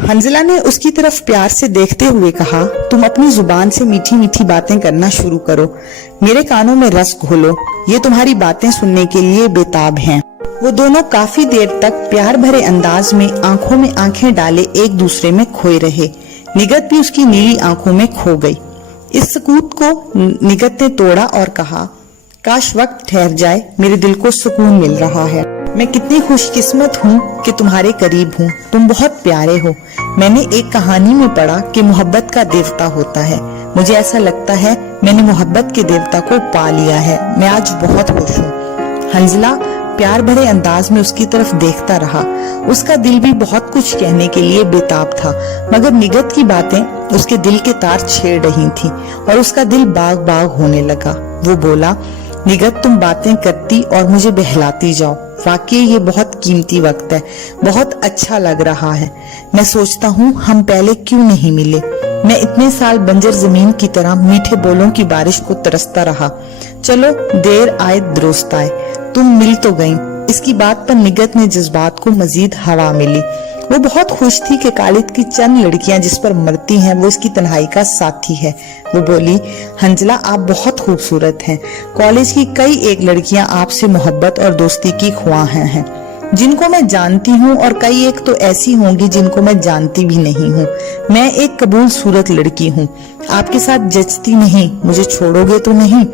हंजला ने उसकी तरफ प्यार से देखते हुए कहा, तुम अपनी जुबान से मीठी मीठी बातें करना शुरू करो, मेरे कानों में रस घोलो, ये तुम्हारी बातें सुनने के लिए बेताब हैं। वो दोनों काफी देर तक प्यार भरे अंदाज में आंखों में आंखें डाले एक दूसरे में खोए रहे। निगत भी उसकी नीली आंखों में खो गई। इस सुकूत को निगत ने तोड़ा और कहा, काश वक्त ठहर जाए, मेरे दिल को सुकून मिल रहा है। मैं कितनी खुशकिस्मत हूँ कि तुम्हारे करीब हूँ, तुम बहुत प्यारे हो। मैंने एक कहानी में पढ़ा कि मोहब्बत का देवता होता है। मुझे ऐसा लगता है मैंने मोहब्बत के देवता को पा लिया है। मैं आज बहुत खुश हूँ। हंजला प्यार भरे अंदाज में उसकी तरफ देखता रहा। उसका दिल भी बहुत कुछ कहने के लिए बेताब था, मगर निगत की बातें उसके दिल के तार छेड़ रही थी और उसका दिल बाग बाग होने लगा। वो बोला, निगत तुम बातें करती और मुझे बहलाती जाओ। वाकई ये बहुत कीमती वक्त है, बहुत अच्छा लग रहा है। मैं सोचता हूँ हम पहले क्यों नहीं मिले। मैं इतने साल बंजर जमीन की तरह मीठे बोलों की बारिश को तरसता रहा। चलो देर आए दुरुस्त आए, तुम मिल तो गई। इसकी बात पर निगत ने जज्बात को मजीद हवा मिली। वो बहुत खुश थी कि कालिद की चंद लड़कियां जिस पर मरती हैं वो इसकी तन्हाई का साथी है। वो बोली, हंजला आप बहुत खूबसूरत हैं। कॉलेज की कई एक लड़कियां आपसे मोहब्बत और दोस्ती की ख्वाहां हैं, जिनको मैं जानती हूँ, और कई एक तो ऐसी होंगी जिनको मैं जानती भी नहीं हूँ। मैं एक कबूल सूरत लड़की हूँ, आपके साथ जचती नहीं, मुझे छोड़ोगे तो नहीं।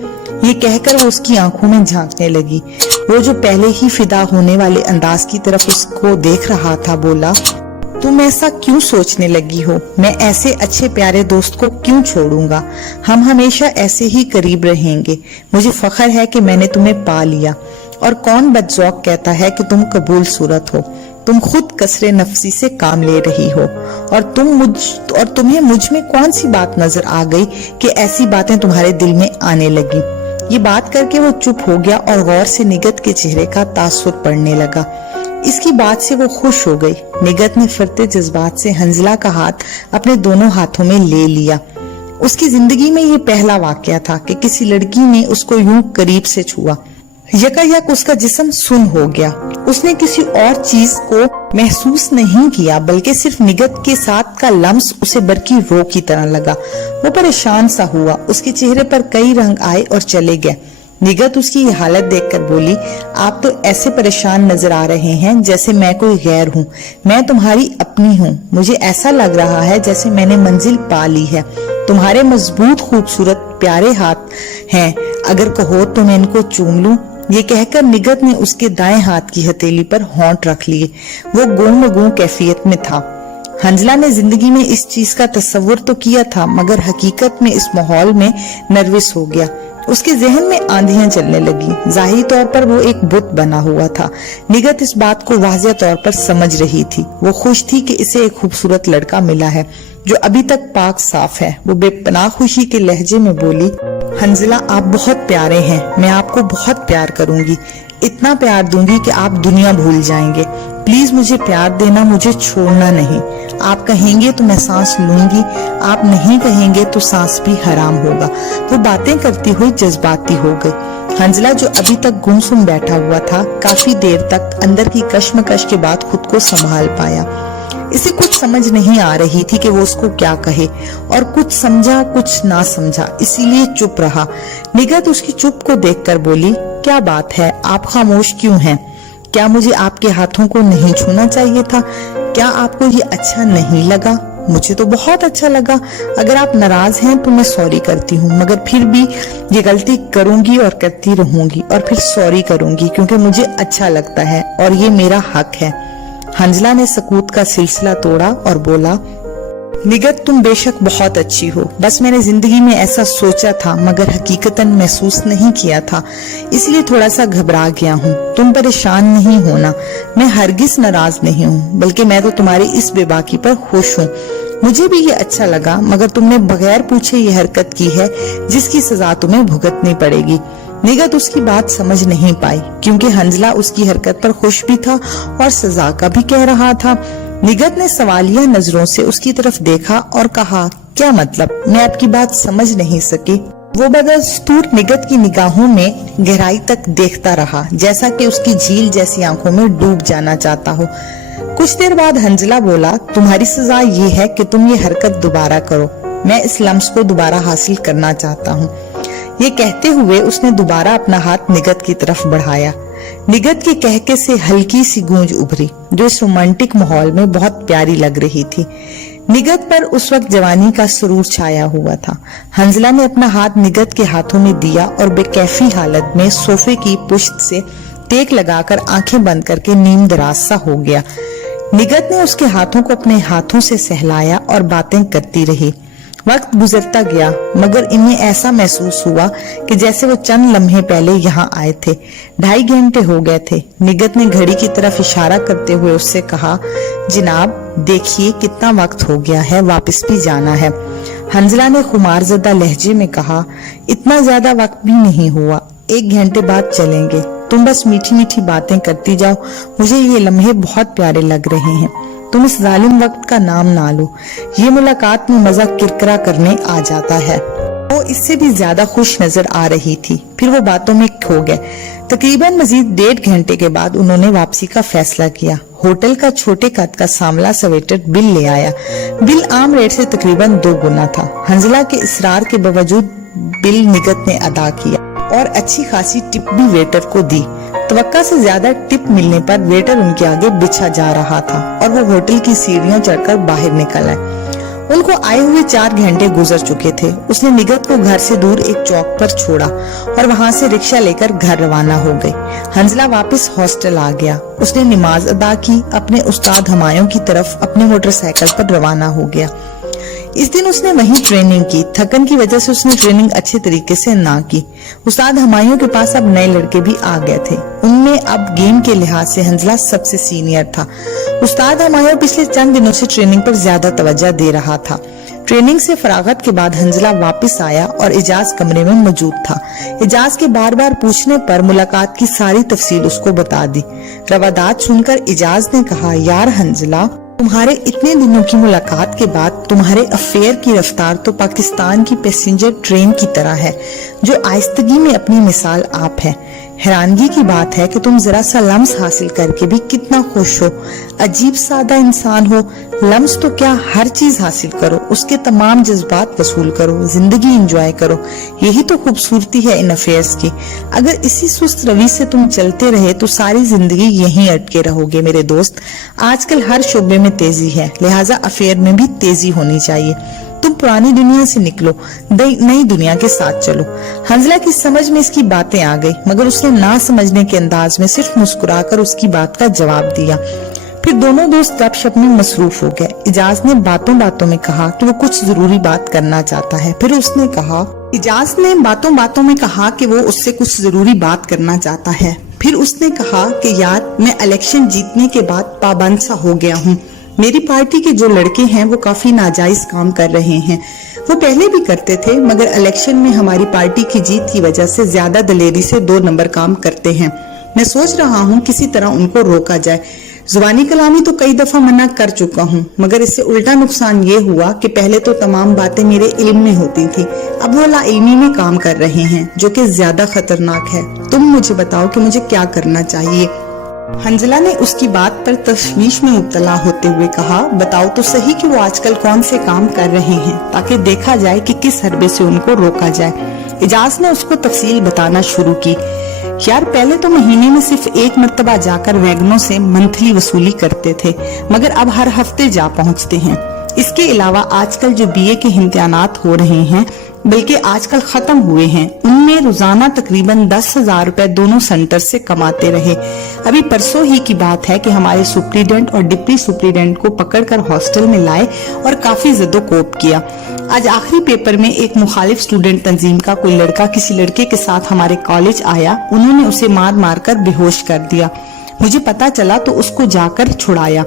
ये कहकर वो उसकी आंखों में झांकने लगी। वो जो पहले ही फिदा होने वाले अंदाज की तरफ उसको देख रहा था, बोला, तुम ऐसा क्यों सोचने लगी हो? मैं ऐसे अच्छे प्यारे दोस्त को क्यों छोड़ूंगा? हम हमेशा ऐसे ही करीब रहेंगे। मुझे फख्र है कि मैंने तुम्हें पा लिया। और कौन बदजौक कहता है कि तुम कबूल सूरत हो? तुम खुद कसरे नफसी से काम ले रही हो, और तुम्हें मुझ में कौन सी बात नजर आ गई कि ऐसी बातें तुम्हारे दिल में आने लगी। ये बात करके वो चुप हो गया और गौर से निगत के चेहरे का तासुर पड़ने लगा। इसकी बात से वो खुश हो गई। निगत ने फरते जज्बात से हंजला का हाथ अपने दोनों हाथों में ले लिया। उसकी जिंदगी में ये पहला वाकया था कि किसी लड़की ने उसको यूं करीब से छुआ। यकायक उसका जिस्म सुन हो गया। उसने किसी और चीज को महसूस नहीं किया, बल्कि सिर्फ निगत के साथ का लम्स उसे बरकी रो की तरह लगा। वो परेशान सा हुआ। उसके चेहरे पर कई रंग आए और चले गए। निगत उसकी ये हालत देखकर बोली, आप तो ऐसे परेशान नजर आ रहे हैं जैसे मैं कोई गैर हूँ। मैं तुम्हारी अपनी हूँ। मुझे ऐसा लग रहा है जैसे मैंने मंजिल पा ली है। तुम्हारे मजबूत खूबसूरत प्यारे हाथ हैं, अगर कहो तो मैं इनको चूम लूं। ये कहकर निगत ने उसके दाएं हाथ की हथेली पर होंठ रख लिए। वो गुम कैफियत में था। हंजला ने जिंदगी में इस चीज का तस्वुर तो किया था, मगर हकीकत में इस माहौल में नर्वस हो गया। उसके जहन में आंधियां चलने लगी। जाहिरी तौर पर वो एक बुत बना हुआ था। निगत इस बात को वाज़ेह तौर पर समझ रही थी। वो खुश थी कि इसे एक खूबसूरत लड़का मिला है जो अभी तक पाक साफ है। वो बेपनाह खुशी के लहजे में बोली, हंजला आप बहुत प्यारे हैं। मैं आपको बहुत प्यार करूंगी, इतना प्यार दूंगी कि आप दुनिया भूल जाएंगे। प्लीज मुझे प्यार देना, मुझे छोड़ना नहीं। आप कहेंगे तो मैं सांस लूंगी, आप नहीं कहेंगे तो सांस भी हराम होगा। वो बातें करती हुई जज्बाती हो गई। हंजला जो अभी तक गुमसुम बैठा हुआ था, काफी देर तक अंदर की कश्मकश के बाद खुद को संभाल पाया। इसे कुछ समझ नहीं आ रही थी कि वो उसको क्या कहे, और कुछ समझा कुछ ना समझा, इसीलिए चुप रहा। निगत उसकी चुप को देखकर बोली, क्या बात है, आप खामोश क्यों हैं? क्या मुझे आपके हाथों को नहीं छूना चाहिए था? क्या आपको ये अच्छा नहीं लगा? मुझे तो बहुत अच्छा लगा। अगर आप नाराज हैं तो मैं सॉरी करती हूँ, मगर फिर भी ये गलती करूंगी और करती रहूंगी, और फिर सॉरी करूंगी क्योंकि मुझे अच्छा लगता है और ये मेरा हक है। हंजला ने सकूत का सिलसिला तोड़ा और बोला, निगत तुम बेशक बहुत अच्छी हो, बस मैंने जिंदगी में ऐसा सोचा था मगर हकीकतन महसूस नहीं किया था, इसलिए थोड़ा सा घबरा गया हूँ। तुम परेशान नहीं होना, मैं हरगिज नाराज नहीं हूँ, बल्कि मैं तो तुम्हारी इस बेबाकी पर खुश हूँ। मुझे भी ये अच्छा लगा, मगर तुमने बगैर पूछे ये हरकत की है जिसकी सजा तुम्हें भुगतनी पड़ेगी। निगत उसकी बात समझ नहीं पाई, क्योंकि हंजला उसकी हरकत पर खुश भी था और सजा का भी कह रहा था। निगत ने सवालिया नजरों से उसकी तरफ देखा और कहा, क्या मतलब? मैं आपकी बात समझ नहीं सकी। वो बदस्तूर निगत की निगाहों में गहराई तक देखता रहा, जैसा कि उसकी झील जैसी आंखों में डूब जाना चाहता हो। कुछ देर बाद हंजला बोला, तुम्हारी सजा ये है कि तुम ये हरकत दोबारा करो, मैं इस लम्स को दोबारा हासिल करना चाहता हूँ। ये कहते हुए उसने दोबारा अपना हाथ निगत की तरफ बढ़ाया। निगत के कहके से हल्की सी गूंज उभरी जो इस रोमांटिक माहौल में बहुत प्यारी लग रही थी। निगत पर उस वक्त जवानी का सुरूर छाया हुआ था। हंजला ने अपना हाथ निगत के हाथों में दिया और बेकैफी हालत में सोफे की पुश्त से टेक लगाकर आंखें बंद करके नीम दराज सा हो गया। निगत ने उसके हाथों को अपने हाथों से सहलाया और बातें करती रही। वक्त गुजरता गया मगर इन्हें ऐसा महसूस हुआ कि जैसे वो चंद लम्हे पहले यहाँ आए थे। 2.5 घंटे हो गए थे। निगत ने घड़ी की तरफ इशारा करते हुए उससे कहा, जनाब देखिए कितना वक्त हो गया है, वापस भी जाना है। हंजला ने खुमारजदा लहजे में कहा, इतना ज्यादा वक्त भी नहीं हुआ, 1 घंटे बाद चलेंगे। तुम बस मीठी मीठी बातें करती जाओ, मुझे ये लम्हे बहुत प्यारे लग रहे हैं। तुम इस जालिम वक्त का नाम ना लो, ये मुलाकात में मजा किरकिरा करने आ जाता है। वो इससे भी ज्यादा खुश नजर आ रही थी। फिर वो बातों में खो गए। तकरीबन मजीद 1.5 घंटे के बाद उन्होंने वापसी का फैसला किया। होटल का छोटे कद का सांवला सा वेटर बिल ले आया। बिल आम रेट से तकरीबन 2 गुना था। हंजला के इसरार के बावजूद बिल निगत ने अदा किया और अच्छी खासी टिप भी वेटर को दी। तवक्का से ज्यादा टिप मिलने पर वेटर उनके आगे बिछा जा रहा था और वो होटल की सीढ़ियां चढ़कर बाहर निकल आए। उनको आए हुए 4 घंटे गुजर चुके थे। उसने निगत को घर से दूर एक चौक पर छोड़ा और वहां से रिक्शा लेकर घर रवाना हो गई। हंजला वापस हॉस्टल आ गया। उसने नमाज अदा की, अपने उस्ताद हमायों की तरफ अपने मोटरसाइकिल पर रवाना हो गया। इस दिन उसने वहीं ट्रेनिंग की। थकन की वजह से उसने ट्रेनिंग अच्छे तरीके से ना की। उस्ताद हमायों के पास अब नए लड़के भी आ गए थे। उनमें अब गेम के लिहाज से हंजला सबसे सीनियर था। उस्ताद हमायों पिछले चंद दिनों से ट्रेनिंग पर ज्यादा तवज्जो दे रहा था। ट्रेनिंग से फरागत के बाद हंजला वापस आया और इजाज कमरे में मौजूद था। इजाज के बार बार पूछने पर मुलाकात की सारी तफसील उसको बता दी। रवादात सुनकर इजाज ने कहा, यार हंजला, तुम्हारे इतने दिनों की मुलाकात के बाद तुम्हारे अफेयर की रफ्तार तो पाकिस्तान की पैसेंजर ट्रेन की तरह है, जो आहिस्तगी में अपनी मिसाल आप है। हैरानगी की बात है कि तुम जरा सा लम्स हासिल करके भी कितना खुश हो। अजीब सादा इंसान हो। लम्स तो क्या, हर चीज हासिल करो, उसके तमाम जज्बात वसूल करो, जिंदगी एंजॉय करो। यही तो खूबसूरती है इन अफेयर्स की। अगर इसी सुस्त रवि से तुम चलते रहे तो सारी जिंदगी यहीं अटके रहोगे मेरे दोस्त। आजकल हर शोबे में तेजी है, लिहाजा अफेयर में भी तेजी होनी चाहिए। तुम पुरानी दुनिया से निकलो, नई दुनिया के साथ चलो। हंजला की समझ में इसकी बातें आ गई मगर उसने ना समझने के अंदाज में सिर्फ मुस्कुराकर उसकी बात का जवाब दिया। फिर दोनों दोस्त गपशप में मसरूफ हो गए। इजाज ने बातों बातों में कहा कि वो कुछ जरूरी बात करना चाहता है। फिर उसने कहा, इजाज ने बातों बातों में कहा कि वो उससे कुछ जरूरी बात करना चाहता है। फिर उसने कहा कि यार, मैं इलेक्शन जीतने के बाद पाबंद सा हो गया हूँ। मेरी पार्टी के जो लड़के हैं वो काफी नाजायज काम कर रहे हैं। वो पहले भी करते थे मगर इलेक्शन में हमारी पार्टी की जीत की वजह से ज्यादा दलेरी से 2 नंबर काम करते हैं। मैं सोच रहा हूँ किसी तरह उनको रोका जाए। जुबानी कलामी तो कई दफा मना कर चुका हूँ मगर इससे उल्टा नुकसान ये हुआ कि पहले तो तमाम बातें मेरे इल्म में होती थी, अब वो लाइल्मी में काम कर रहे हैं जो कि ज्यादा खतरनाक है। तुम मुझे बताओ कि मुझे क्या करना चाहिए। हंजला ने उसकी बात पर तशवीश में मुब्तला होते हुए कहा, बताओ तो सही कि वो आजकल कौन से काम कर रहे हैं ताकि देखा जाए कि किस हरबे से उनको रोका जाए। इजाज ने उसको तफसील बताना शुरू की। यार, पहले तो महीने में सिर्फ 1 मर्तबा जाकर वैगनों से मंथली वसूली करते थे मगर अब हर हफ्ते जा पहुंचते हैं। इसके अलावा आजकल जो बीए के इम्तिहानात हो रहे हैं, बल्कि आजकल खत्म हुए हैं, उनमें रोजाना तकरीबन 10,000 रुपए दोनों सेंटर से कमाते रहे। अभी परसों ही की बात है कि हमारे सुप्रीडेंट और डिप्टी सुप्रीडेंट को पकड़कर हॉस्टल में लाए और काफी जद्दोकोब किया। आज आखिरी पेपर में एक मुखालिफ स्टूडेंट तंजीम का कोई लड़का किसी लड़के के साथ हमारे कॉलेज आया। उन्होंने उसे मार मार कर बेहोश कर दिया। मुझे पता चला तो उसको जाकर छुड़ाया।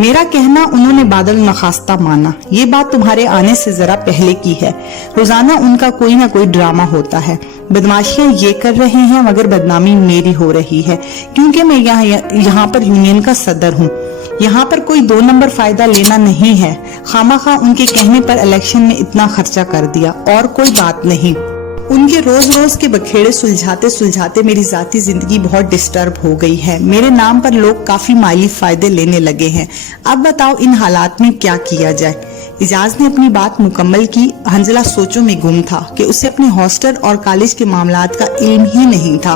मेरा कहना उन्होंने बादल नखास्ता माना। ये बात तुम्हारे आने से जरा पहले की है। रोजाना उनका कोई ना कोई ड्रामा होता है। बदमाशियां ये कर रहे हैं मगर बदनामी मेरी हो रही है क्योंकि मैं यहाँ पर यूनियन का सदर हूँ। यहाँ पर कोई 2 नंबर फायदा लेना नहीं है। खामाखा उनके कहने पर इलेक्शन में इतना खर्चा कर दिया और कोई बात नहीं। उनके रोज रोज के बखेड़े सुलझाते सुलझाते मेरी जाती जिंदगी बहुत डिस्टर्ब हो गई है। मेरे नाम पर लोग काफी माली फायदे लेने लगे हैं। अब बताओ इन हालात में क्या किया जाए। इजाज ने अपनी बात मुकम्मल की। हंजला सोचों में गुम था कि उसे अपने हॉस्टल और कॉलेज के मामलात का इल्म ही नहीं था।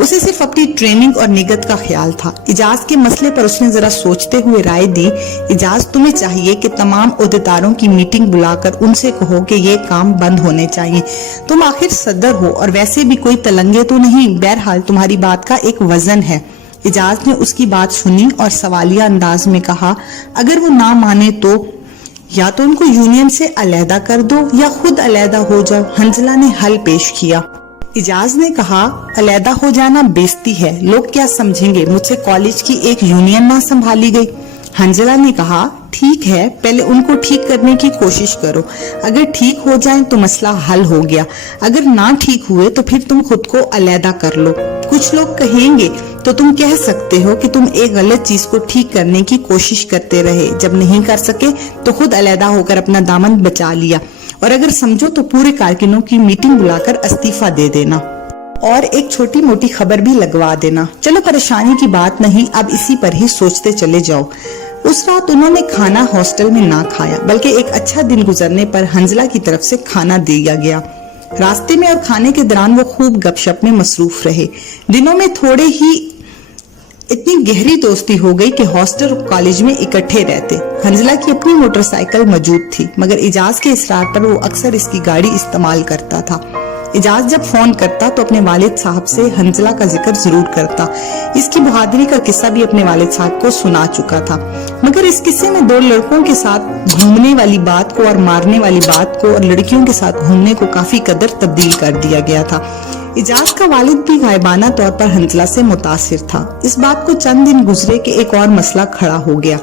उसे सिर्फ अपनी ट्रेनिंग और निगत का ख्याल था। इजाज के मसले पर उसने जरा सोचते हुए राय दी, इजाज तुम्हें चाहिए कि तमाम ओहदेदारों की मीटिंग बुलाकर उनसे कहो कि ये काम बंद होने चाहिए। तुम आखिर सदर हो और वैसे भी कोई तलंगे तो नहीं। बहरहाल तुम्हारी बात का एक वजन है। इजाज ने उसकी बात सुनी और सवालिया अंदाज में कहा, अगर वो ना माने तो या तो उनको यूनियन से अलहदा कर दो या खुद अलहदा हो जाओ। हंजला ने हल पेश किया। इजाज ने कहा, अलहदा हो जाना बेइज्जती है, लोग क्या समझेंगे, मुझसे कॉलेज की एक यूनियन ना संभाली गई। हंजला ने कहा, ठीक है, पहले उनको ठीक करने की कोशिश करो। अगर ठीक हो जाए तो मसला हल हो गया, अगर ना ठीक हुए तो फिर तुम खुद को अलहदा कर लो। कुछ लोग कहेंगे तो तुम कह सकते हो कि तुम एक गलत चीज को ठीक करने की कोशिश करते रहे, जब नहीं कर सके तो खुद अलहदा होकर अपना दामन बचा लिया, और अगर समझो तो पूरे कारकुनों की मीटिंग बुलाकर इस्तीफा दे देना और एक छोटी मोटी खबर भी लगवा देना। चलो परेशानी की बात नहीं, अब इसी पर ही सोचते चले जाओ। उस रात उन्होंने खाना हॉस्टल में ना खाया, बल्कि एक अच्छा दिन गुजरने पर हंजला की तरफ से खाना दिया गया। रास्ते में और खाने के दौरान वो खूब गपशप में मसरूफ रहे। दिनों में थोड़े ही इतनी गहरी दोस्ती हो गई कि हॉस्टल और कॉलेज में इकट्ठे रहते। हंजला की अपनी मोटरसाइकिल मौजूद थी, मगर इजाज के इसरार पर वो अक्सर इसकी गाड़ी इस्तेमाल करता था। इजाज जब फोन करता तो अपने वालिद साहब से हंजला का जिक्र जरूर करता। इसकी बहादुरी का किस्सा भी अपने वालिद साहब को सुना चुका था, मगर इस किस्से में दो लड़कों के साथ घूमने वाली बात को और मारने वाली बात को और लड़कियों के साथ घूमने को काफी कदर तब्दील कर दिया गया था। इजाज का वालिद भी गायबाना तौर पर हंजला से मुतासिर था। इस बात को चंद दिन गुजरे कि एक और मसला खड़ा हो गया।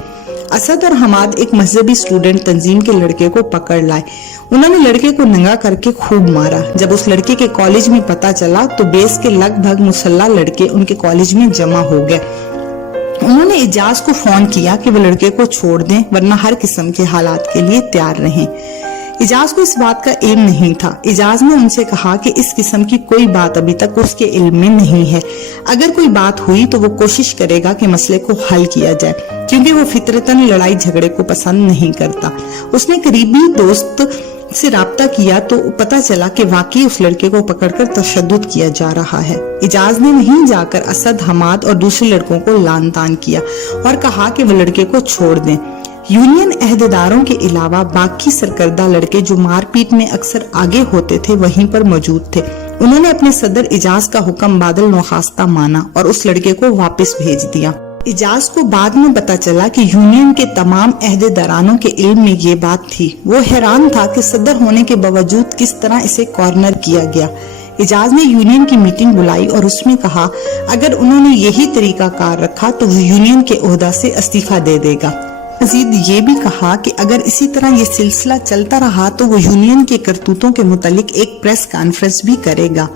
असद और हमाद एक मजहबी स्टूडेंट तंजीम के लड़के को पकड़ लाए। उन्होंने लड़के को नंगा करके खूब मारा। जब उस लड़के के कॉलेज में पता चला तो बेस के लगभग मुसल्ला लड़के उनके कॉलेज में जमा हो गए। उन्होंने इजाज को फोन किया कि वो लड़के को छोड़ दें, वरना हर किस्म के हालात के लिए तैयार रहें। इजाज को इस बात का इल्म नहीं था। इजाज ने उनसे कहा कि इस किस्म की कोई बात अभी तक उसके इल्म में नहीं है। अगर कोई बात हुई तो वो कोशिश करेगा कि मसले को हल किया जाए, क्योंकि वो फितरतन लड़ाई झगड़े को पसंद नहीं करता। उसने करीबी दोस्त से राब्ता किया तो पता चला कि वाकई उस लड़के को पकड़कर तशद्दुद किया जा रहा है। इजाज ने वहीं जाकर असद, हमाद और दूसरे लड़कों को लान तान किया और कहा कि वो लड़के को छोड़ दें। यूनियन अहदेदारों के अलावा बाकी सरकर्दा लड़के जो मारपीट में अक्सर आगे होते थे वहीं पर मौजूद थे। उन्होंने अपने सदर इजाज का हुक्म बादल नखास्ता माना और उस लड़के को वापस भेज दिया। इजाज को बाद में पता चला कि यूनियन के तमाम अहदेदारानों के इल्म में ये बात थी। वो हैरान था कि सदर होने के बावजूद किस तरह इसे कॉर्नर किया गया। इजाज ने यूनियन की मीटिंग बुलाई और उसमें कहा, अगर उन्होंने यही तरीका कार रखा तो वो यूनियन के ओहदा से इस्तीफा दे देगा। मजीद ये भी कहा कि अगर इसी तरह ये सिलसिला चलता रहा तो वो यूनियन के करतूतों के मुतालिक एक प्रेस कॉन्फ्रेंस भी करेगा।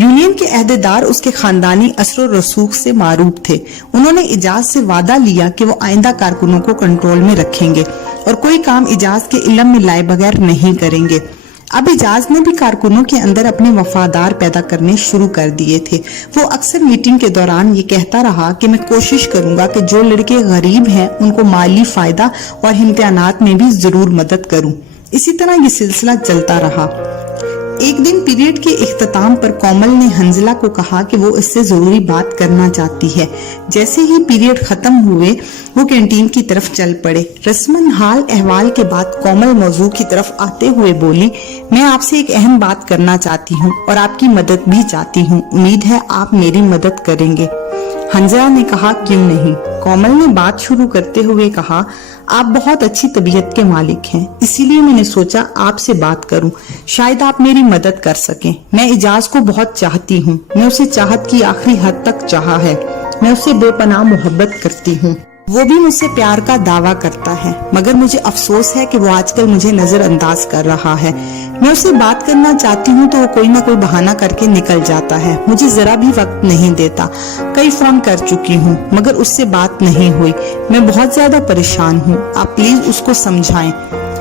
यूनियन के अहदेदार उसके खानदानी असर और रसूख से मारूफ थे। उन्होंने इजाज से वादा लिया कि वो आइंदा कारकुनों को कंट्रोल में रखेंगे और कोई काम इजाज के इल्म में लाए बगैर नहीं करेंगे। अब इजाज ने भी कारकुनों के अंदर अपने वफादार पैदा करने शुरू कर दिए थे। वो अक्सर मीटिंग के दौरान ये कहता रहा कि मैं कोशिश करूंगा कि जो लड़के गरीब हैं उनको माली फायदा और इम्तिहानात में भी जरूर मदद करूं। इसी तरह ये सिलसिला चलता रहा। एक दिन पीरियड के इख्तिताम पर कोमल ने हंजला को कहा कि वो इससे जरूरी बात करना चाहती है। जैसे ही पीरियड खत्म हुए वो कैंटीन की तरफ चल पड़े। रस्मन हाल अहवाल के बाद कोमल मौजू की तरफ आते हुए बोली, मैं आपसे एक अहम बात करना चाहती हूँ और आपकी मदद भी चाहती हूँ। उम्मीद है आप मेरी मदद करेंगे। हंजला ने कहा, क्यों नहीं। कोमल ने बात शुरू करते हुए कहा, आप बहुत अच्छी तबीयत के मालिक हैं, इसीलिए मैंने सोचा आपसे बात करूं। शायद आप मेरी मदद कर सकें। मैं इजाज को बहुत चाहती हूं। मैं उसे चाहत की आखिरी हद तक चाहा है। मैं उससे बेपनाह मोहब्बत करती हूं। वो भी मुझसे प्यार का दावा करता है, मगर मुझे अफसोस है कि वो आजकल मुझे नजरअंदाज कर रहा है। मैं उससे बात करना चाहती हूँ तो वो कोई ना कोई बहाना करके निकल जाता है। मुझे जरा भी वक्त नहीं देता। कई फोन कर चुकी हूँ मगर उससे बात नहीं हुई। मैं बहुत ज्यादा परेशान हूँ। आप प्लीज उसको समझाएं।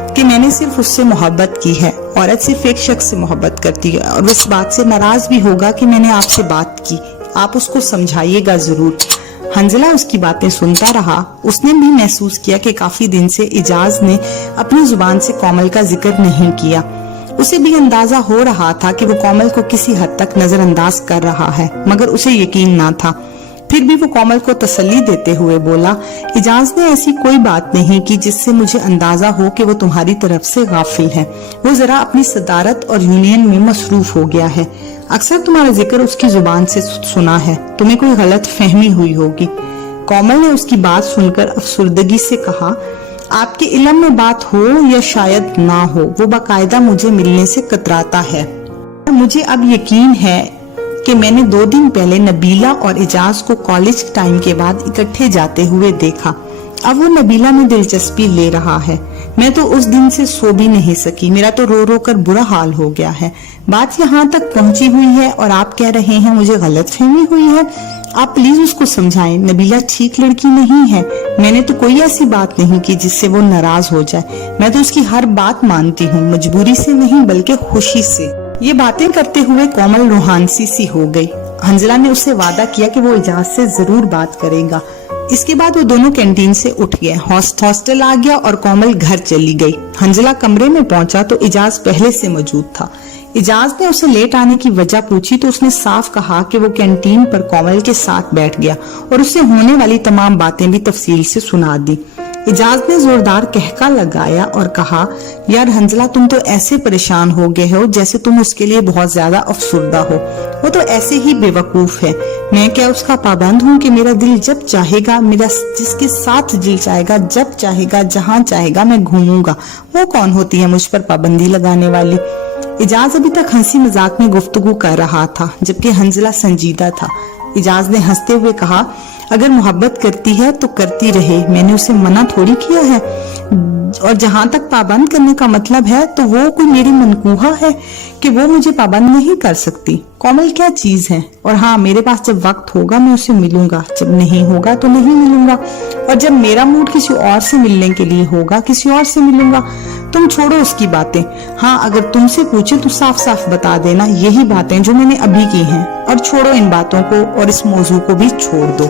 कि मैंने सिर्फ उससे मोहब्बत की है। औरत सिर्फ एक शख्स से मोहब्बत करती है और वो इस बात से नाराज भी होगा कि मैंने आपसे बात की, आप उसको समझाइएगा जरूर। हंजला उसकी बातें सुनता रहा। उसने भी महसूस किया कि काफी दिन से इजाज ने अपनी जुबान से कोमल का जिक्र नहीं किया। उसे भी अंदाजा हो रहा था कि वो कोमल को किसी हद तक नजरअंदाज कर रहा है, मगर उसे यकीन ना था। फिर भी वो कोमल को तसल्ली देते हुए बोला, इजाज ने ऐसी कोई बात नहीं की जिससे मुझे अंदाजा हो कि वो तुम्हारी तरफ से गाफिल है। वो जरा अपनी सदारत और यूनियन में मसरूफ हो गया है। अक्सर तुम्हारा जिक्र उसकी जुबान से सुना है, तुम्हें कोई गलत फहमी हुई होगी। कोमल ने उसकी बात सुनकर अफसुर्दगी से कहा, आपके इल्म में बात हो या शायद ना हो, वो बाकायदा मुझे मिलने से कतराता है। मुझे अब यकीन है कि मैंने 2 दिन पहले नबीला और इजाज को कॉलेज टाइम के बाद इकट्ठे जाते हुए देखा। अब वो नबीला में दिलचस्पी ले रहा है। मैं तो उस दिन से सो भी नहीं सकी, मेरा तो रो रो कर बुरा हाल हो गया है। बात यहाँ तक पहुँची हुई है और आप कह रहे हैं मुझे गलतफहमी हुई है। आप प्लीज उसको समझाएं, नबीला ठीक लड़की नहीं है। मैंने तो कोई ऐसी बात नहीं की जिससे वो नाराज हो जाए। मैं तो उसकी हर बात मानती हूँ, मजबूरी से नहीं बल्कि खुशी से। ये बातें करते हुए कोमल रूहानसी सी हो गई। हंजला ने उससे वादा किया कि वो इजाज से जरूर बात करेगा। इसके बाद वो दोनों कैंटीन से उठ गए। हॉस्टल आ गया और कोमल घर चली गई। हंजला कमरे में पहुंचा तो इजाज पहले से मौजूद था। इजाज ने उसे लेट आने की वजह पूछी तो उसने साफ कहा कि वो कैंटीन पर कोमल के साथ बैठ गया और उससे होने वाली तमाम बातें भी तफसील से सुना दी। इजाज ने जोरदार कहका लगाया और कहा, यार हंजला, तुम तो ऐसे परेशान हो गए हो जैसे तुम उसके लिए बहुत ज्यादा अफसुर्दा हो। वो तो ऐसे ही बेवकूफ है। मैं क्या उसका पाबंद हूँ कि मेरा दिल जब चाहेगा, मेरा जिसके साथ दिल चाहेगा, जब चाहेगा, जहाँ चाहेगा मैं घूमूंगा। वो कौन होती है मुझ पर पाबंदी लगाने वाली। इजाज अभी तक हंसी मजाक में गुफ्तगू कर रहा था जबकि हंजला संजीदा था। इजाज ने हंसते हुए कहा, अगर मोहब्बत करती है तो करती रहे, मैंने उसे मना थोड़ी किया है। और जहाँ तक पाबंद करने का मतलब है तो वो कोई मेरी मनकूहा है कि वो मुझे पाबंद नहीं कर सकती। कोमल क्या चीज है। और हाँ, मेरे पास जब वक्त होगा मैं उसे मिलूंगा, जब नहीं होगा तो नहीं मिलूंगा। और जब मेरा मूड किसी और से मिलने के लिए होगा किसी और से मिलूंगा। तुम छोड़ो उसकी बातें। हाँ, अगर तुमसे पूछे तो साफ साफ बता देना यही बातें जो मैंने अभी की हैं, और छोड़ो इन बातों को और इस मौजू को भी छोड़ दो।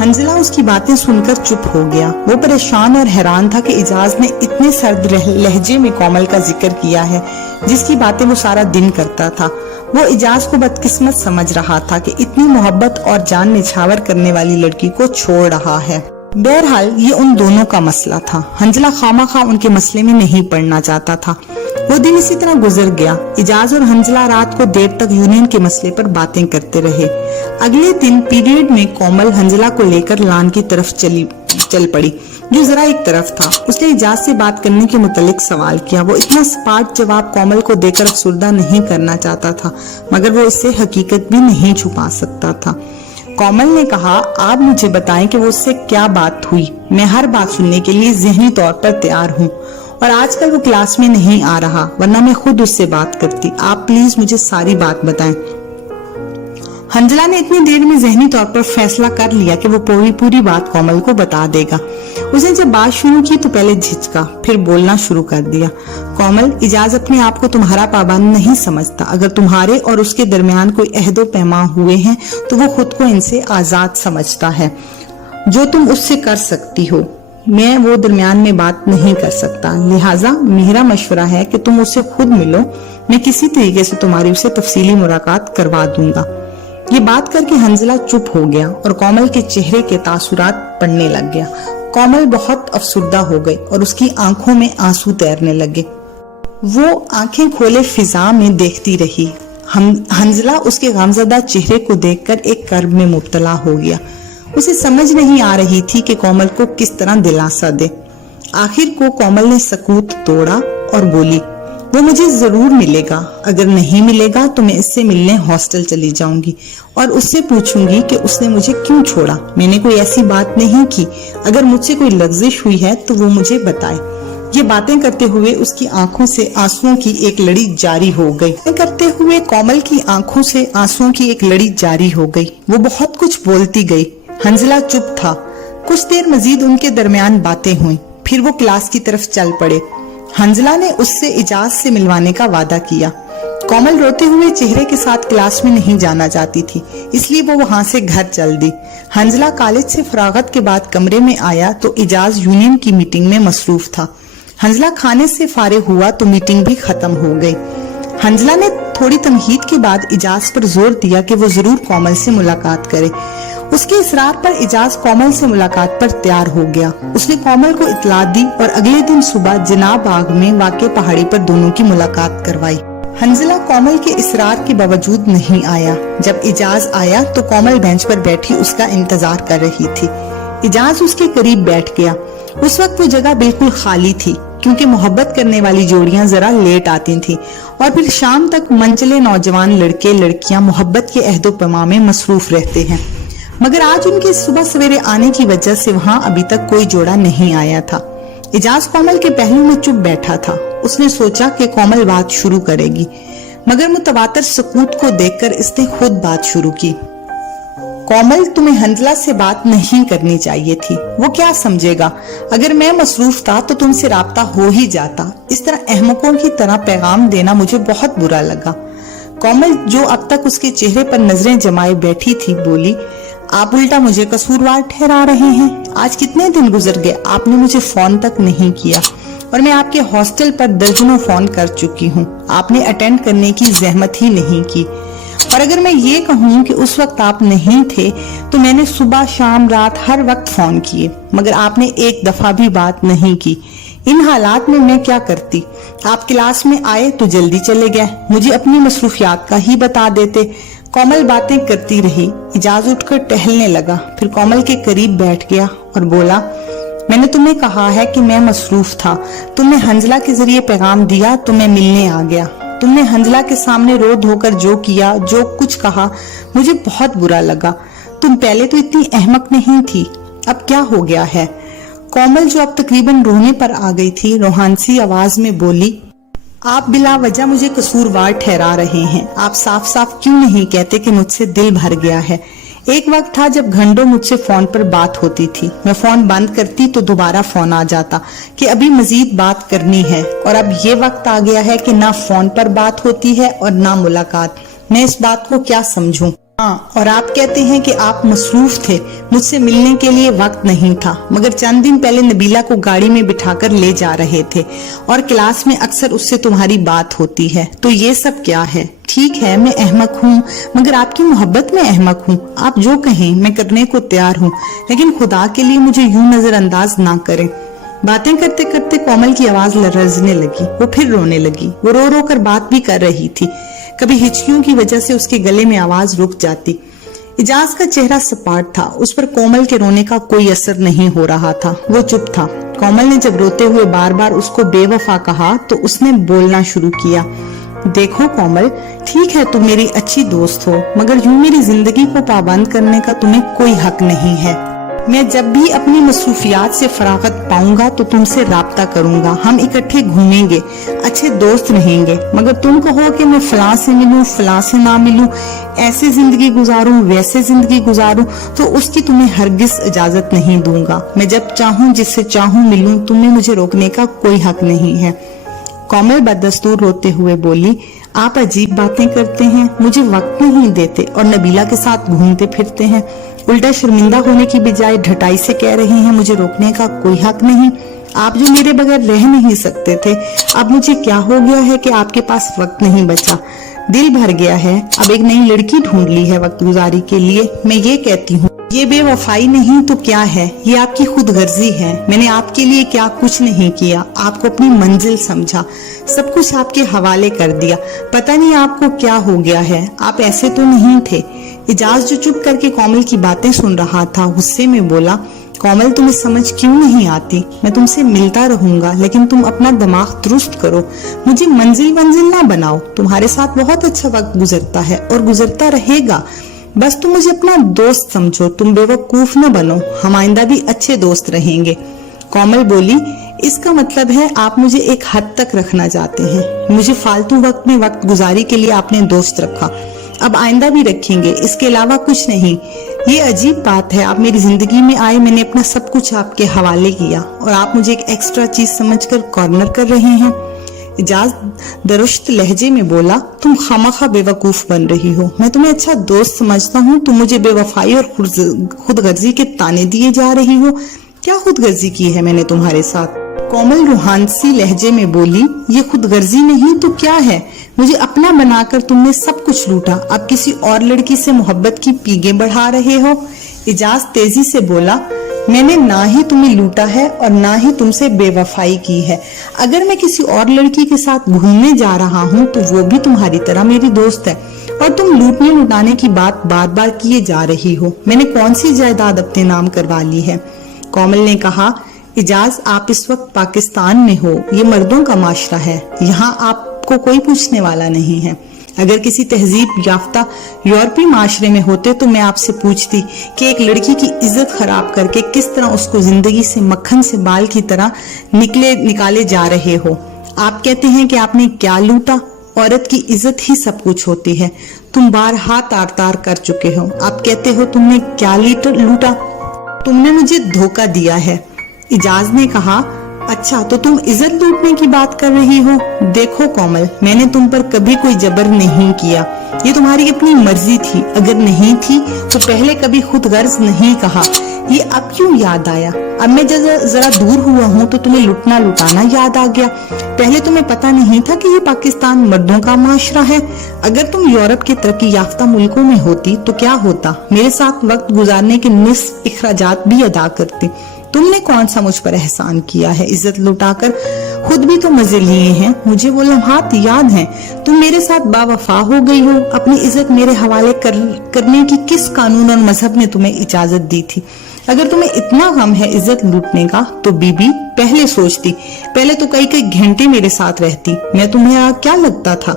हंजला उसकी बातें सुनकर चुप हो गया। वो परेशान और हैरान था कि इजाज ने इतने सर्द लहजे में कोमल का जिक्र किया है जिसकी बातें वो सारा दिन करता था। वो इजाज को बदकिस्मत समझ रहा था कि इतनी मोहब्बत और जान निछावर करने वाली लड़की को छोड़ रहा है। बहरहाल ये उन दोनों का मसला था। हंजला खामखा उनके मसले में नहीं पड़ना चाहता था। वो दिन इसी तरह गुजर गया। इजाज और हंजला रात को देर तक यूनियन के मसले पर बातें करते रहे। अगले दिन पीरियड में कोमल हंजला को लेकर लान की तरफ चल पड़ी जो जरा एक तरफ था। उसने इजाज से बात करने के मुतालिक सवाल किया। वो इतना सपाट जवाब कोमल को देकर अफसुर्दा नहीं करना चाहता था, मगर वो इससे हकीकत भी नहीं छुपा सकता था। कोमल ने कहा, आप मुझे बताएं कि वो उससे क्या बात हुई। मैं हर बात सुनने के लिए ज़हनी तौर पर तैयार हूँ। और आजकल वो क्लास में नहीं आ रहा, वरना मैं खुद उससे बात करती। आप प्लीज मुझे सारी बात बताएं। हंजला ने इतनी देर में ज़हनी तौर पर फैसला कर लिया कि वो पूरी बात कोमल को बता देगा। उसने जब बात शुरू की तो पहले झिझका, फिर बोलना शुरू कर दिया। कोमल, इजाज अपने आप को तुम्हारा पाबंद नहीं समझता। अगर तुम्हारे और उसके दरमियान कोई अहदो पैमा हुए हैं तो वो खुद को इनसे आजाद समझता है। जो तुम उससे कर सकती हो, मैं वो दरमियान में बात नहीं कर सकता। लिहाजा मेरा मशवरा है कि तुम उससे खुद मिलो। मैं किसी तरीके से तुम्हारी उससे तफसीली मुलाकात करवा दूंगा। ये बात करके हंजला चुप हो गया और कोमल के चेहरे के तासुरात पड़ने लग गया। कोमल बहुत अफसुर्दा हो गई और उसकी आंखों में आंसू तैरने लगे। वो आंखें खोले फिजा में देखती रही। हंजला उसके गमज़दा चेहरे को देखकर एक कर्ब में मुब्तला हो गया। उसे समझ नहीं आ रही थी कि कोमल को किस तरह दिलासा दे। आखिर को कोमल ने सकूत तोड़ा और बोली, वो मुझे जरूर मिलेगा। अगर नहीं मिलेगा तो मैं इससे मिलने हॉस्टल चली जाऊंगी और उससे पूछूंगी कि उसने मुझे क्यों छोड़ा। मैंने कोई ऐसी बात नहीं की। अगर मुझसे कोई लग़्ज़िश हुई है तो वो मुझे बताए। ये बातें करते हुए उसकी आंखों से आंसुओं की एक लड़ी जारी हो गई। करते हुए कोमल की आंखों से आंसुओं की एक लड़ी जारी हो गई। वो बहुत कुछ बोलती गई। हंजला चुप था। कुछ देर मजीद उनके दरमियान बातें हुई, फिर वो क्लास की तरफ चल पड़े। हंजला ने उससे इजाज से मिलवाने का वादा किया। कोमल रोते हुए चेहरे के साथ क्लास में नहीं जाना चाहती थी, इसलिए वो वहां से घर चल दी। हंजला कॉलेज से फरागत के बाद कमरे में आया तो इजाज यूनियन की मीटिंग में मसरूफ था। हंजला खाने से फारिग हुआ तो मीटिंग भी खत्म हो गई। हंजला ने थोड़ी तमहीद के बाद इजाज पर जोर दिया कि वो जरूर कोमल से मुलाकात करे। उसके इसरार पर इजाज कोमल से मुलाकात पर तैयार हो गया। उसने कोमल को इतला दी और अगले दिन सुबह जिनाब बाग में वाक़े पहाड़ी पर दोनों की मुलाकात करवाई। हंजला कोमल के इसरार के बावजूद नहीं आया। जब इजाज आया तो कोमल बेंच पर बैठी उसका इंतजार कर रही थी। इजाज उसके करीब बैठ गया। उस वक्त वो जगह बिल्कुल खाली थी, क्योंकि मोहब्बत करने वाली जोड़ियां जरा लेट आती थीं और फिर शाम तक मनचले नौजवान लड़के लड़कियां मोहब्बत के अहदो पैमा में मसरूफ रहते हैं। मगर आज उनके सुबह सवेरे आने की वजह से वहां अभी तक कोई जोड़ा नहीं आया था। इजाज कोमल के पहलू में चुप बैठा था। उसने सोचा कि कोमल बात शुरू करेगी, मगर मुतवातर सुकूत को देखकर इसने खुद बात शुरू की। कोमल, तुम्हें हंजला से बात नहीं करनी चाहिए थी। वो क्या समझेगा? अगर मैं मसरूफ था तो तुमसे राब्ता हो ही जाता। इस तरह अहमकों की तरह पैगाम देना मुझे बहुत बुरा लगा। कोमल, जो अब तक उसके चेहरे पर नजरें जमाए बैठी थी, बोली, आप उल्टा मुझे कसूरवार ठहरा रहे हैं। आज कितने दिन गुजर गए, आपने मुझे फोन तक नहीं किया और मैं आपके हॉस्टल पर दर्जनों फोन कर चुकी हूँ। आपने अटेंड करने की जहमत ही नहीं की। और अगर मैं ये कहूँ कि उस वक्त आप नहीं थे तो मैंने सुबह शाम रात हर वक्त फोन किए, मगर आपने एक दफा भी बात नहीं की। इन हालात में मैं क्या करती? आप क्लास में आए तो जल्दी चले गए, मुझे अपनी मसरूफियात का ही बता देते। कोमल बातें करती रही। इजाज उठकर टहलने लगा, फिर कोमल के करीब बैठ गया और बोला, मैंने तुम्हें कहा है कि मैं मसरूफ था। तुमने हंजला के जरिए पैगाम दिया तो मैं मिलने आ गया। तुमने हंजला के सामने रो धोकर जो किया, जो कुछ कहा, मुझे बहुत बुरा लगा। तुम पहले तो इतनी अहमक नहीं थी, अब क्या हो गया है? कोमल, जो अब तकरीबन रोने पर आ गई थी, रोहानसी आवाज में बोली, आप बिला वजह मुझे कसूरवार ठहरा रहे हैं। आप साफ साफ क्यों नहीं कहते कि मुझसे दिल भर गया है? एक वक्त था जब घंटों मुझसे फोन पर बात होती थी। मैं फोन बंद करती तो दोबारा फोन आ जाता कि अभी मजीद बात करनी है, और अब ये वक्त आ गया है कि ना फोन पर बात होती है और ना मुलाकात। मैं इस बात को क्या समझूं? हाँ, और आप कहते हैं कि आप मसरूफ थे, मुझसे मिलने के लिए वक्त नहीं था। मगर चंद दिन पहले नबीला को गाड़ी में बिठाकर ले जा रहे थे और क्लास में अक्सर उससे तुम्हारी बात होती है। तो ये सब क्या है? ठीक है, मैं अहमक हूँ, मगर आपकी मोहब्बत में अहमक हूँ। आप जो कहें मैं करने को तैयार हूँ, लेकिन खुदा के लिए मुझे यूं नजरअंदाज ना करें। बातें करते करते कोमल की आवाज लरजने लगी। वो फिर रोने लगी। वो रो रो कर बात भी कर रही थी। कभी हिचकियों की वजह से उसके गले में आवाज रुक जाती। इजाज का चेहरा सपाट था, उस पर कोमल के रोने का कोई असर नहीं हो रहा था। वो चुप था। कोमल ने जब रोते हुए बार बार उसको बेवफा कहा तो उसने बोलना शुरू किया, देखो कोमल, ठीक है तुम मेरी अच्छी दोस्त हो, मगर यूं मेरी जिंदगी को पाबंद करने का तुम्हें कोई हक नहीं है। मैं जब भी अपनी मसरूफियात से फरागत पाऊंगा तो तुमसे राब्ता करूंगा। हम इकट्ठे घूमेंगे, अच्छे दोस्त रहेंगे। मगर तुम कहो कि मैं फलां से मिलूं, फलां से ना मिलूं, ऐसे जिंदगी गुजारूं, वैसे जिंदगी गुजारूं, तो उसकी तुम्हें हरगिज इजाजत नहीं दूंगा। मैं जब चाहूं जिससे चाहूं मिलूं, तुम्हें मुझे रोकने का कोई हक नहीं है। कोमल बदस्तूर रोते हुए बोली, आप अजीब बातें करते हैं, मुझे वक्त नहीं देते और नबीला के साथ घूमते फिरते हैं। उल्टा शर्मिंदा होने की बजाय ढटाई से कह रहे हैं मुझे रोकने का कोई हक नहीं। आप जो मेरे बगैर रह नहीं सकते थे, अब मुझे क्या हो गया है कि आपके पास वक्त नहीं बचा? दिल भर गया है, अब एक नई लड़की ढूंढ ली है वक्त गुजारी के लिए। मैं ये कहती हूँ, ये बेवफाई नहीं तो क्या है? ये आपकी खुदगर्जी है। मैंने आपके लिए क्या कुछ नहीं किया, आपको अपनी मंजिल समझा, सब कुछ आपके हवाले कर दिया। पता नहीं आपको क्या हो गया है, आप ऐसे तो नहीं थे। इजाज जो चुप करके कोमल की बातें सुन रहा था, गुस्से में बोला, कोमल तुम्हें समझ क्यों नहीं आती? मैं तुमसे मिलता रहूंगा, लेकिन तुम अपना दिमाग दुरुस्त करो, मुझे मंजिल ना बनाओ। तुम्हारे साथ बहुत अच्छा वक्त गुजरता है और गुजरता रहेगा, बस तुम मुझे अपना दोस्त समझो, तुम बेवकूफ न बनो। हम आइंदा भी अच्छे दोस्त रहेंगे। कोमल बोली, इसका मतलब है आप मुझे एक हद तक रखना चाहते हैं। मुझे फालतू वक्त में वक्त गुजारी के लिए आपने दोस्त रखा, अब आइंदा भी रखेंगे, इसके अलावा कुछ नहीं। ये अजीब बात है, आप मेरी जिंदगी में आए, मैंने अपना सब कुछ आपके हवाले किया और आप मुझे एक एक्स्ट्रा चीज समझकर कॉर्नर कर रहे हैं। इजाज दरुस्त लहजे में बोला, तुम खामखा बेवकूफ बन रही हो। मैं तुम्हें अच्छा दोस्त समझता हूँ, तुम मुझे बेवफाई और खुदगर्जी के ताने दिए जा रही हो। क्या खुदगर्जी की है मैंने तुम्हारे साथ? कोमल रूहानसी लहजे में बोली, ये खुदगर्जी नहीं तो क्या है? मुझे अपना बनाकर तुमने सब कुछ लूटा, अब किसी और लड़की से मोहब्बत की पीगे बढ़ा रहे हो। इजाज तेजी से बोला, मैंने ना ही तुम्हें लूटा है और ना ही तुमसे बेवफाई की है। अगर मैं किसी और लड़की के साथ घूमने जा रहा हूँ तो वो भी तुम्हारी तरह मेरी दोस्त है और तुम लूटने लुटाने की बात बार बार किए जा रही हो। मैंने कौन सी जायदाद अपने नाम करवा ली है? कोमल ने कहा, इजाज आप इस वक्त पाकिस्तान में हो, ये मर्दों का माशरा है, यहाँ आपको कोई पूछने वाला नहीं है। अगर किसी तहजीब याफ्ता यूरोपीय माशरे में होते तो मैं आपसे पूछती कि एक लड़की की इज्जत खराब करके किस तरह उसको जिंदगी से मक्खन से बाल की तरह निकाले जा रहे हो। आप कहते हैं कि आपने क्या लूटा? औरत की इज्जत ही सब कुछ होती है। तुम बारहा तार तार कर चुके हो। आप कहते हो तुमने क्या लूटा? तुमने मुझे धोखा दिया है। इजाज ने कहा, अच्छा तो तुम इज्जत लूटने की बात कर रही हो? देखो कोमल, मैंने तुम पर कभी कोई जबर नहीं किया, ये तुम्हारी अपनी मर्जी थी। अगर नहीं थी तो पहले कभी खुद गर्ज नहीं कहा। ये अब क्यों याद आया? अब मैं जरा दूर हुआ हूँ तो तुम्हें लुटना लुटाना याद आ गया। पहले तुम्हें पता नहीं था कि ये पाकिस्तान मर्दों का माशरा है। अगर तुम यूरोप के तरक्की याफ्ता मुल्कों में होती तो क्या होता? मेरे साथ वक्त गुजारने के निस्फ इखराजात भी अदा करती। तुमने कौन सा मुझ पर एहसान किया है इज्जत लुटाकर? खुद भी तो मजे लिए हैं। मुझे वो लम्हात याद हैं। तुम मेरे साथ बावफा हो गई हो। अपनी इज्जत मेरे हवाले करने की किस कानून और मजहब ने तुम्हें इजाजत दी थी? अगर तुम्हें इतना गम है इज्जत लूटने का तो बीबी पहले सोचती, पहले तो कई घंटे मेरे साथ रहती। मैं तुम्हें क्या लगता था?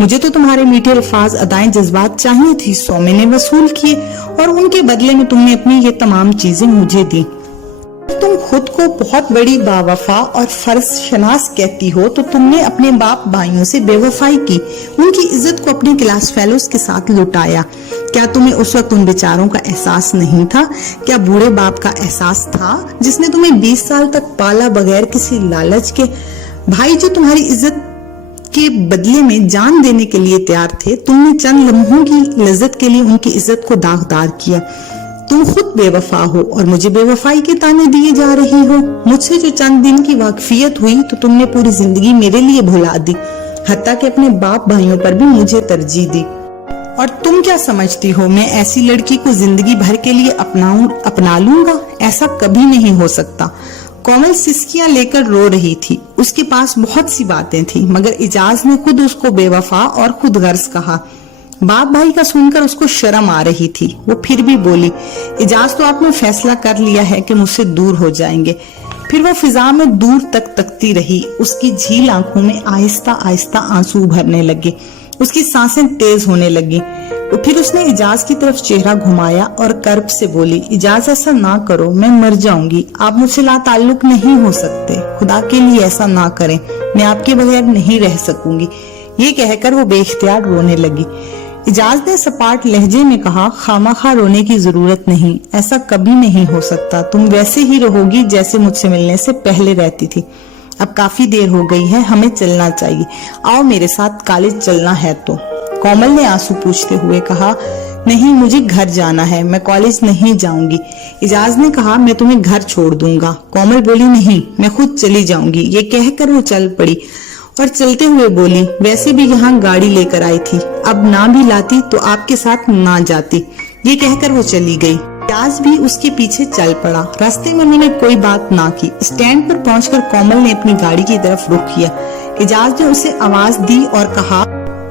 मुझे तो तुम्हारे मीठे अल्फाज, अदाएं, जज्बात चाहिए थी। 100 मैंने वसूल किए और उनके बदले में तुमने अपनी ये तमाम चीजें मुझे दी। तुम खुद को बहुत बड़ी बावफा और फर्ज शनास कहती हो तो तुमने अपने बाप भाइयों से बेवफाई की, उनकी इज्जत को अपने क्लास फेलोज के साथ लुटाया। क्या तुम्हें उस वक्त उन बेचारों का एहसास नहीं था? क्या बूढ़े बाप का एहसास था जिसने तुम्हें 20 साल तक पाला बगैर किसी लालच के? भाई जो तुम्हारी इज्जत के बदले में जान देने के लिए तैयार थे, तुमने चंद लम्हों की लज्जत के लिए उनकी इज्जत को दागदार किया। तुम खुद बेवफा हो और मुझे बेवफाई के ताने दिए जा रही हो। मुझसे जो चंद दिन की वाकफियत हुई तो तुमने पूरी जिंदगी मेरे लिए भुला दी, हत्ता कि अपने बाप भाइयों पर भी मुझे तरजीह दी। और तुम क्या समझती हो मैं ऐसी लड़की को जिंदगी भर के लिए अपना लूंगा? ऐसा कभी नहीं हो सकता। कोमल सिसकियां लेकर रो रही थी। उसके पास बहुत सी बातें थी मगर इजाज ने खुद उसको बेवफा और खुदगर्ज कहा। बाप भाई का सुनकर उसको शर्म आ रही थी। वो फिर भी बोली, इजाज तो आपने फैसला कर लिया है कि मुझसे दूर हो जाएंगे। फिर वो फिजा में दूर तक तकती रही। उसकी झील आंखों में आहिस्ता आहिस्ता आंसू भरने लगे। उसकी सांसें तेज होने लगी। फिर उसने इजाज की तरफ चेहरा घुमाया और कर्ब से बोली, इजाज ऐसा ना करो, मैं मर जाऊंगी। आप मुझसे लाताल्लुक नहीं हो सकते। खुदा के लिए ऐसा ना करें, मैं आपके बगैर नहीं रह सकूंगी। ये कहकर वो बेइख्तियार रोने लगी। इजाज ने सपाट लहजे में कहा, खामखा रोने की जरूरत नहीं, ऐसा कभी नहीं हो सकता। तुम वैसे ही रहोगी जैसे मुझसे मिलने से पहले रहती थी। अब काफी देर हो गई है, हमें चलना चाहिए। आओ मेरे साथ, कॉलेज चलना है तो। कोमल ने आंसू पूछते हुए कहा, नहीं मुझे घर जाना है, मैं कॉलेज नहीं जाऊंगी। इजाज ने कहा, मैं तुम्हें घर छोड़ दूंगा। कोमल बोली, नहीं मैं खुद चली जाऊंगी। ये कहकर वो चल पड़ी और चलते हुए बोली, वैसे भी यहाँ गाड़ी लेकर आई थी, अब ना भी लाती तो आपके साथ ना जाती। ये कहकर वो चली गई। इजाज भी उसके पीछे चल पड़ा। रास्ते में उन्होंने कोई बात ना की। स्टैंड पर पहुंचकर कोमल ने अपनी गाड़ी की तरफ रुख किया। इजाज ने उसे आवाज दी और कहा,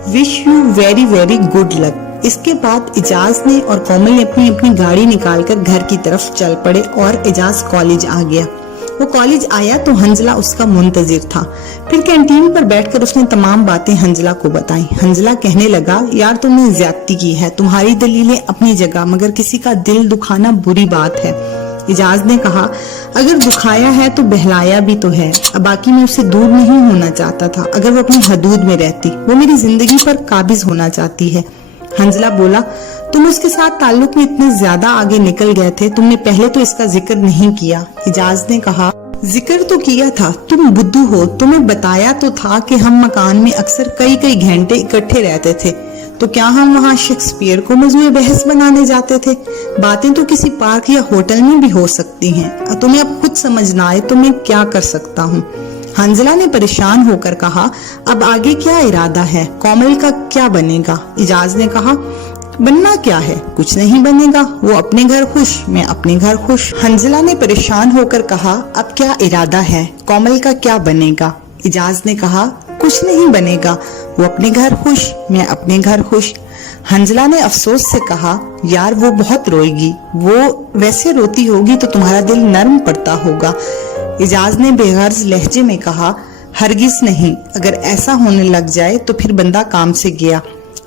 wish you very very good luck. इसके बाद इजाज ने और कोमल ने अपनी अपनी गाड़ी निकालकर घर की तरफ चल पड़े और इजाज कॉलेज आ गया। वो कॉलेज आया तो हंजला उसका मुंतजिर था। फिर कैंटीन पर बैठकर उसने तमाम बातें हंजला को बताई। हंजला कहने लगा, यार तुमने ज्यादती की है, तुम्हारी दलीलें अपनी जगह, मगर किसी का दिल दुखाना बुरी बात है। इजाज ने कहा, अगर दुखाया है तो बहलाया भी तो है। अब बाकी मैं उससे दूर नहीं होना चाहता था। अगर वो अपनी हदूद में रहती, वो मेरी जिंदगी पर काबिज होना चाहती है। हंजला बोला, तुम उसके साथ ताल्लुक में इतने ज्यादा आगे निकल गए थे, तुमने पहले तो इसका जिक्र नहीं किया। इजाज ने कहा, जिक्र तो किया था, तुम बुद्धू हो, तुम्हें बताया तो था कि हम मकान में अक्सर कई कई घंटे इकट्ठे रहते थे, तो क्या हम वहाँ शेक्सपियर को मौजूए बहस बनाने जाते थे? बातें तो किसी पार्क या होटल में भी हो सकती हैं। तुम्हें अब खुद समझ ना आए तो मैं क्या कर सकता हूँ? हंजला ने परेशान होकर कहा, अब आगे क्या इरादा है? कोमल का क्या बनेगा? इजाज ने कहा, बनना क्या है, कुछ नहीं बनेगा, वो अपने घर खुश, मैं अपने घर खुश। हंजला ने परेशान होकर कहा, अब क्या इरादा है, कोमल का क्या बनेगा? इजाज ने कहा, कुछ नहीं बनेगा, वो अपने घर खुश, मैं अपने घर खुश। हंजला ने अफसोस से कहा, यार वो बहुत रोएगी, वो वैसे रोती होगी तो तुम्हारा दिल नरम पड़ता होगा। इजाज ने बेगर्ज लहजे में कहा, हरगिज नहीं, अगर ऐसा होने लग जाए तो फिर बंदा काम से गया।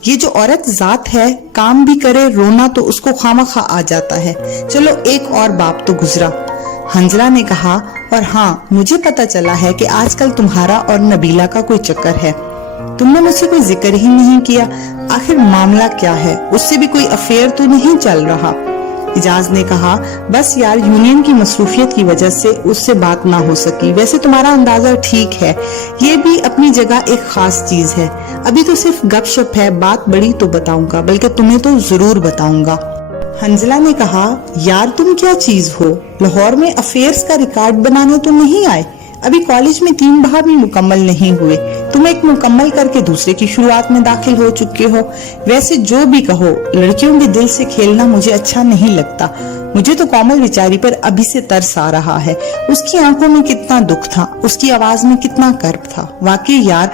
ये जो औरत जात है, काम भी करे, रोना तो उसको खामखा आ जाता है। चलो एक और बाप तो गुजरा। हंजला ने कहा, और हाँ, मुझे पता चला है कि आजकल तुम्हारा और नबीला का कोई चक्कर है। तुमने मुझसे कोई जिक्र ही नहीं किया, आखिर मामला क्या है? उससे भी कोई अफेयर तो नहीं चल रहा? इजाज ने कहा, बस यार, यूनियन की मसरूफियत की वजह से उससे बात ना हो सकी। वैसे तुम्हारा अंदाजा ठीक है, ये भी अपनी जगह एक खास चीज है। अभी तो सिर्फ गपशप है, बात बड़ी तो बताऊंगा, बल्कि तुम्हें तो जरूर बताऊंगा। हंजला ने कहा, यार तुम क्या चीज हो? लाहौर में अफेयर्स का रिकॉर्ड बनाने तो नहीं आए? अभी कॉलेज में 3 भाग भी मुकम्मल नहीं हुए, तुम एक मुकम्मल करके दूसरे की शुरुआत में दाखिल हो चुके हो। वैसे जो भी कहो, लड़कियों के दिल से खेलना मुझे अच्छा नहीं लगता। मुझे तो कोमल बेचारी पर अभी से तरस आ रहा है। उसकी आंखों में कितना दुख था, उसकी आवाज में कितना कर्ब था। वाकई यार,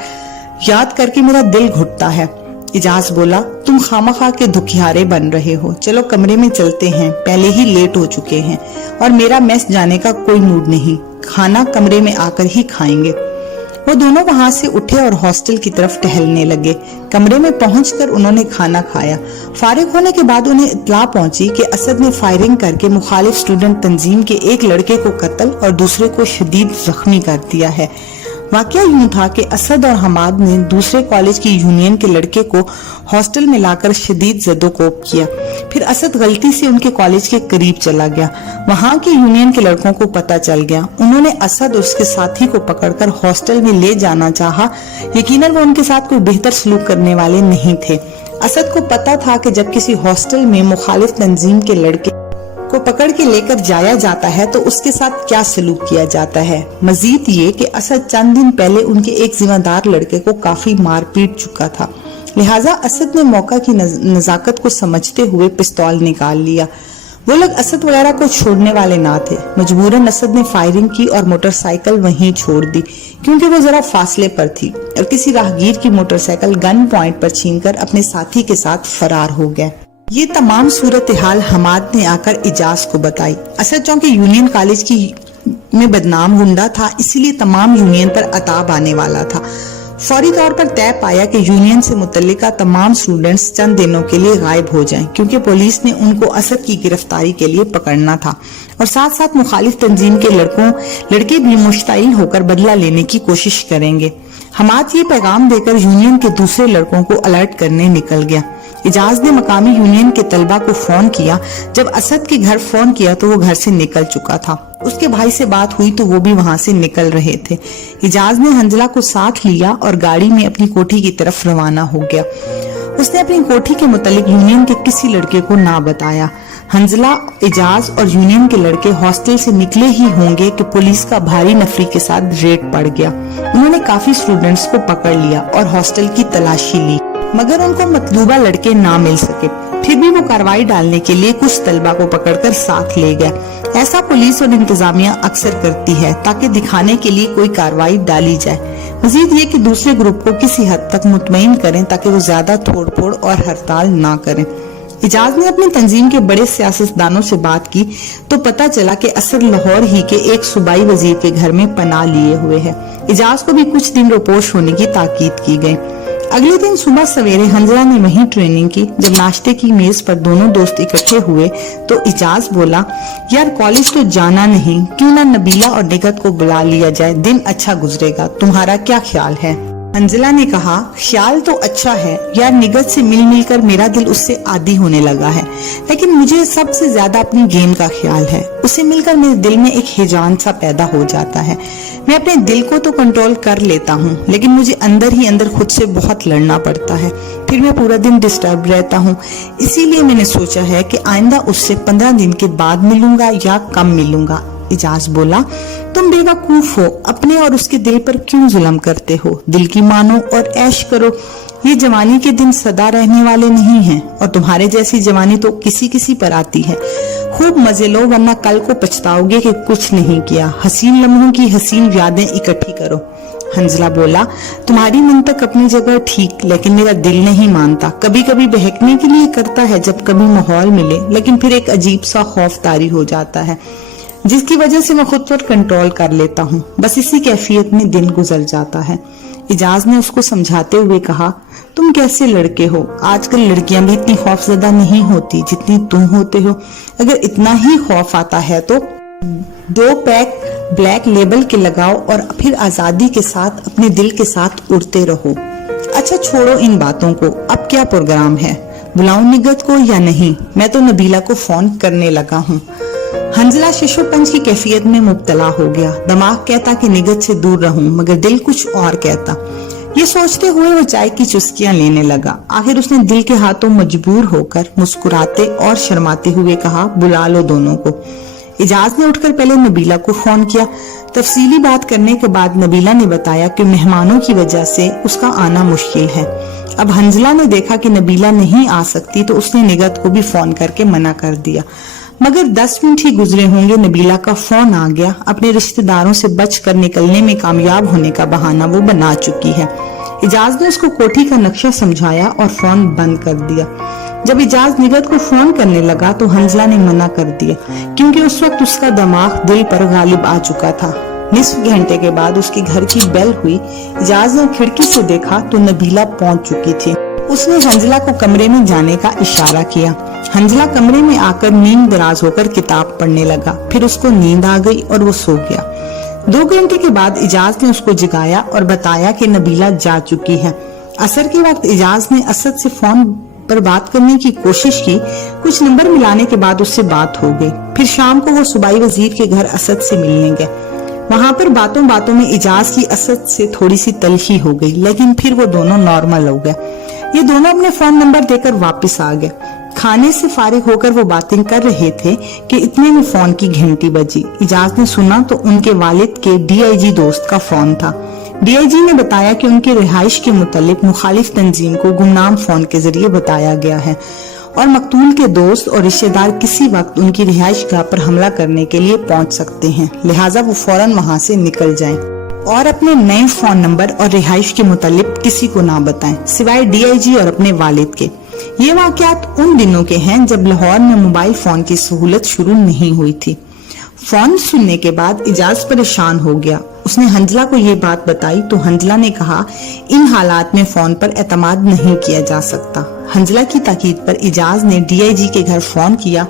याद करके मेरा दिल घुटता है। इजाज बोला, तुम खामखा के दुखियारे बन रहे हो, चलो कमरे में चलते हैं, पहले ही लेट हो चुके हैं और मेरा मेस जाने का कोई मूड नहीं, खाना कमरे में आकर ही खाएंगे। वो दोनों वहां से उठे और हॉस्टल की तरफ टहलने लगे। कमरे में पहुंचकर उन्होंने खाना खाया। फारिग होने के बाद उन्हें इत्तला पहुंची कि असद ने फायरिंग करके मुखालिफ स्टूडेंट तंजीम के एक लड़के को कत्ल और दूसरे को शदीद जख्मी कर दिया है। वाकया यूं था कि असद और हमाद ने दूसरे कॉलेज की यूनियन के लड़के को हॉस्टल में लाकर शदीद जदोकोब किया। फिर असद गलती से उनके कॉलेज के करीब चला गया। वहां के यूनियन के लड़कों को पता चल गया। उन्होंने असद और उसके साथी को पकड़कर हॉस्टल में ले जाना चाहा। यकीनन वो उनके साथ कोई बेहतर सलूक करने वाले नहीं थे। असद को पता था कि जब किसी हॉस्टल में मुखालिफ तंजीम के लड़के को पकड़ के लेकर जाया जाता है तो उसके साथ क्या सलूक किया जाता है। मजीद ये कि असद चंद दिन पहले उनके एक जिम्मेदार लड़के को काफी मार पीट चुका था। लिहाजा असद ने मौका की नजाकत को समझते हुए पिस्तौल निकाल लिया। वो लोग असद वगैरह को छोड़ने वाले ना थे। मजबूरन असद ने फायरिंग की और मोटरसाइकिल वहीं छोड़ दी, क्योंकि वो जरा फासले पर थी और किसी राहगीर की मोटरसाइकिल गन पॉइंट पर छीनकर अपने साथी के साथ फरार हो गया। ये तमाम सूरत हाल हमाद ने आकर इजाज को बताई। असद चूंकि यूनियन कॉलेज की में बदनाम गुंडा था, इसीलिए तमाम यूनियन पर अताब आने वाला था। फौरी तौर पर तय पाया कि यूनियन से मुतल्लिका तमाम स्टूडेंट्स चंद दिनों के लिए गायब हो जाएं, क्योंकि पुलिस ने उनको असद की गिरफ्तारी के लिए पकड़ना था और साथ साथ मुखालिफ तंजीम के लड़के भी मुश्ताइल होकर बदला लेने की कोशिश करेंगे। हमाद ये पैगाम देकर यूनियन के दूसरे लड़कों को अलर्ट करने निकल गया। इजाज ने मकामी यूनियन के तलबा को फोन किया। जब असद के घर फोन किया तो वो घर से निकल चुका था। उसके भाई से बात हुई तो वो भी वहां से निकल रहे थे। इजाज ने हंजला को साथ लिया और गाड़ी में अपनी कोठी की तरफ रवाना हो गया। उसने अपनी कोठी के मुतालिक यूनियन के किसी लड़के को ना बताया। हंजला, इजाज और यूनियन के लड़के हॉस्टल से निकले ही होंगे कि पुलिस का भारी नफरी के साथ रेड पड़ गया। उन्होंने काफी स्टूडेंट्स को पकड़ लिया और हॉस्टल की तलाशी ली, मगर उनको मतलूबा लड़के ना मिल सके। फिर भी वो कार्रवाई डालने के लिए कुछ तलबा को पकड़कर साथ ले गए। ऐसा पुलिस और इंतजामिया अक्सर करती है ताकि दिखाने के लिए कोई कार्रवाई डाली जाए। मजीद ये कि दूसरे ग्रुप को किसी हद तक मुतमईन करें ताकि वो ज्यादा तोड़ फोड़ और हड़ताल ना करें। इजाज ने अपनी तंजीम के बड़े सियासतदानों से बात की तो पता चला कि असद लाहौर ही के एक सूबाई वजीर के घर में पनाह लिए हुए है। इजाज को भी कुछ दिन रोपोश होने की ताकीद की गई। अगले दिन सुबह सवेरे हंजला ने वहीं ट्रेनिंग की। जब नाश्ते की मेज पर दोनों दोस्त इकट्ठे हुए तो इजाज बोला, यार कॉलेज तो जाना नहीं, क्यों ना नबीला और निगत को बुला लिया जाए, दिन अच्छा गुजरेगा, तुम्हारा क्या ख्याल है? हंजला ने कहा, ख्याल तो अच्छा है यार, निगत से मिल मिलकर मेरा दिल उससे आदी होने लगा है, लेकिन मुझे सबसे ज्यादा अपनी गेम का ख्याल है। उससे मिलकर मेरे दिल में एक हिजान सा पैदा हो जाता है। मैं अपने दिल को तो कंट्रोल कर लेता हूँ, लेकिन मुझे अंदर ही अंदर खुद से बहुत लड़ना पड़ता है। फिर मैं पूरा दिन डिस्टर्ब रहता हूँ। इसीलिए मैंने सोचा है कि आइंदा उससे 15 दिन के बाद मिलूंगा या कम मिलूंगा। इजाज बोला, तुम बेवकूफ हो, अपने और उसके दिल पर क्यों जुल्म करते हो? दिल की मानो और ऐश करो। ये जवानी के दिन सदा रहने वाले नहीं हैं, और तुम्हारे जैसी जवानी तो किसी किसी पर आती है। खूब मजे लो, वरना कल को पछताओगे कि कुछ नहीं किया। हसीन लम्हों की हसीन यादें इकट्ठी करो। हंजला बोला, तुम्हारी मंतक अपनी जगह ठीक, लेकिन मेरा दिल नहीं मानता। कभी कभी बहकने के लिए करता है जब कभी माहौल मिले, लेकिन फिर एक अजीब सा खौफ तारी हो जाता है, जिसकी वजह से मैं खुद पर कंट्रोल कर लेता हूँ। बस इसी कैफियत में दिन गुजर जाता है। इजाज ने उसको समझाते हुए कहा, तुम कैसे लड़के हो? आजकल लड़कियां भी इतनी खौफजदा नहीं होती जितनी तुम होते हो। अगर इतना ही खौफ आता है तो 2 पैक ब्लैक लेबल के लगाओ और फिर आजादी के साथ अपने दिल के साथ उड़ते रहो। अच्छा छोड़ो इन बातों को, अब क्या प्रोग्राम है? बुलाऊं निगत को या नहीं? मैं तो नबीला को फोन करने लगा हूँ। हंजला शिशोपंच की कैफियत में मुब्तला हो गया। दिमाग कहता कि निगत से दूर रहूं, मगर दिल कुछ और कहता। ये सोचते हुए वो चाय की चुस्कियां लेने लगा। आखिर उसने दिल के हाथों मजबूर होकर मुस्कुराते और शर्माते हुए कहा, बुला लो दोनों को। इजाज ने उठकर पहले नबीला को फोन किया। तफसीली बात करने के बाद नबीला ने बताया कि मेहमानों की वजह से उसका आना मुश्किल है। अब हंजला ने देखा कि नबीला नहीं आ सकती, तो उसने निगत को भी फोन करके मना कर दिया। मगर 10 मिनट ही गुजरे होंगे, नबीला का फोन आ गया। अपने रिश्तेदारों से बचकर निकलने में कामयाब होने का बहाना वो बना चुकी है। इजाज ने उसको कोठी का नक्शा समझाया और फोन बंद कर दिया। जब इजाज निगत को फोन करने लगा तो हंजला ने मना कर दिया, क्योंकि उस वक्त उसका दिमाग दिल पर गालिब आ चुका था। निस्फ घंटे के बाद उसके घर की बेल हुई। इजाज ने खिड़की से देखा तो नबीला पहुंच चुकी थी। उसने हंजला को कमरे में जाने का इशारा किया। हंजला कमरे में आकर नींद दराज होकर किताब पढ़ने लगा। फिर उसको नींद आ गई और वो सो गया। 2 घंटे के बाद इजाज ने उसको जगाया और बताया कि नबीला जा चुकी है। असर के वक्त इजाज ने असद से फोन पर बात करने की कोशिश की। कुछ नंबर मिलाने के बाद उससे बात हो गई। फिर शाम को वो सूबाई वजीर के घर असद से मिलने गए। वहां पर बातों बातों में इजाज की असद से थोड़ी सी तलखी हो गई, लेकिन फिर वो दोनों नॉर्मल हो गए। ये दोनों अपने फोन नंबर देकर वापस आ गए। खाने से फारिग होकर वो बातें कर रहे थे कि इतने में फोन की घंटी बजी। इजाज ने सुना तो उनके वालिद के डीआईजी दोस्त का फोन था। डीआईजी ने बताया कि उनकी रिहाइश के मुतालिक मुखालिफ तंजीम को गुमनाम फोन के जरिए बताया गया है और मकतूल के दोस्त और रिश्तेदार किसी वक्त उनकी रिहाइश गाह पर हमला करने के लिए पहुंच सकते हैं, लिहाजा वो फौरन वहां से निकल जाएं और अपने नए फोन नंबर और रिहाइश के मुतालिक किसी को ना बताएं, सिवाय डीआईजी और अपने वालिद के। ये वाकयात उन दिनों के हैं जब लाहौर में मोबाइल फोन की सहूलत शुरू नहीं हुई थी। फोन सुनने के बाद इजाज परेशान हो गया। उसने हंजला को ये बात बताई तो हंजला ने कहा, इन हालात में फोन पर एतमाद नहीं किया जा सकता। हंजला की ताकीद पर इजाज ने डीआईजी के घर फोन किया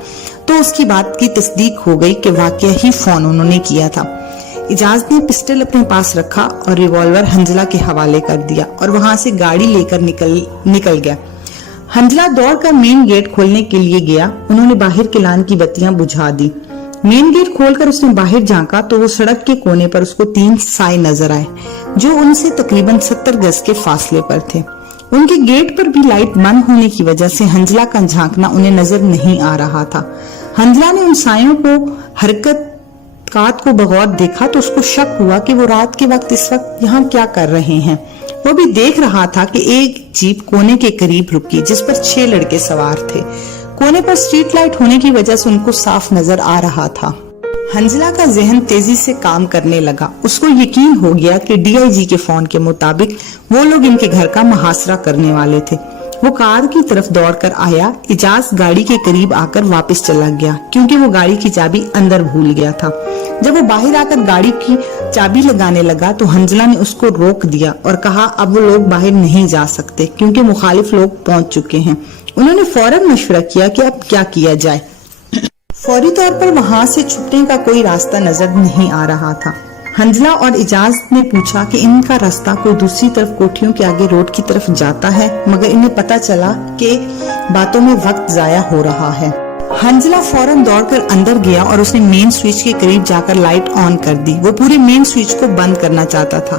तो उसकी बात की तस्दीक हो गई कि वाकया ही फोन उन्होंने किया था। इजाज ने पिस्टल अपने पास रखा और रिवॉल्वर हंजला के हवाले कर दिया और वहां से गाड़ी लेकर निकल गया। हंजला दौड़कर मेन गेट खोलने के लिए गया। उन्होंने बाहर किलान की बत्तियां बुझा दी। मेन गेट खोलकर उसने बाहर झांका तो वो सड़क के कोने पर उसको 3 साए नजर आए, जो उनसे तकरीबन 70 गज के फासले पर थे। उनके गेट पर भी लाइट बंद होने की वजह से हंजला का झांकना उन्हें नजर नहीं आ रहा था। हंजला ने उन सायों को हरकत को बगौर देखा तो उसको शक हुआ कि वो रात के वक्त इस वक्त यहाँ क्या कर रहे हैं। वो भी देख रहा था कि एक जीप कोने के करीब रुकी जिस पर 6 लड़के सवार थे। कोने पर स्ट्रीट लाइट होने की वजह से उनको साफ नजर आ रहा था। हंजला का जहन तेजी से काम करने लगा। उसको यकीन हो गया कि डीआईजी के फोन के मुताबिक वो लोग इनके घर का मुहासरा करने वाले थे। वो कार की तरफ दौड़कर आया। इजाज गाड़ी के करीब आकर वापस चला गया क्योंकि वो गाड़ी की चाबी अंदर भूल गया था। जब वो बाहर आकर गाड़ी की चाबी लगाने लगा तो हंजला ने उसको रोक दिया और कहा, अब वो लोग बाहर नहीं जा सकते क्योंकि मुखालिफ लोग पहुंच चुके हैं। उन्होंने फौरन मशवरा किया कि अब क्या किया जाए। फौरी तौर पर वहां से छुपने का कोई रास्ता नजर नहीं आ रहा था। हंजला और इजाज ने पूछा कि इनका रास्ता कोई दूसरी तरफ कोठियों के आगे रोड की तरफ जाता है, मगर इन्हें पता चला कि बातों में वक्त जाया हो रहा है। हंजला फौरन दौड़कर अंदर गया और उसने मेन स्विच के करीब जाकर लाइट ऑन कर दी। वो पूरे मेन स्विच को बंद करना चाहता था।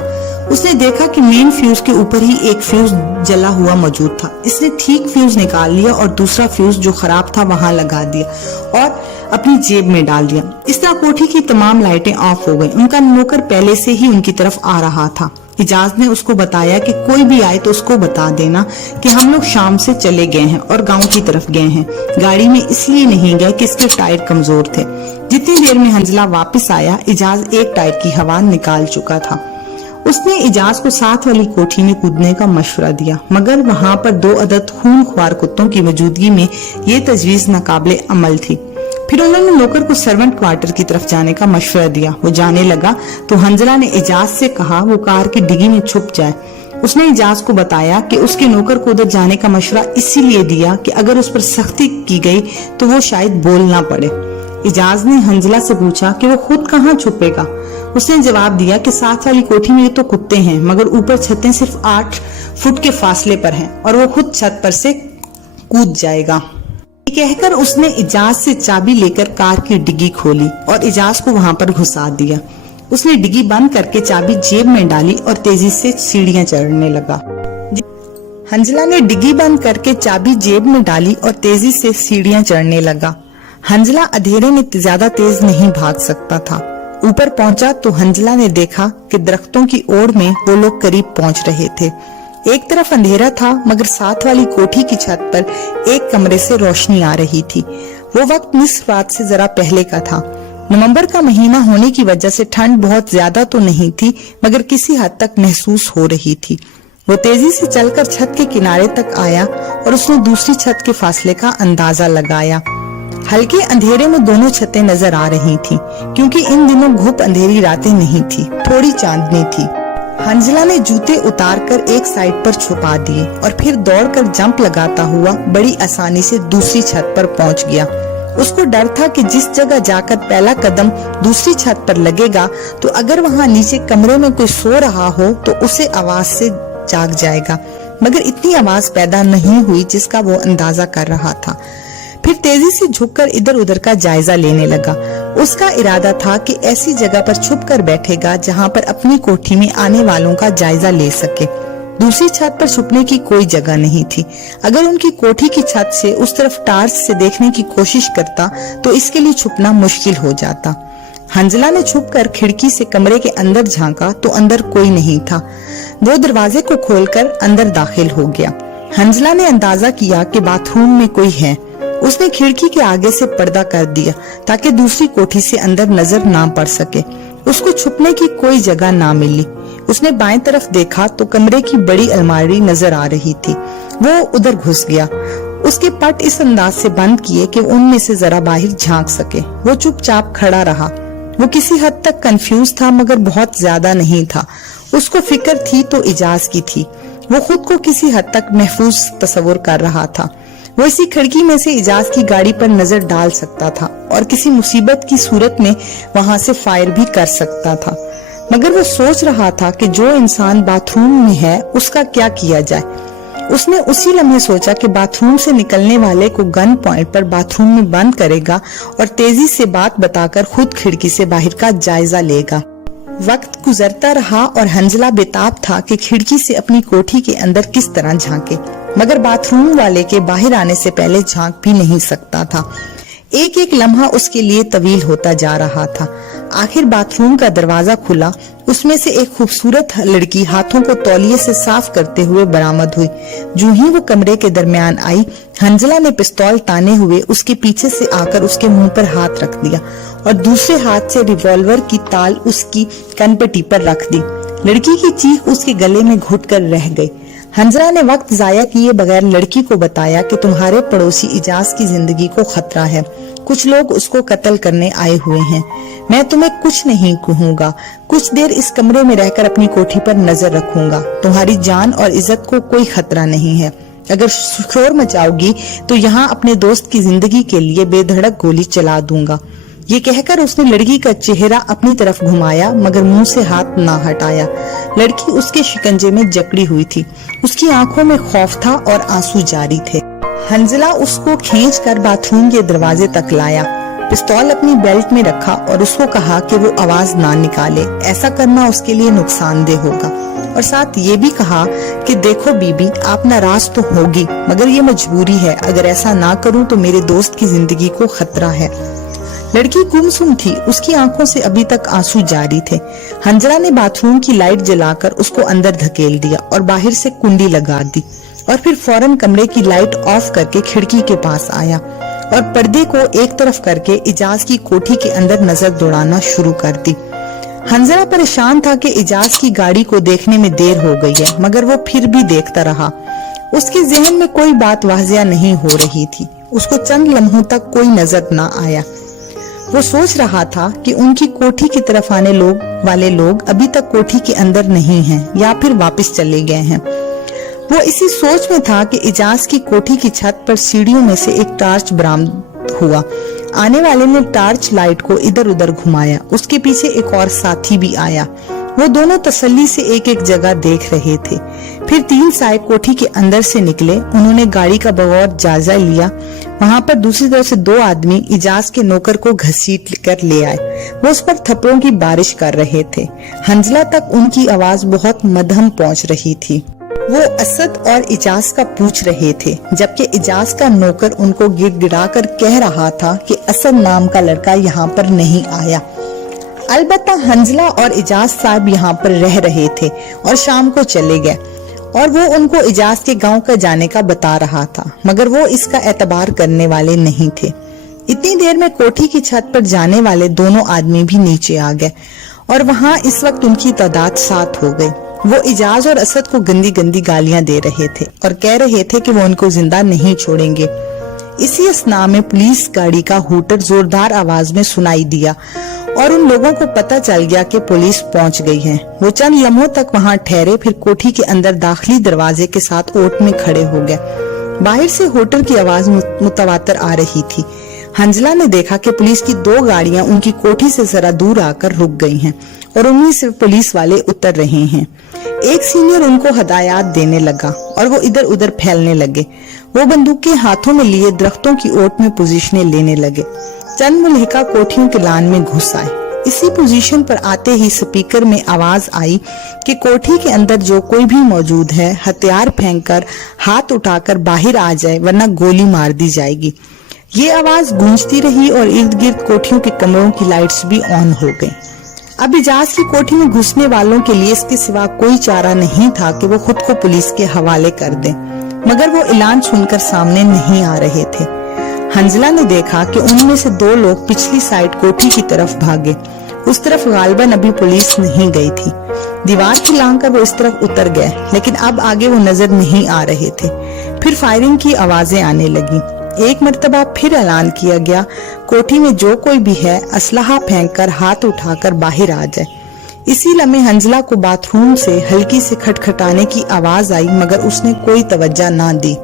उसने देखा कि मेन फ्यूज के ऊपर ही एक फ्यूज जला हुआ मौजूद था। इसने ठीक फ्यूज निकाल लिया और दूसरा फ्यूज जो खराब था वहां लगा दिया और अपनी जेब में डाल दिया। इस तरह कोठी की तमाम लाइटें ऑफ हो गईं। उनका नौकर पहले से ही उनकी तरफ आ रहा था। इजाज ने उसको बताया कि कोई भी आए तो उसको बता देना कि हम लोग शाम से चले गए हैं और गांव की तरफ गए हैं। गाड़ी में इसलिए नहीं गए कि इसके टायर कमजोर थे। जितनी देर में हंजला वापस आया, इजाज एक टायर की हवा निकाल चुका था। उसने इजाज को साथ वाली कोठी में कूदने का मशवरा दिया, मगर वहां पर 2 अदद खूनख्वार कुत्तों की मौजूदगी में ये तजवीज नाकाबिले अमल थी। फिर उन्होंने नौकर को सर्वेंट क्वार्टर की तरफ जाने का मशवरा दिया। वो जाने लगा तो हंजला ने इजाज से कहा वो कार की डिग्गी में छुप जाए। उसने इजाज को बताया कि उसके नौकर को उधर जाने का मशवरा इसीलिए दिया कि अगर उस पर सख्ती की गई तो वो शायद बोलना पड़े। इजाज ने हंजला से पूछा कि वो खुद कहाँ छुपेगा। उसने जवाब दिया कि साथ वाली कोठी में तो कुत्ते हैं, मगर ऊपर छतें सिर्फ 8 फुट के फासले पर हैं और वो खुद छत पर से कूद जाएगा। कहकर उसने इजाज से चाबी लेकर कार की डिग्गी खोली और इजाज को वहां पर घुसा दिया। उसने डिग्गी बंद करके चाबी जेब में डाली और तेजी से सीढ़ियां चढ़ने लगा। हंजला ने डिग्गी बंद करके चाबी जेब में डाली और तेजी से सीढ़ियां चढ़ने लगा। हंजला अंधेरे में ज्यादा तेज नहीं भाग सकता था। ऊपर पहुंचा तो हंजला ने देखा कि दरख्तों की ओर में वो लोग करीब पहुंच रहे थे। एक तरफ अंधेरा था, मगर साथ वाली कोठी की छत पर एक कमरे से रोशनी आ रही थी। वो वक्त निस्फ रात से जरा पहले का था। नवंबर का महीना होने की वजह से ठंड बहुत ज्यादा तो नहीं थी, मगर किसी हद तक महसूस हो रही थी। वो तेजी से चलकर छत के किनारे तक आया और उसने दूसरी छत के फासले का अंदाजा लगाया। हल्के अंधेरे में दोनों छतें नजर आ रही थी, क्योंकि इन दिनों घुप अंधेरी रातें नहीं थी, थोड़ी चांदनी थी। हंजला ने जूते उतारकर एक साइड पर छुपा दिए और फिर दौड़कर जंप लगाता हुआ बड़ी आसानी से दूसरी छत पर पहुंच गया। उसको डर था कि जिस जगह जाकर पहला कदम दूसरी छत पर लगेगा तो अगर वहां नीचे कमरे में कोई सो रहा हो तो उसे आवाज से जाग जाएगा, मगर इतनी आवाज पैदा नहीं हुई जिसका वो अंदाजा कर रहा था। फिर तेजी से झुककर इधर उधर का जायजा लेने लगा। उसका इरादा था कि ऐसी जगह पर छुप कर बैठेगा जहां पर अपनी कोठी में आने वालों का जायजा ले सके। दूसरी छत पर छुपने की कोई जगह नहीं थी। अगर उनकी कोठी की छत से उस तरफ टार्च से देखने की कोशिश करता तो इसके लिए छुपना मुश्किल हो जाता। हंजला ने छुपकर खिड़की से कमरे के अंदर झांका तो अंदर कोई नहीं था। वो दरवाजे को खोलकर अंदर दाखिल हो गया। हंजला ने अंदाजा किया कि बाथरूम में कोई है। उसने खिड़की के आगे से पर्दा कर दिया ताकि दूसरी कोठी से अंदर नजर ना पड़ सके। उसको छुपने की कोई जगह ना मिली। उसने बाएं तरफ देखा तो कमरे की बड़ी अलमारी नजर आ रही थी। वो उधर घुस गया। उसके पट इस अंदाज से बंद किए कि उनमें से जरा बाहर झांक सके। वो चुपचाप खड़ा रहा। वो किसी हद तक कंफ्यूज था, मगर बहुत ज्यादा नहीं था। उसको फिक्र थी तो इजाज की थी। वो खुद को किसी हद तक महफूज तस्वुर कर रहा था। वो इसी खिड़की में से इजाज की गाड़ी पर नजर डाल सकता था और किसी मुसीबत की सूरत में वहां से फायर भी कर सकता था। मगर वो सोच रहा था कि जो इंसान बाथरूम में है उसका क्या किया जाए। उसने उसी लम्हे सोचा कि बाथरूम से निकलने वाले को गन पॉइंट पर बाथरूम में बंद करेगा और तेजी से बात बताकर खुद खिड़की से बाहर का जायजा लेगा। वक्त गुजरता रहा और हंजला बेताब था कि खिड़की से अपनी कोठी के अंदर किस तरह झांके, मगर बाथरूम वाले के बाहर आने से पहले झांक भी नहीं सकता था। एक एक लम्हा उसके लिए तवील होता जा रहा था। आखिर बाथरूम का दरवाजा खुला। उसमें से एक खूबसूरत लड़की हाथों को तौलिए से साफ करते हुए बरामद हुई। जो ही वो कमरे के दरमियान आई, हंजला ने पिस्तौल ताने हुए उसके पीछे से आकर उसके मुंह पर हाथ रख दिया और दूसरे हाथ से रिवॉल्वर की ताल उसकी कनपट्टी पर रख दी। लड़की की चीख उसके गले में घुट कर रह गई। हंजला ने वक्त जाया किए बगैर लड़की को बताया कि तुम्हारे पड़ोसी इजाज की जिंदगी को खतरा है। कुछ लोग उसको कत्ल करने आए हुए हैं। मैं तुम्हें कुछ नहीं कहूँगा। कुछ देर इस कमरे में रहकर अपनी कोठी पर नजर रखूंगा। तुम्हारी जान और इज्जत को कोई खतरा नहीं है। अगर शोर मचाओगी तो यहाँ अपने दोस्त की जिंदगी के लिए बेधड़क गोली चला दूंगा। ये कहकर उसने लड़की का चेहरा अपनी तरफ घुमाया मगर मुंह से हाथ ना हटाया। लड़की उसके शिकंजे में जकड़ी हुई थी। उसकी आंखों में खौफ था और आंसू जारी थे। हंजला उसको खींचकर बाथरूम के दरवाजे तक लाया, पिस्तौल अपनी बेल्ट में रखा और उसको कहा कि वो आवाज ना निकाले, ऐसा करना उसके लिए नुकसानदेह होगा। और साथ ये भी कहा कि देखो बीबी, आप नाराज तो होगी मगर ये मजबूरी है, अगर ऐसा ना करूं तो मेरे दोस्त की जिंदगी को खतरा है। लड़की गुमसुम थी, उसकी आंखों से अभी तक आंसू जारी थे। हंजला ने बाथरूम की लाइट जलाकर उसको अंदर धकेल दिया और बाहर से कुंडी लगा दी और फिर फौरन कमरे की लाइट ऑफ करके खिड़की के पास आया और पर्दे को एक तरफ करके इजाज की कोठी के अंदर नजर दौड़ाना शुरू कर दी। हंजला परेशान था कि इजाज की गाड़ी को देखने में देर हो गई है, मगर वो फिर भी देखता रहा। उसके जहन में कोई बात वाजिया नहीं हो रही थी। उसको चंद लम्हों तक कोई नजर न आया। वो सोच रहा था कि उनकी कोठी की तरफ आने वाले लोग अभी तक कोठी के अंदर नहीं हैं या फिर वापस चले गए हैं। वो इसी सोच में था कि इजाज की कोठी की छत पर सीढ़ियों में से एक टार्च बरामद हुआ। आने वाले ने टार्च लाइट को इधर उधर घुमाया। उसके पीछे एक और साथी भी आया। वो दोनों तसल्ली से एक एक जगह देख रहे थे। फिर तीन साय कोठी के अंदर से निकले। उन्होंने गाड़ी का बगौर जायजा लिया। वहां पर दूसरी तरफ से दो आदमी इजाज के नौकर को घसीट कर ले आए। वो उस पर थप्पड़ों की बारिश कर रहे थे। हंजला तक उनकी आवाज बहुत मध्यम पहुंच रही थी। वो असद और इजाज का पूछ रहे थे, जबकि इजाज का नौकर उनको गिड़गिड़ा कर कह रहा था कि असद नाम का लड़का यहाँ पर नहीं आया। अलबत्ता हंजला और इजाज साहब यहाँ पर रह रहे थे और शाम को चले गए और वो उनको इजाज के गांव का जाने का बता रहा था, मगर वो इसका एतबार करने वाले नहीं थे। इतनी देर में कोठी की छत पर जाने वाले दोनों आदमी भी नीचे आ गए और वहाँ इस वक्त उनकी तादाद 7 हो गई। वो इजाज और असद को गंदी गंदी गालियां दे रहे थे और कह रहे थे कि वो उनको जिंदा नहीं छोड़ेंगे। इसी अस्ना में पुलिस गाड़ी का हूटर जोरदार आवाज में सुनाई दिया और उन लोगों को पता चल गया कि पुलिस पहुंच गई है। वो चंद लम्हों तक वहां ठहरे, फिर कोठी के अंदर दाखिली दरवाजे के साथ ओट में खड़े हो गए। बाहर से हूटर की आवाज मुतवातर आ रही थी। हंजला ने देखा कि पुलिस की 2 गाड़ियां उनकी कोठी से जरा दूर आकर रुक गई हैं और उन्हीं से पुलिस वाले उतर रहे हैं। एक सीनियर उनको हदायत देने लगा और वो इधर उधर फैलने लगे। वो बंदूकें हाथों में लिए दरख्तों की ओट में पोजीशनें लेने लगे। चंद मुल्हिका कोठियों के लान में घुस आए। इसी पोजीशन पर आते ही स्पीकर में आवाज आई कि कोठी के अंदर जो कोई भी मौजूद है हथियार फेंककर हाथ उठाकर बाहर आ जाए, वरना गोली मार दी जाएगी। ये आवाज गूंजती रही और इर्द गिर्द कोठियों के कमरों की लाइट्स भी ऑन हो गईं। अब इजाज की कोठी में घुसने वालों के लिए इसके सिवा कोई चारा नहीं था कि वो खुद को पुलिस के हवाले कर दें, मगर वो ऐलान सुनकर सामने नहीं आ रहे थे। हंजला ने देखा कि उनमें से 2 लोग पिछली साइड कोठी की तरफ भागे। उस तरफ गालिबन अभी पुलिस नहीं गई थी। दीवार की लांग कर वो इस तरफ उतर गए, लेकिन अब आगे वो नजर नहीं आ रहे थे। फिर फायरिंग की आवाजें आने लगी। एक मर्तबा फिर ऐलान किया गया, कोठी में जो कोई भी है असलहा फेंककर हाथ उठाकर बाहर आ जाए। इसी लम्हे हंजला को बाथरूम से हल्की से खटखटाने की आवाज आई, मगर उसने कोई तवज्जो ना दी।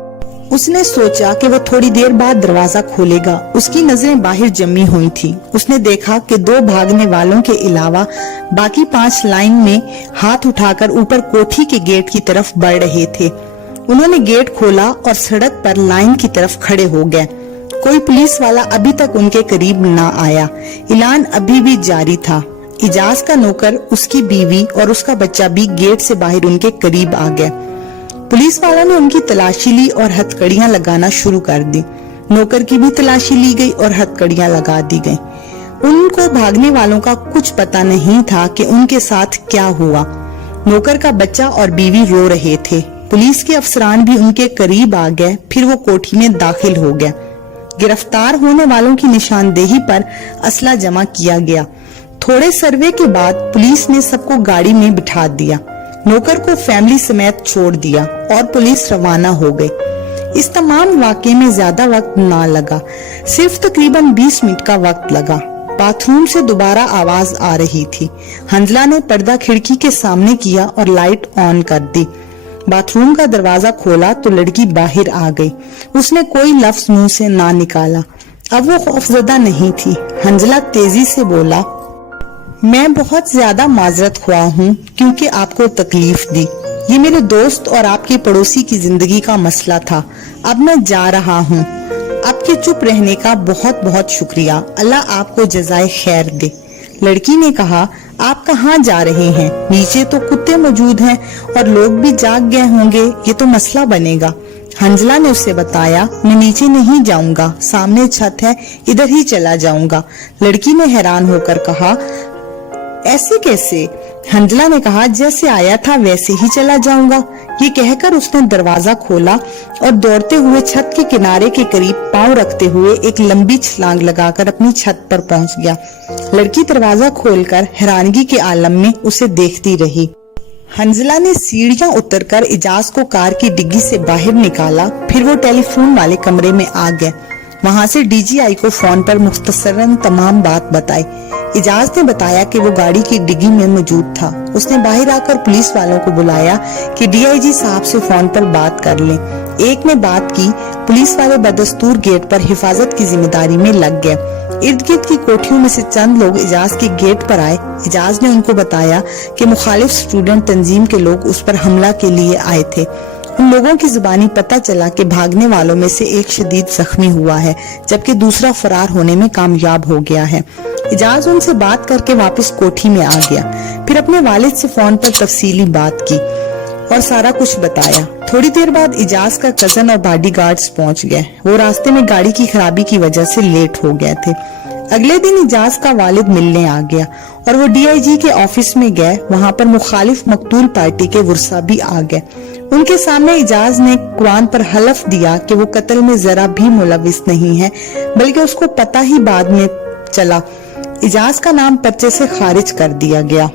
उसने सोचा कि वो थोड़ी देर बाद दरवाजा खोलेगा। उसकी नजरें बाहर जमी हुई थी। उसने देखा कि 2 भागने वालों के अलावा बाकी 5 लाइन में हाथ उठाकर ऊपर कोठी के गेट की तरफ बढ़ रहे थे। उन्होंने गेट खोला और सड़क पर लाइन की तरफ खड़े हो गए। कोई पुलिस वाला अभी तक उनके करीब ना आया। ऐलान अभी भी जारी था। इजाज का नौकर, उसकी बीवी और उसका बच्चा भी गेट से बाहर उनके करीब आ गए। पुलिस वालों ने उनकी तलाशी ली और हथकड़ियां लगाना शुरू कर दी। नौकर की भी तलाशी ली गई और हथकड़ियां लगा दी गई। उनको भागने वालों का कुछ पता नहीं था कि उनके साथ क्या हुआ। नौकर का बच्चा और बीवी रो रहे थे। पुलिस के अफसरान भी उनके करीब आ गए। फिर वो कोठी में दाखिल हो गया। गिरफ्तार होने वालों की निशानदेही पर असला जमा किया गया। थोड़े सर्वे के बाद पुलिस ने सबको गाड़ी में बिठा दिया। नौकर को फैमिली समेत छोड़ दिया और पुलिस रवाना हो गई। इस तमाम वाक़े में ज्यादा वक्त ना लगा, सिर्फ तकरीबन 20 मिनट का वक्त लगा। बाथरूम से दोबारा आवाज आ रही थी। हंजला ने पर्दा खिड़की के सामने किया और लाइट ऑन कर दी। बाथरूम का दरवाजा खोला तो लड़की बाहर आ गई। उसने कोई लफ्ज मुंह से ना निकाला। अब वो खौफजदा नहीं थी। हंजला तेजी से बोला, मैं बहुत ज्यादा माजरत हुआ हूँ क्योंकि आपको तकलीफ दी। ये मेरे दोस्त और आपके पड़ोसी की जिंदगी का मसला था। अब मैं जा रहा हूँ। आपके चुप रहने का बहुत बहुत शुक्रिया। अल्लाह आपको जज़ाए खैर दे। लड़की ने कहा, आप कहाँ जा रहे हैं? नीचे तो कुत्ते मौजूद हैं और लोग भी जाग गए होंगे, ये तो मसला बनेगा। हंजला ने उसे बताया, मैं नीचे नहीं जाऊंगा, सामने छत है, इधर ही चला जाऊंगा। लड़की ने हैरान होकर कहा, ऐसे कैसे? हंजला ने कहा, जैसे आया था वैसे ही चला जाऊंगा। ये कहकर उसने दरवाजा खोला और दौड़ते हुए छत के किनारे के करीब पांव रखते हुए एक लंबी छलांग लगाकर अपनी छत पर पहुंच गया। लड़की दरवाजा खोलकर हैरानगी के आलम में उसे देखती रही। हंजला ने सीढ़ियां उतरकर इजाज को कार की डिग्गी से बाहर निकाला। फिर वो टेलीफोन वाले कमरे में आ गए। वहां से डीजीआई को फोन पर मुख्तसरन तमाम बात बताई। इजाज ने बताया कि वो गाड़ी की डिग्गी में मौजूद था। उसने बाहर आकर पुलिस वालों को बुलाया कि डीआईजी साहब से फोन पर बात कर लें। एक ने बात की। पुलिस वाले बदस्तूर गेट पर हिफाजत की जिम्मेदारी में लग गए। इर्द गिर्द की कोठियों में से चंद लोग इजाज के गेट पर आए। इजाज ने उनको बताया कि मुखालिफ स्टूडेंट तंजीम के लोग उस पर हमला के लिए आए थे। उन लोगों की जुबानी पता चला कि भागने वालों में से एक शदीद जख्मी हुआ है, जबकि दूसरा फरार होने में कामयाब हो गया है। इजाज उनसे बात करके वापस कोठी में आ गया। फिर अपने वालिद से फोन पर तफसीली बात की और सारा कुछ बताया। थोड़ी देर बाद इजाज का कजन और बॉडीगार्ड्स पहुंच गए। वो रास्ते में गाड़ी की खराबी की वजह से लेट हो गए थे। अगले दिन इजाज का वालिद मिलने आ गया और वो डीआईजी के ऑफिस में गए। वहां पर मुखालिफ मकतूल पार्टी के वर्सा भी आ गए। उनके सामने इजाज ने कुरान पर हलफ दिया कि वो कत्ल में जरा भी मुलविस नहीं है, बल्कि उसको पता ही बाद में चला। इजाज का नाम पर्चे से खारिज कर दिया गया।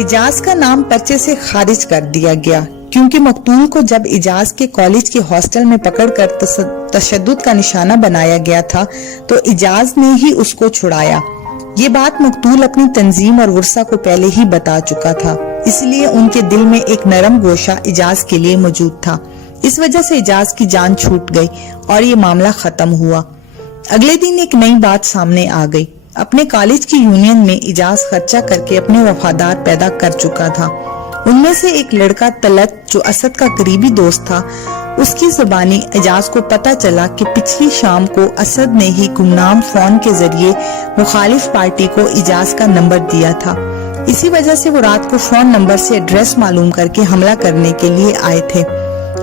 इजाज का नाम पर्चे से खारिज कर दिया गया क्योंकि मकतूल को जब इजाज के कॉलेज के हॉस्टल में पकड़कर तशद्दुद का निशाना बनाया गया था तो इजाज ने ही उसको छुड़ाया। ये बात मकतूल अपनी तंजीम और वर्सा को पहले ही बता चुका था, इसलिए उनके दिल में एक नरम गोशा इजाज के लिए मौजूद था। इस वजह से इजाज की जान छूट गई और ये मामला खत्म हुआ। अगले दिन एक नई बात सामने आ गई। अपने कॉलेज की यूनियन में इजाज खर्चा करके अपने वफादार पैदा कर चुका था। उनमें से एक लड़का तलत, जो असद का करीबी दोस्त था, उसकी जुबानी इजाज को पता चला कि पिछली शाम को असद ने ही गुमनाम फोन के जरिए मुखालिफ पार्टी को इजाज का नंबर दिया था। इसी वजह से वो रात को फोन नंबर से एड्रेस मालूम करके हमला करने के लिए आए थे।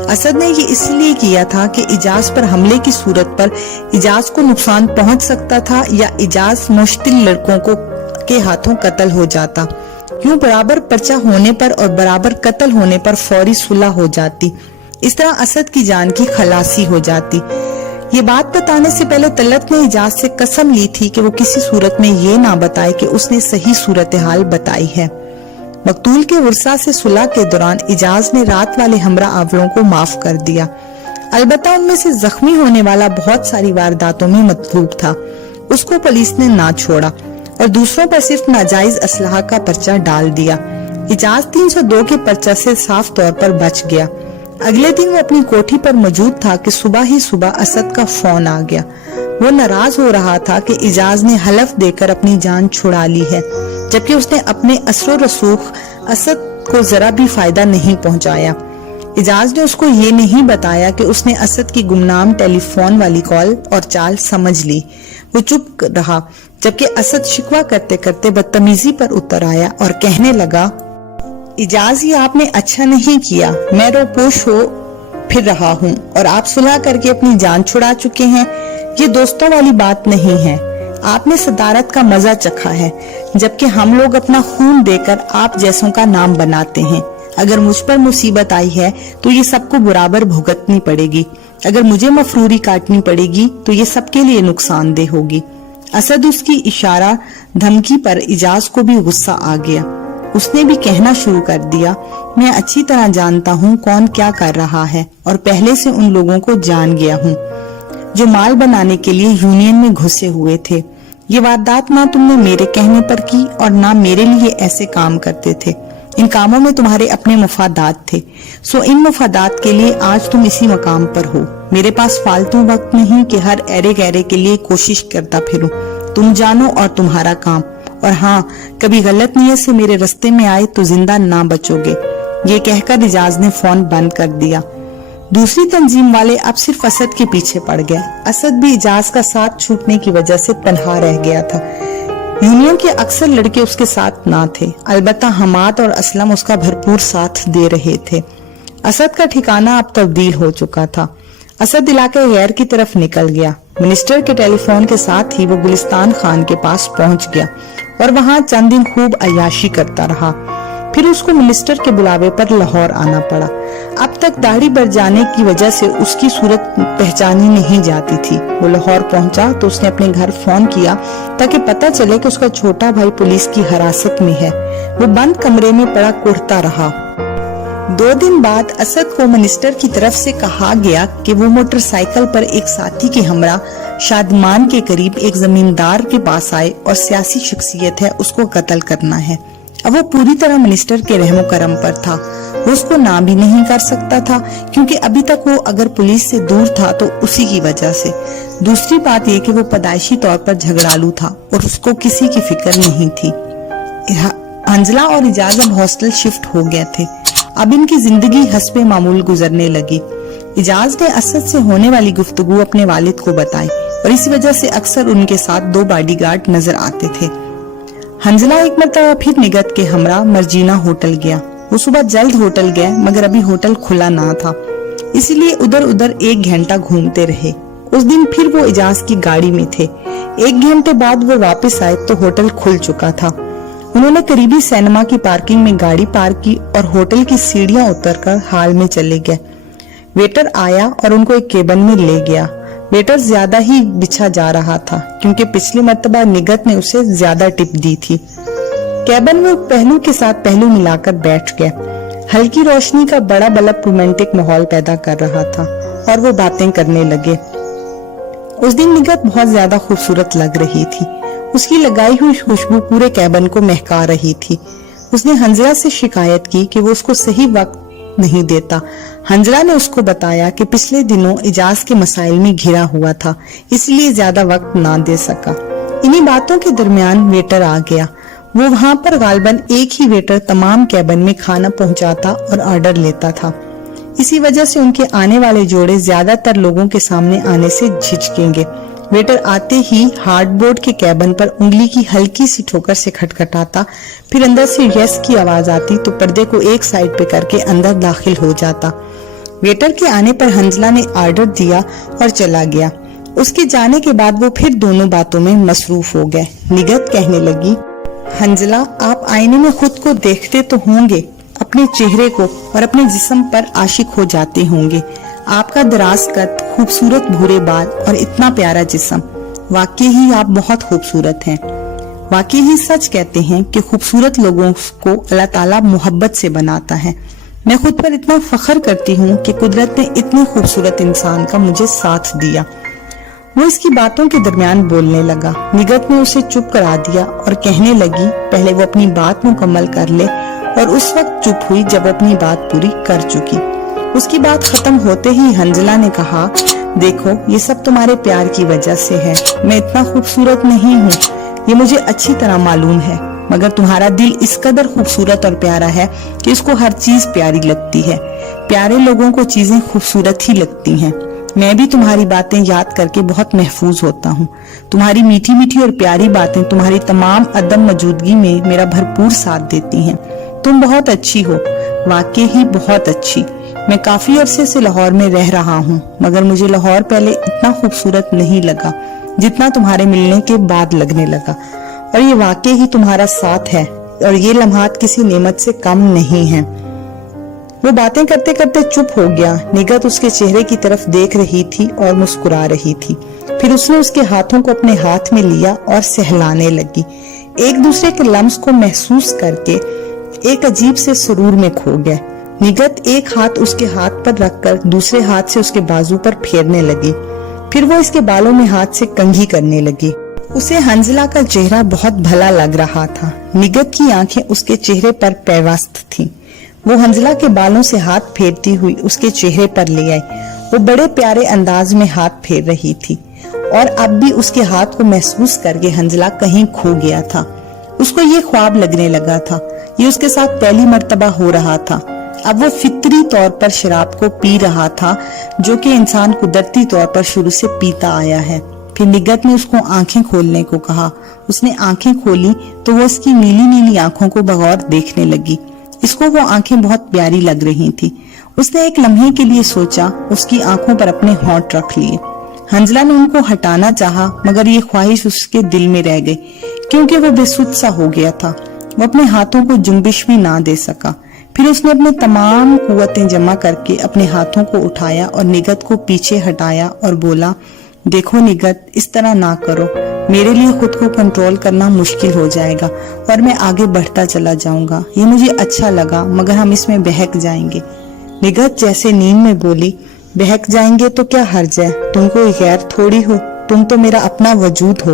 असद ने ये इसलिए किया था कि इजाज पर हमले की सूरत पर इजाज को नुकसान पहुंच सकता था या इजाज मुश्तिल लड़कों के हाथों कत्ल हो जाता। यूं बराबर पर्चा होने पर और बराबर कत्ल होने पर फौरी सुलह हो जाती। इस तरह असद की जान की खलासी हो जाती। ये बात बताने से पहले तलत ने इजाज से कसम ली थी कि वो किसी सूरत में ये ना बताए कि उसने सही सूरत हाल बताई है। मकतूल के वर्सा से सुलह के दौरान इजाज ने रात वाले हमरा आवलों को माफ कर दिया। अलबत्ता उनमें से जख्मी होने वाला बहुत सारी वारदातों में मतलूब था। उसको पुलिस ने ना छोड़ा और दूसरों पर सिर्फ नाजायज असलहा का पर्चा डाल दिया। इजाज 302 के पर्चा से साफ तौर पर बच गया। अगले दिन वो अपनी कोठी पर मौजूद था कि सुबह ही सुबह असद का फोन आ गया। वो नाराज हो रहा था कि इजाज ने हलफ देकर अपनी जान छुड़ा ली है, जबकि उसने अपने असरो रसूख असद को जरा भी फायदा नहीं पहुंचाया। इजाज ने उसको ये नहीं बताया कि उसने असद की गुमनाम टेलीफोन वाली कॉल और चाल समझ ली। वो चुप रहा, जबकि असद शिकवा करते करते बदतमीजी पर उतर आया और कहने लगा, इजाज ये आपने अच्छा नहीं किया। मैं रोपोश हो फिर रहा हूँ और आप सुलह करके अपनी जान छुड़ा चुके हैं। ये दोस्तों वाली बात नहीं है। आपने सदारत का मजा चखा है, जबकि हम लोग अपना खून देकर आप जैसों का नाम बनाते हैं। अगर मुझ पर मुसीबत आई है तो ये सबको बराबर भुगतनी पड़ेगी। अगर मुझे मफरूरी काटनी पड़ेगी तो ये सबके लिए नुकसानदेह होगी। असद उसकी इशारा धमकी पर इजाज को भी गुस्सा आ गया। उसने भी कहना शुरू कर दिया, मैं अच्छी तरह जानता हूँ कौन क्या कर रहा है और पहले से उन लोगों को जान गया हूँ जो माल बनाने के लिए यूनियन में घुसे हुए थे। ये वारदात ना तुमने मेरे कहने पर की और ना मेरे लिए ऐसे काम करते थे। इन कामों में तुम्हारे अपने मफादात थे, सो इन मफादात के लिए आज तुम इसी मकाम पर हो। मेरे पास फालतू वक्त नहीं कि हर एरे गैरे के लिए कोशिश करता फिरूं। तुम जानो और तुम्हारा काम। और हाँ, कभी गलत नियत से मेरे रास्ते में आए तो जिंदा ना बचोगे। ये कहकर इजाज ने फोन बंद कर दिया। दूसरी तंजीम वाले अब सिर्फ असद के पीछे पड़ गए। असद भी इजाज का साथ छूटने की वजह से तन्हा रह गया था। यूनियन के अक्सर लड़के उसके साथ ना थे, अलबत्ता हमाद और असलम उसका भरपूर साथ दे रहे थे। असद का ठिकाना अब तब्दील हो चुका था। असद इलाके गैर की तरफ निकल गया। मिनिस्टर के टेलीफोन के साथ ही वो गुलिस्तान खान के पास पहुंच गया और वहां चंद दिन खूब अय्याशी करता रहा। फिर उसको मिनिस्टर के बुलावे पर लाहौर आना पड़ा। अब तक दाढ़ी बढ़ जाने की वजह से उसकी सूरत पहचानी नहीं जाती थी। वो लाहौर पहुंचा तो उसने अपने घर फोन किया ताकि पता चले कि उसका छोटा भाई पुलिस की हिरासत में है। वो बंद कमरे में पड़ा कुढ़ता रहा। 2 दिन बाद असद को मिनिस्टर की तरफ से कहा गया कि वो मोटरसाइकिल पर एक साथी के हमरा शादमान के करीब एक जमींदार के पास आए और सियासी शख्सियत है, उसको कत्ल करना है। अब वो पूरी तरह मिनिस्टर के रहमो करम पर था। वो उसको ना भी नहीं कर सकता था क्योंकि अभी तक वो अगर पुलिस से दूर था तो उसी की वजह से। दूसरी बात ये कि वो पैदाइशी तौर पर झगड़ालू था और उसको किसी की फिक्र नहीं थी। हंजला और इजाज अब हॉस्टल शिफ्ट हो गए थे। अब इनकी जिंदगी हस्बे मामूल गुजरने लगी। इजाज ने असद से होने वाली गुफ्तगू अपने वालिद को बताई और इसी वजह से अक्सर उनके साथ 2 बॉडीगार्ड नजर आते थे। हंजला एक मरतबा फिर निगत के हमरा मर्जीना होटल गया। वो सुबह जल्द होटल गए मगर अभी होटल खुला ना था, इसलिए उधर उधर 1 घंटा घूमते रहे। उस दिन फिर वो इजाज की गाड़ी में थे। 1 घंटे बाद वो वापस आए तो होटल खुल चुका था। उन्होंने करीबी सिनेमा की पार्किंग में गाड़ी पार्क की और होटल की सीढ़ियां उतरकर हॉल में चले गए। वेटर आया और उनको एक केबिन में ले गया। वेटर ज्यादा ही बिछा जा रहा था क्योंकि पिछली मर्तबा निगत ने उसे ज्यादा टिप दी थी। केबिन में पहलू के साथ पहलू मिलाकर बैठ गए। हल्की रोशनी का बड़ा बल्ब रोमांटिक माहौल पैदा कर रहा था और वो बातें करने लगे। उस दिन निगत बहुत ज्यादा खूबसूरत लग रही थी। उसकी लगाई हुई खुशबू पूरे केबिन को महका रही थी। उसने हंजला से शिकायत की कि वो उसको सही वक्त नहीं देता। हंजला ने उसको बताया कि पिछले दिनों इजाज के मसाइल में घिरा हुआ था, इसलिए ज्यादा वक्त ना दे सका। इन्हीं बातों के दरमियान वेटर आ गया। वो वहां पर गालबन एक ही वेटर तमाम केबिन में खाना पहुंचाता और ऑर्डर लेता था। इसी वजह से उनके आने वाले जोड़े ज्यादातर लोगों के सामने आने से झिझकेंगे। वेटर आते ही हार्डबोर्ड के केबिन पर उंगली की हल्की सी ठोकर से खटखटाता, फिर अंदर से यस की आवाज आती तो पर्दे को एक साइड पे करके अंदर दाखिल हो जाता। वेटर के आने पर हंजला ने ऑर्डर दिया और चला गया। उसके जाने के बाद वो फिर दोनों बातों में मसरूफ हो गए। निगत कहने लगी, हंजला, आप आईने में खुद को देखते तो होंगे, अपने चेहरे को और अपने जिस्म पर आशिक हो जाते होंगे। आपका दराज कद, खूबसूरत भूरे बाल और इतना प्यारा जिस्म, वाकई ही आप बहुत खूबसूरत हैं। वाकई ही सच कहते हैं कि खूबसूरत लोगों को अल्लाह ताला मोहब्बत से बनाता है। मैं खुद पर इतना फख्र करती हूँ कि कुदरत ने इतने खूबसूरत इंसान का मुझे साथ दिया। वो इसकी बातों के दरमियान बोलने लगा। निगत ने उसे चुप करा दिया और कहने लगी पहले वो अपनी बात मुकम्मल कर ले, और उस वक्त चुप हुई जब वो अपनी बात पूरी कर चुकी। उसकी बात खत्म होते ही हंजला ने कहा, देखो ये सब तुम्हारे प्यार की वजह से है। मैं इतना खूबसूरत नहीं हूँ, ये मुझे अच्छी तरह मालूम है, मगर तुम्हारा दिल इस कदर खूबसूरत और प्यारा है कि इसको हर चीज प्यारी लगती है। प्यारे लोगों को चीजें खूबसूरत ही लगती हैं। मैं भी तुम्हारी बातें याद करके बहुत महफूज होता हूँ। तुम्हारी मीठी मीठी और प्यारी बातें तुम्हारी तमाम अदम मौजूदगी में मेरा भरपूर साथ देती हैं। तुम बहुत अच्छी हो, वाकई ही बहुत अच्छी। मैं काफी अरसे से लाहौर में रह रहा हूँ, मगर मुझे लाहौर पहले इतना खूबसूरत नहीं लगा जितना तुम्हारे मिलने के बाद लगने लगा। और ये वाकई ही तुम्हारा साथ है और ये लम्हात किसी नेमत से कम नहीं है। वो बातें करते करते चुप हो गया। निगत उसके चेहरे की तरफ देख रही थी और मुस्कुरा रही थी। फिर उसने उसके हाथों को अपने हाथ में लिया और सहलाने लगी। एक दूसरे के लम्स को महसूस करके एक अजीब से सुरूर में खो गए। निगत एक हाथ उसके हाथ पर रखकर दूसरे हाथ से उसके बाजू पर फेरने लगी। फिर वो इसके बालों में हाथ से कंघी करने लगी। उसे हंजला का चेहरा बहुत भला लग रहा था। निगत की आंखें उसके चेहरे पर पैवस्त थीं। वो हंजला के बालों से हाथ फेरती हुई उसके चेहरे पर ले आई। वो बड़े प्यारे अंदाज में हाथ फेर रही थी और अब भी उसके हाथ को महसूस करके हंजला कहीं खो गया था। उसको ये ख्वाब लगने लगा था। ये उसके साथ पहली मर्तबा हो रहा था। अब वो फितरी तौर पर शराब को पी रहा था, जो कि इंसान कुदरती तौर पर शुरू से पीता आया है। फिर निगत ने उसको आंखें खोलने को कहा। उसने आंखें खोली तो वो उसकी नीली नीली आंखों को बगौर देखने लगी। इसको वो आंखें बहुत प्यारी लग रही थी। उसने एक लम्हे के लिए सोचा, उसकी आंखों पर अपने होंठ रख लिए। हंजला ने उनको हटाना चाहा, मगर ये ख्वाहिश उसके दिल में रह गई, क्योंकि वो बेसुध सा हो गया था। वो अपने हाथों को जुम्बिश भी ना दे सका। फिर उसने अपने तमाम कुव्वतें जमा करके अपने हाथों को उठाया और निगत को पीछे हटाया और बोला, देखो निगत, इस तरह ना करो। मेरे लिए खुद को कंट्रोल करना मुश्किल हो जाएगा और मैं आगे बढ़ता चला जाऊंगा। ये मुझे अच्छा लगा, मगर हम इसमें बहक जाएंगे। निगत जैसे नींद में बोली, बहक जाएंगे तो क्या हर्ज है? तुम कोई गैर थोड़ी हो, तुम तो मेरा अपना वजूद हो।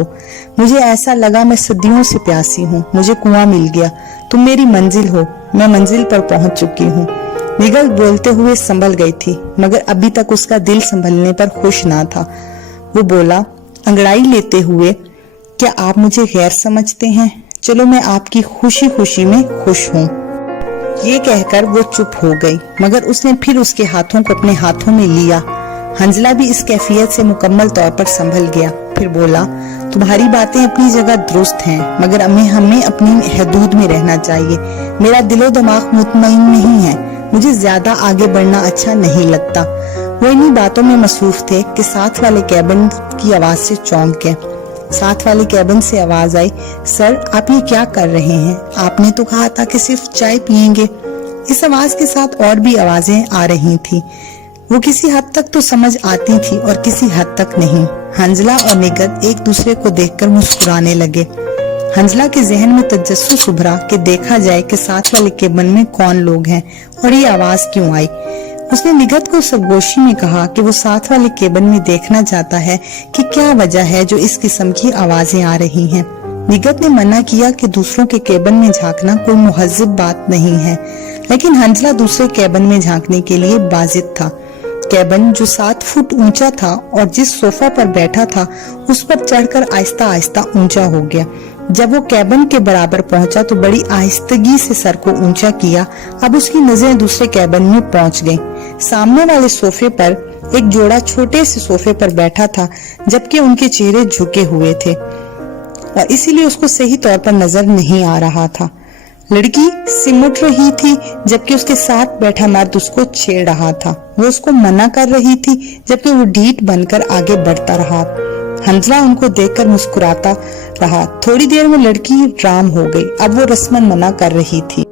मुझे ऐसा लगा मैं सदियों से प्यासी हूँ। मुझे कुआं मिल गया, तुम मेरी मंजिल हो, मैं मंजिल पर पहुंच चुकी हूँ। निगत बोलते हुए संभल गई थी, मगर अभी तक उसका दिल संभलने पर खुश ना था। वो बोला अंगड़ाई लेते हुए, क्या आप मुझे गैर समझते हैं? चलो मैं आपकी खुशी खुशी में खुश हूँ। ये कहकर वो चुप हो गई, मगर उसने फिर उसके हाथों को अपने हाथों में लिया। हंजला भी इस कैफियत से मुकम्मल तौर पर संभल गया। फिर बोला, तुम्हारी बातें अपनी जगह दुरुस्त हैं, मगर हमें अपनी हदूद में रहना चाहिए। मेरा दिलो दिमाग मुतमईन नहीं है, मुझे ज्यादा आगे बढ़ना अच्छा नहीं लगता। वो इन्हीं बातों में मसरूफ थे कि साथ वाले कैबिन की आवाज से चौंक गए। साथ वाले कैबिन से आवाज आई, सर आप ये क्या कर रहे हैं? आपने तो कहा था कि सिर्फ चाय पियेंगे। इस आवाज के साथ और भी आवाजें आ रही थी। वो किसी हद तक तो समझ आती थी और किसी हद तक नहीं। हंजला और निगत एक दूसरे को देखकर मुस्कुराने लगे। हंजला के जहन में तजस्सुस उभरा कि देखा जाए कि साथ वाले केबिन में कौन लोग हैं और ये आवाज क्यों आई। उसने निगत को सरगोशी में कहा कि वो साथ वाले केबिन में देखना चाहता है कि क्या वजह है जो इस किस्म की आवाजें आ रही हैं। निगत ने मना किया कि दूसरों के केबिन में झांकना कोई मुहज्जिब बात नहीं है, लेकिन हंजला दूसरे केबिन में झांकने के लिए बाजिद था। केबिन जो 7 फुट ऊंचा था और जिस सोफा पर बैठा था उस पर चढ़कर आहिस्ता आहिस्ता ऊंचा हो गया। जब वो केबिन के बराबर पहुंचा तो बड़ी आहिस्तगी से सर को ऊंचा किया। अब उसकी नजरें दूसरे केबिन में पहुंच गईं। सामने वाले सोफे पर एक जोड़ा छोटे से सोफे पर बैठा था, जबकि उनके चेहरे झुके हुए थे और इसीलिए उसको सही तौर पर नजर नहीं आ रहा था। लड़की सिमट रही थी, जबकि उसके साथ बैठा मर्द उसको छेड़ रहा था। वो उसको मना कर रही थी, जबकि वो ढीठ बनकर आगे बढ़ता रहा। हंजला उनको देखकर मुस्कुराता रहा। थोड़ी देर में लड़की राम हो गई। अब वो रस्मन मना कर रही थी।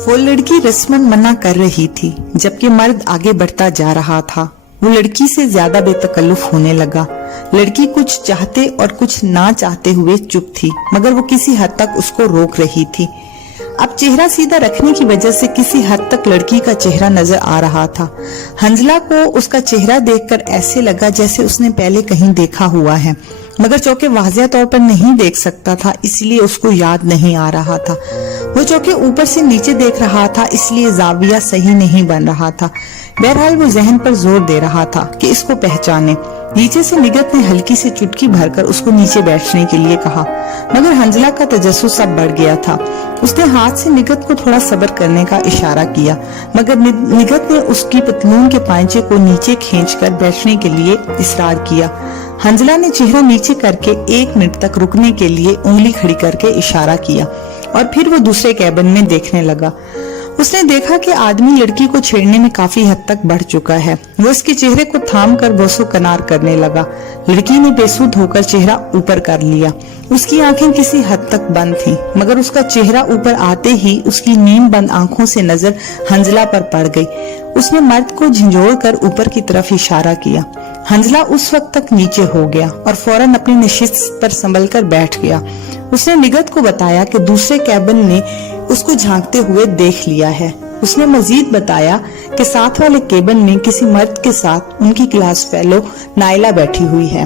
वो लड़की रस्मन मना कर रही थी, जबकि मर्द आगे बढ़ता जा रहा था। वो लड़की से ज्यादा बेतकल्लुफ होने लगा। लड़की कुछ चाहते और कुछ ना चाहते हुए चुप थी, मगर वो किसी हद तक उसको रोक रही थी। अब चेहरा सीधा रखने की वजह से किसी हद तक लड़की का चेहरा नजर आ रहा था। हंजला को उसका चेहरा देखकर ऐसे लगा जैसे उसने पहले कहीं देखा हुआ है, मगर चौके वाज़ेह तौर पर नहीं देख सकता था, इसलिए उसको याद नहीं आ रहा था। वो चौके ऊपर से नीचे देख रहा था, इसलिए जाविया सही नहीं बन रहा था। बहरहाल वो जहन पर जोर दे रहा था कि इसको पहचाने। नीचे से निगत ने हल्की से चुटकी भरकर उसको नीचे बैठने के लिए कहा, मगर हंजला का तजस्सुस अब बढ़ गया था। उसने हाथ से निगत को थोड़ा सब्र करने का इशारा किया, मगर निगत ने उसकी पतलून के पांचे को नीचे खींचकर बैठने के लिए इसरार किया। हंजला ने चेहरा नीचे करके 1 मिनट तक रुकने के लिए उंगली खड़ी करके इशारा किया और फिर वो दूसरे कैबिन में देखने लगा। उसने देखा कि आदमी लड़की को छेड़ने में काफी हद तक बढ़ चुका है। वो उसके चेहरे को थाम कर बोसो कनार करने लगा। लड़की ने बेसुध होकर चेहरा ऊपर कर लिया। उसकी आंखें किसी हद तक बंद थीं, मगर उसका चेहरा ऊपर आते ही उसकी नींद बंद आंखों से नजर हंजला पर पड़ गई। उसने मर्द को झंझोड़ कर ऊपर की तरफ इशारा किया। हंजला उस वक्त तक नीचे हो गया और फौरन अपनी नशिस्त पर संभल कर बैठ गया। उसने निगत को बताया कि दूसरे कैबिन ने उसको झांकते हुए देख लिया है। उसने मजीद बताया कि साथ वाले केबिन में किसी मर्द के साथ उनकी क्लास फेलो नाइला बैठी हुई है।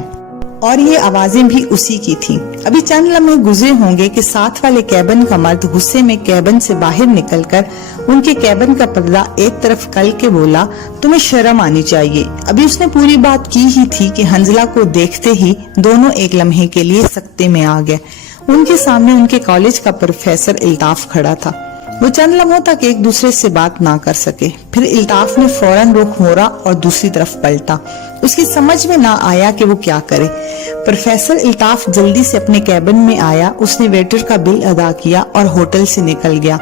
और ये आवाजें भी उसी की थीं। अभी चंद लम्हे गुजरे होंगे कि साथ वाले कैबिन का मर्द गुस्से में कैबिन से बाहर निकलकर उनके कैबिन का पर्दा एक तरफ कल के बोला, तुम्हें शर्म आनी चाहिए। अभी उसने पूरी बात की ही थी कि हंजला को देखते ही दोनों एक लम्हे के लिए सकते में आ गए। उनके सामने उनके कॉलेज का प्रोफेसर इल्ताफ खड़ा था। वो चंद लम्हों तक एक दूसरे से बात ना कर सके। फिर इल्ताफ ने फौरन रुख मोड़ा और दूसरी तरफ पलटा। उसकी समझ में ना आया कि वो क्या करे। प्रोफेसर इल्ताफ जल्दी से अपने कैबिन में आया, उसने वेटर का बिल अदा किया और होटल से निकल गया।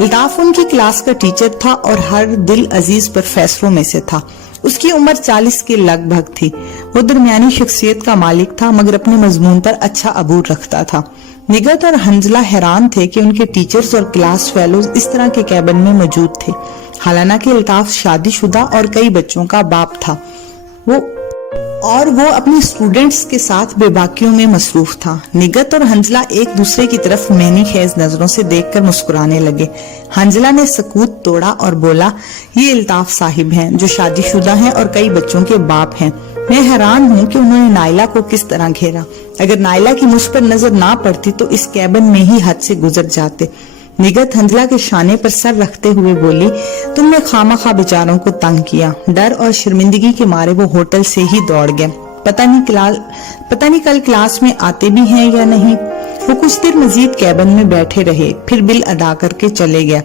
इल्ताफ उनकी क्लास का टीचर था और हर दिल अजीज प्रोफेसरों में से था। उसकी उम्र 40 के लगभग थी। वो दरमियानी शख्सियत का मालिक था, मगर अपने मजमून पर अच्छा अबूर रखता था। निगत और हंजला हैरान थे कि उनके टीचर्स और क्लास फेलोज इस तरह के कैबिन में मौजूद थे। हालांकि इल्ताफ शादीशुदा और कई बच्चों का बाप था, वो अपने स्टूडेंट्स के साथ बेबाकियों में मसरूफ था। निगत और हंजला एक दूसरे की तरफ मैनी खेज नजरों से देखकर मुस्कुराने लगे। हंजला ने सकूत तोड़ा और बोला, ये इल्ताफ साहिब हैं जो शादीशुदा हैं और कई बच्चों के बाप हैं। मैं हैरान हूँ कि उन्होंने नाइला को किस तरह घेरा। अगर नाइला की मुझ पर नजर ना पड़ती तो इस कैबिन में ही हद से गुजर जाते। निगत हंजला के शाने पर सर रखते हुए बोली, तुमने खामखा बेचारों को तंग किया। डर और शर्मिंदगी के मारे वो होटल से ही दौड़ गए। पता नहीं कल क्लास में आते भी हैं या नहीं। वो कुछ देर मजीद कैबिन में बैठे रहे, फिर बिल अदा करके चले गया।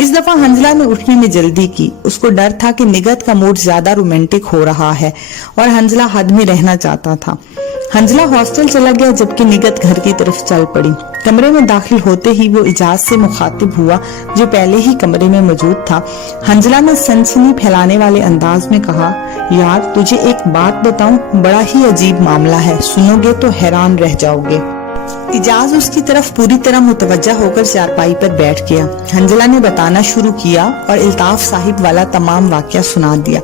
इस दफा हंजला ने उठने में जल्दी की। उसको डर था कि निगत का मूड ज्यादा रोमांटिक हो रहा है और हंजला हद में रहना चाहता था। हंजला हॉस्टल चला गया जबकि निगत घर की तरफ चल पड़ी। कमरे में दाखिल होते ही वो इजाज से मुखातिब हुआ जो पहले ही कमरे में मौजूद था। हंजला ने सनसनी फैलाने वाले अंदाज में कहा, यार तुझे एक बात बताऊं, बड़ा ही अजीब मामला है, सुनोगे तो हैरान रह जाओगे। इजाज उसकी तरफ पूरी तरह मुतवज्जा होकर चारपाई पर बैठ गया। हंजला ने बताना शुरू किया और इल्ताफ साहिब वाला तमाम वाकया सुना दिया।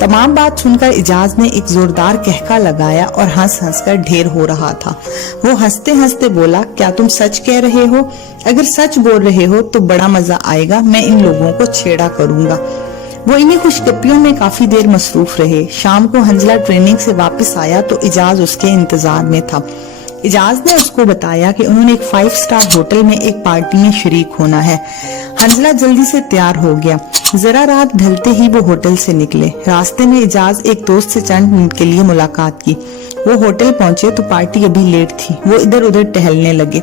तमाम बात सुनकर इजाज ने एक जोरदार कहका लगाया और हंस हंस कर ढेर हो रहा था। वो हंसते हंसते बोला, क्या तुम सच कह रहे हो? अगर सच बोल रहे हो तो बड़ा मजा आएगा, मैं इन लोगों को छेड़ा करूंगा। वो इन्हीं खुशगपियों में काफी देर मसरूफ रहे। शाम को हंजला ट्रेनिंग से वापस आया तो इजाज उसके इंतजार में था। इजाज ने उसको बताया कि उन्होंने एक 5 स्टार होटल में एक पार्टी में शरीक होना है। हंजला जल्दी से तैयार हो गया। जरा रात ढलते ही वो होटल से निकले। रास्ते में इजाज एक दोस्त से चंद मिनट के लिए मुलाकात की। वो होटल पहुंचे तो पार्टी अभी लेट थी। वो इधर उधर टहलने लगे।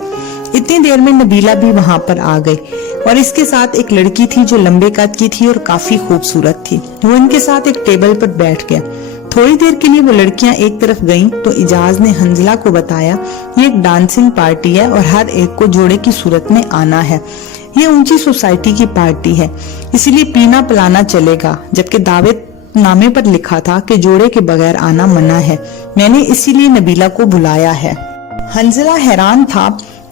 इतनी देर में नबीला भी वहां पर आ गई और इसके साथ एक लड़की थी जो लंबे कद की थी और काफी खूबसूरत थी। वो इनके साथ एक टेबल पर बैठ गया। थोड़ी देर के लिए वो लड़कियां एक तरफ गईं तो इजाज ने हंजला को बताया, ये एक डांसिंग पार्टी है और हर एक को जोड़े की सूरत में आना है। ये ऊंची सोसाइटी की पार्टी है, इसीलिए पीना पिलाना चलेगा, जबकि दावत नामे पर लिखा था कि जोड़े के बगैर आना मना है। मैंने इसीलिए नबीला को बुलाया है। हंजला हैरान था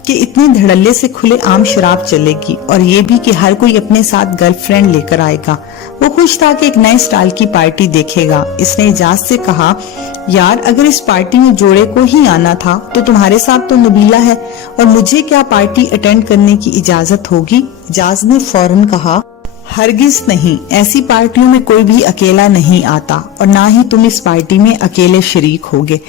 कि इतनी धड़ल्ले से खुले आम शराब चलेगी और ये भी कि हर कोई अपने साथ गर्लफ्रेंड लेकर आएगा। वो खुश था कि एक नए स्टाइल की पार्टी देखेगा। इसने इजाज से कहा, यार अगर इस पार्टी में जोड़े को ही आना था तो तुम्हारे साथ तो नबीला है और मुझे क्या पार्टी अटेंड करने की इजाजत होगी? इजाज ने फौरन कहा, हरगिज नहीं, ऐसी पार्टियों में कोई भी अकेला नहीं आता और ना ही तुम इस पार्टी में अकेले शरीक होगे,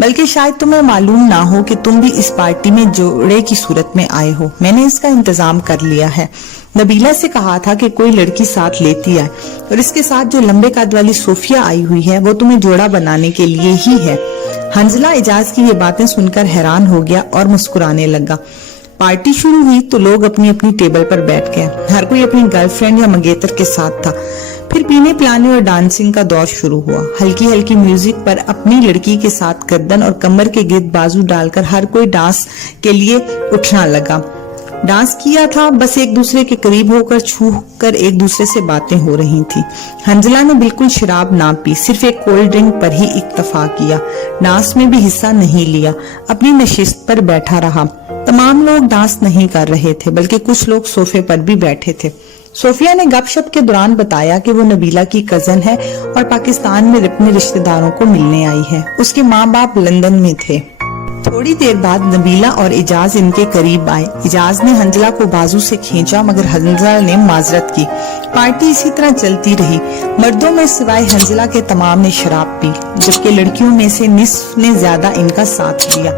बल्कि शायद तुम्हें मालूम ना हो कि तुम भी इस पार्टी में जोड़े की सूरत में आए हो। मैंने इसका इंतजाम कर लिया है। नबीला से कहा था कि कोई लड़की साथ लेती है और इसके साथ जो लंबे कद वाली सोफिया आई हुई है वो तुम्हें जोड़ा बनाने के लिए ही है। हंजला इजाज की ये बातें सुनकर हैरान हो गया और मुस्कुराने लगा। पार्टी शुरू हुई तो लोग अपनी अपनी टेबल पर बैठ गए। हर कोई अपनी गर्लफ्रेंड या मंगेतर के साथ था। फिर पीने पिलाने और डांसिंग का दौर शुरू हुआ। हल्की हल्की म्यूजिक पर अपनी लड़की के साथ गर्दन और कमर के गिर्द बाजू डालकर हर कोई डांस के लिए उठना लगा। डांस किया था, बस एक दूसरे के करीब होकर छू कर एक दूसरे से बातें हो रही थी। हंजला ने बिल्कुल शराब ना पी, सिर्फ एक कोल्ड ड्रिंक पर ही इक्तफा किया। डांस में भी हिस्सा नहीं लिया, अपनी नशिस्त पर बैठा रहा। तमाम लोग डांस नहीं कर रहे थे, बल्कि कुछ लोग सोफे पर भी बैठे थे। सोफिया ने गपशप के दौरान बताया कि वो नबीला की कजन है और पाकिस्तान में अपने रिश्तेदारों को मिलने आई है। उसके माँ बाप लंदन में थे। थोड़ी देर बाद नबीला और इजाज इनके करीब आए। इजाज ने हंजला को बाजू से खींचा मगर हंजला ने माजरत की। पार्टी इसी तरह चलती रही। मर्दों में सिवाय हंजला के तमाम ने शराब पी, जबकि लड़कियों में से निस्फ ने ज्यादा इनका साथ दिया।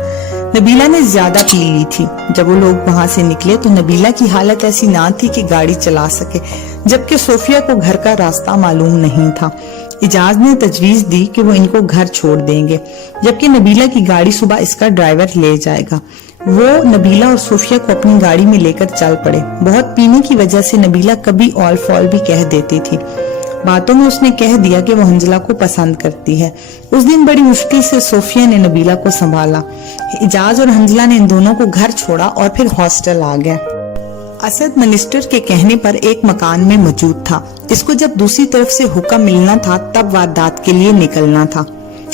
नबीला ने ज्यादा पी ली थी। जब वो लोग वहाँ से निकले तो नबीला की हालत ऐसी ना थी कि गाड़ी चला सके, जबकि सोफिया को घर का रास्ता मालूम नहीं था। इजाज ने तजवीज दी कि वो इनको घर छोड़ देंगे, जबकि नबीला की गाड़ी सुबह इसका ड्राइवर ले जाएगा। वो नबीला और सोफिया को अपनी गाड़ी में लेकर चल पड़े। बहुत पीने की वजह से नबीला कभी ऑल फॉल भी कह देती थी। बातों में उसने कह दिया कि वो हंजला को पसंद करती है। उस दिन बड़ी मुश्किल से सोफिया ने नबीला को संभाला। इजाज और हंजला ने इन दोनों को घर छोड़ा और फिर हॉस्टल आ गए। असद मिनिस्टर के कहने पर एक मकान में मौजूद था। इसको जब दूसरी तरफ से हुक्म मिलना था तब वारदात के लिए निकलना था।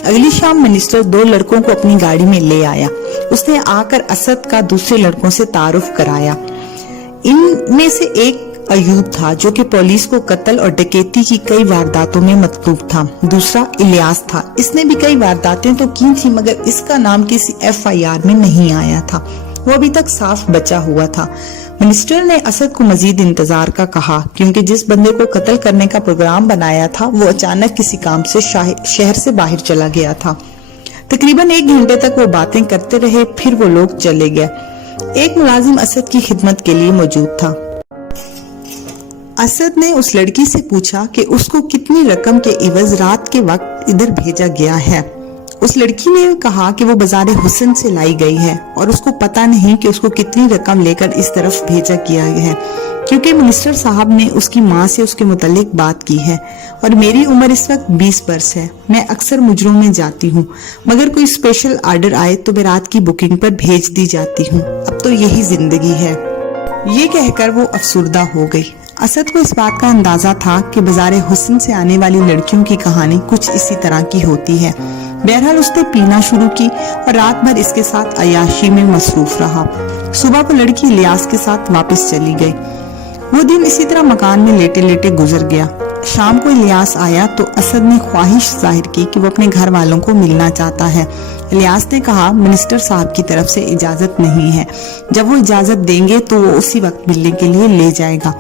अगली शाम मिनिस्टर 2 लड़कों को अपनी गाड़ी में ले आया। उसने आकर असद का दूसरे लड़कों से तारुफ कराया। इनमें से एक अयूब था जो कि पुलिस को कत्ल और डकैती की कई वारदातों में मतलूब था। दूसरा इलियास था। इसने भी कई वारदातें तो की थी मगर इसका नाम किसी FIR में नहीं आया था। वो अभी तक साफ बचा हुआ था। मिनिस्टर ने असद को मजीद इंतजार का कहा, क्योंकि जिस बंदे को कत्ल करने का प्रोग्राम बनाया था वो अचानक किसी काम से शहर से बाहर चला गया था। तकरीबन 1 घंटे तक वो बातें करते रहे, फिर वो लोग चले गए। एक मुलाजिम असद की खिदमत के लिए मौजूद था। असद ने उस लड़की से पूछा कि उसको कितनी रकम के इवज रात के वक्त इधर भेजा गया है। उस लड़की ने कहा कि वो बाजारे हुसन से लाई गई है और उसको पता नहीं कि उसको कितनी रकम लेकर इस तरफ भेजा गया है, क्योंकि मिनिस्टर साहब ने उसकी माँ से उसके मुतालिक बात की है। और मेरी उम्र इस वक्त 20 बरस है। मैं अक्सर मुजरों में जाती हूँ, मगर कोई स्पेशल आर्डर आए तो मैं रात की बुकिंग पर भेज दी जाती हूँ। अब तो यही जिंदगी है। ये कहकर वो अफसुर्दा हो गई। असद को इस बात का अंदाजा था कि बाजारे हुस्न से आने वाली लड़कियों की कहानी कुछ इसी तरह की होती है। बहरहाल उसने पीना शुरू की और रात भर इसके साथ अयाशी में मसरूफ रहा। सुबह को लड़की इलियास के साथ वापस चली गई। वो दिन इसी तरह मकान में लेटे लेटे गुजर गया। शाम को इलियास आया तो असद ने ख्वाहिश जाहिर की कि वो अपने घर वालों को मिलना चाहता है। इलियास ने कहा मिनिस्टर साहब की तरफ से इजाजत नहीं है, जब वो इजाजत देंगे तो वो उसी वक्त मिलने के लिए ले जाएगा।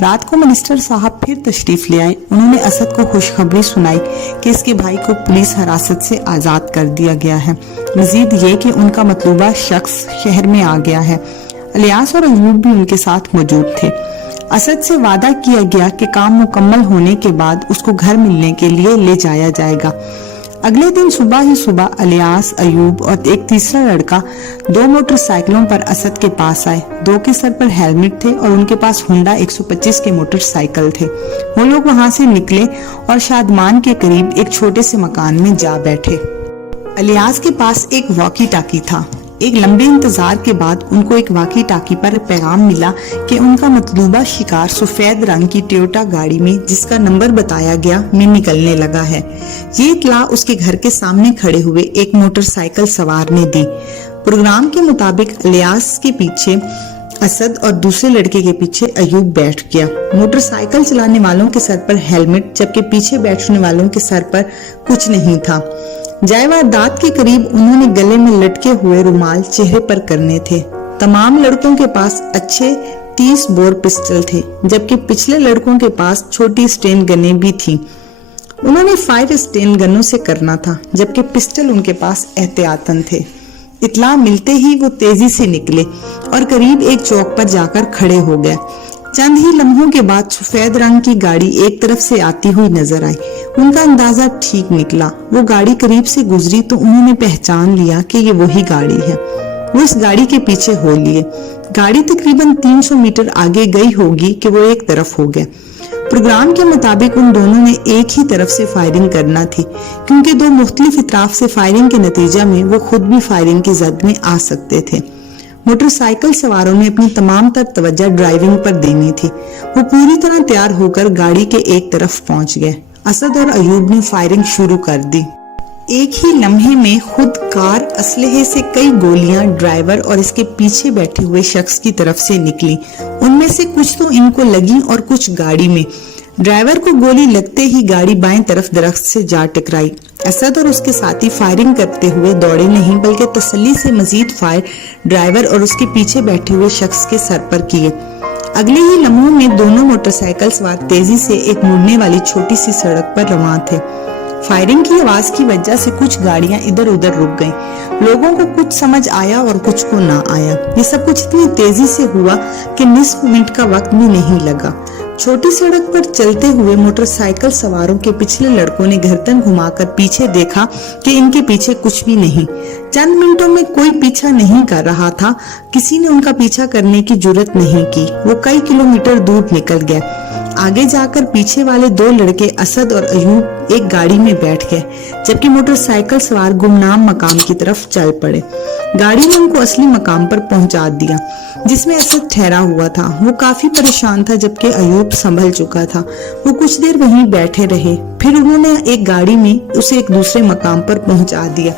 रात को मिनिस्टर साहब फिर तशरीफ ले आए। उन्होंने असद को खुशखबरी सुनाई कि इसके भाई को पुलिस हिरासत से आजाद कर दिया गया है। मजीद ये कि उनका मतलूबा शख्स शहर में आ गया है। इलियास और अयूब भी उनके साथ मौजूद थे। असद से वादा किया गया कि काम मुकम्मल होने के बाद उसको घर मिलने के लिए ले जाया जाएगा। अगले दिन सुबह ही सुबह इलियास, अयूब और एक तीसरा लड़का 2 मोटरसाइकिलों पर असद के पास आए। 2 के सर पर हेलमेट थे और उनके पास हुंडा 125 के मोटरसाइकिल थे। वो लोग वहां से निकले और शादमान के करीब एक छोटे से मकान में जा बैठे। इलियास के पास एक वॉकी टाकी था। एक लंबे इंतजार के बाद उनको एक वाकी टाकी पर पैगाम मिला कि उनका मतलूबा शिकार सफेद रंग की टोयोटा गाड़ी में, जिसका नंबर बताया गया, में निकलने लगा है। ये इत्तला उसके घर के सामने खड़े हुए एक मोटरसाइकिल सवार ने दी। प्रोग्राम के मुताबिक इलियास के पीछे असद और दूसरे लड़के के पीछे अयूब बैठ गया। मोटरसाइकिल चलाने वालों के सर पर हेलमेट, जबकि पीछे बैठने वालों के सर पर कुछ नहीं था। जायवार दांत के करीब उन्होंने गले में लटके हुए रुमाल चेहरे पर करने थे। तमाम लड़कों के पास अच्छे 30 बोर पिस्टल थे, जबकि पिछले लड़कों के पास छोटी स्टेन गनें भी थीं। उन्होंने फायर स्टेन गनों से करना था, जबकि पिस्टल उनके पास एहतियातन थे। इत्तला मिलते ही वो तेजी से निकले और करीब एक चौक पर जाकर खड़े हो गए। चंद ही लम्हों के बाद सफेद रंग की गाड़ी एक तरफ से आती हुई नजर आई। उनका अंदाजा ठीक निकला। वो गाड़ी करीब से गुजरी तो उन्होंने पहचान लिया कि ये वही गाड़ी है। वो इस गाड़ी के पीछे हो लिए। गाड़ी तकरीबन 300 मीटर आगे गई होगी कि वो एक तरफ हो गए। प्रोग्राम के मुताबिक उन दोनों ने एक ही तरफ से फायरिंग करना थी, क्योंकि 2 मुख्तलिफ इतराफ से फायरिंग के नतीजा में वो खुद भी फायरिंग की जद में आ सकते थे। मोटरसाइकिल सवारों ने अपनी तमाम तर तवज्जो ड्राइविंग पर देनी थी। वो पूरी तरह तैयार होकर गाड़ी के एक तरफ पहुंच गए। असद और अयूब ने फायरिंग शुरू कर दी। एक ही लम्हे में खुद कार असलहे से कई गोलियां ड्राइवर और इसके पीछे बैठे हुए शख्स की तरफ से निकली। उनमें से कुछ तो इनको लगी और कुछ गाड़ी में। ड्राइवर को गोली लगते ही गाड़ी बाएं तरफ दरख्त से जा टकराई। असद और उसके साथी फायरिंग करते हुए दौड़े नहीं बल्कि तसल्ली से मजीद फायर ड्राइवर और उसके पीछे बैठे हुए शख्स के सर पर किए। अगले ही लम्हों में दोनों मोटरसाइकिल सवार तेजी से एक मुड़ने वाली छोटी सी सड़क पर रवां थे। फायरिंग की आवाज की वजह से कुछ गाड़ियां इधर उधर रुक गईं। लोगों को कुछ समझ आया और कुछ को ना आया। ये सब कुछ इतनी तेजी से हुआ कि निस्फ मिनट का वक्त भी नहीं लगा। छोटी सड़क पर चलते हुए मोटरसाइकिल सवारों के पिछले लड़कों ने गर्दन घुमाकर पीछे देखा कि इनके पीछे कुछ भी नहीं। चंद मिनटों में कोई पीछा नहीं कर रहा था। किसी ने उनका पीछा करने की जुर्रत नहीं की। वो कई किलोमीटर दूर निकल गया। आगे जाकर पीछे वाले दो लड़के असद और अयूब एक गाड़ी में बैठ गए, जबकि मोटरसाइकिल सवार गुमनाम मकाम की तरफ चल पड़े। गाड़ी ने उनको असली मकाम पर पहुंचा दिया, जिसमें असद ठहरा हुआ था। वो काफी परेशान था, जबकि अयूब संभल चुका था। वो कुछ देर वहीं बैठे रहे, फिर उन्होंने एक गाड़ी में उसे एक दूसरे मकाम पर पहुंचा दिया।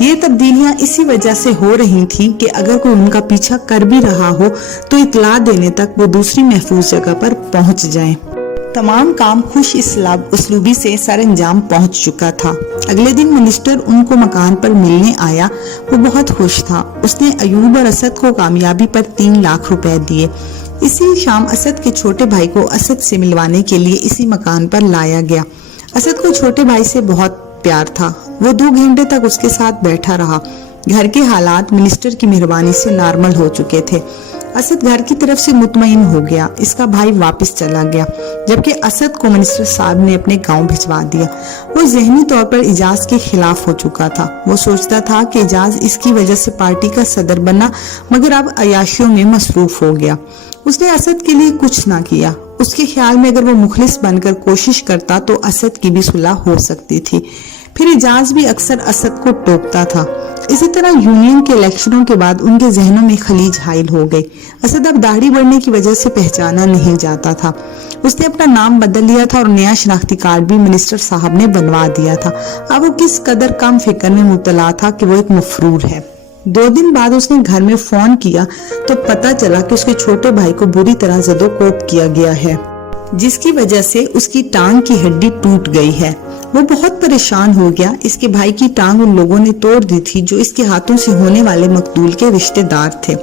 ये तब्दीलियां इसी वजह से हो रही थी कि अगर कोई उनका पीछा कर भी रहा हो तो इतला देने तक वो दूसरी महफूज जगह पर पहुंच जाएं। तमाम काम खुश उसलूबी से सर अंजाम पहुंच चुका था। अगले दिन मिनिस्टर उनको मकान पर मिलने आया। वो बहुत खुश था। उसने अयूब और असद को कामयाबी पर 3 लाख रुपए दिए। इसी शाम असद के छोटे भाई को असद से मिलवाने के लिए इसी मकान पर लाया गया। असद को छोटे भाई से बहुत प्यार था। वो 2 घंटे तक उसके साथ बैठा रहा। घर के हालात मिनिस्टर की मेहरबानी से नॉर्मल हो चुके थे। असद घर की तरफ से मुतमईन हो गया। इसका भाई वापस चला गया, जबकि असद को मिनिस्टर साहब ने अपने गांव भिजवा दिया। वो ज़हनी तौर पर इजाज के खिलाफ हो चुका था। वो सोचता था कि इजाज इसकी वजह से पार्टी का सदर बना, मगर अब अयाशियों में मसरूफ हो गया। उसने असद के लिए कुछ ना किया। उसके ख्याल में अगर वो मुखलिस बनकर कोशिश करता तो असद की भी सुलह हो सकती थी। फिर इजाज भी अक्सर असद को टोकता था। इसी तरह यूनियन के इलेक्शनों के बाद उनके जहनों में खलीज हाइल हो गई। असद अब दाढ़ी बढ़ने की वजह से पहचाना नहीं जाता था। उसने अपना नाम बदल लिया था और नया शनाख्ती कार्ड भी मिनिस्टर साहब ने बनवा दिया था। अब वो किस कदर कम फिक्र में मुब्तला था कि वो एक मफरूर है। 2 दिन बाद उसने घर में फोन किया तो पता चला कि उसके छोटे भाई को बुरी तरह जदोकोब किया गया है, जिसकी वजह से उसकी टांग की हड्डी टूट गई है। वो बहुत परेशान हो गया। इसके भाई की टांग उन लोगों ने तोड़ दी थी जो इसके हाथों से होने वाले मकतूल के रिश्तेदार थे,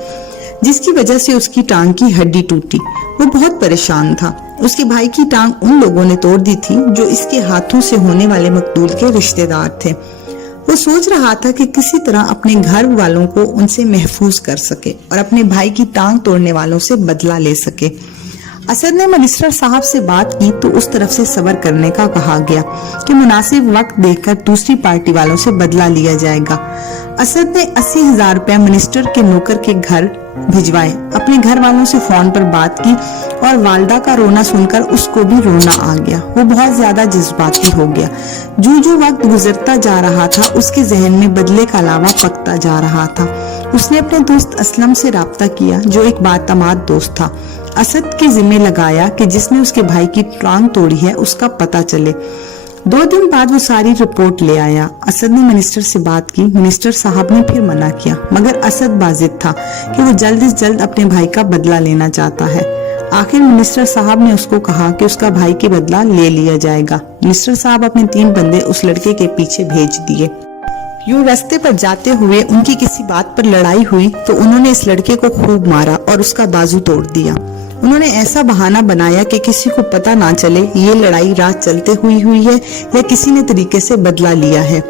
जिसकी वजह से उसकी टांग की हड्डी टूटी। वो बहुत परेशान था। उसके भाई की टांग उन लोगों ने तोड़ दी थी जो इसके हाथों से होने वाले मकतूल के रिश्तेदार थे। वो सोच रहा था कि किसी तरह अपने घर वालों को उनसे महफूज कर सके और अपने भाई की टांग तोड़ने वालों से बदला ले सके। असद ने मिनिस्टर साहब से बात की तो उस तरफ से सब्र करने का कहा गया कि मुनासिब वक्त देखकर दूसरी पार्टी वालों से बदला लिया जाएगा। असद ने 80,000 रुपया मिनिस्टर के नौकर के घर भिजवाए। अपने घर वालों से फोन पर बात की और वालदा का रोना सुनकर उसको भी रोना आ गया। वो बहुत ज्यादा जज्बाती हो गया। जो वक्त गुजरता जा रहा था उसके जहन में बदले का लावा पकता जा रहा था। उसने अपने दोस्त असलम से राब्ता किया, जो एक बातमाद दोस्त था। असद के जिम्मे लगाया कि जिसने उसके भाई की टांग तोड़ी है उसका पता चले। 2 दिन बाद वो सारी रिपोर्ट ले आया। असद ने मिनिस्टर से बात की। मिनिस्टर साहब ने फिर मना किया, मगर असद बाजिद था कि वो जल्द से जल्द अपने भाई का बदला लेना चाहता है। आखिर मिनिस्टर साहब ने उसको कहा कि उसका भाई के बदला ले लिया जाएगा। मिनिस्टर साहब अपने 3 बंदे उस लड़के के पीछे भेज दिए। यूं रास्ते पर जाते हुए उनकी किसी बात पर लड़ाई हुई तो उन्होंने इस लड़के को खूब मारा और उसका बाजू तोड़ दिया। उन्होंने ऐसा बहाना बनाया कि किसी को पता ना चले ये लड़ाई रात चलते हुई है या किसी ने तरीके से बदला लिया है।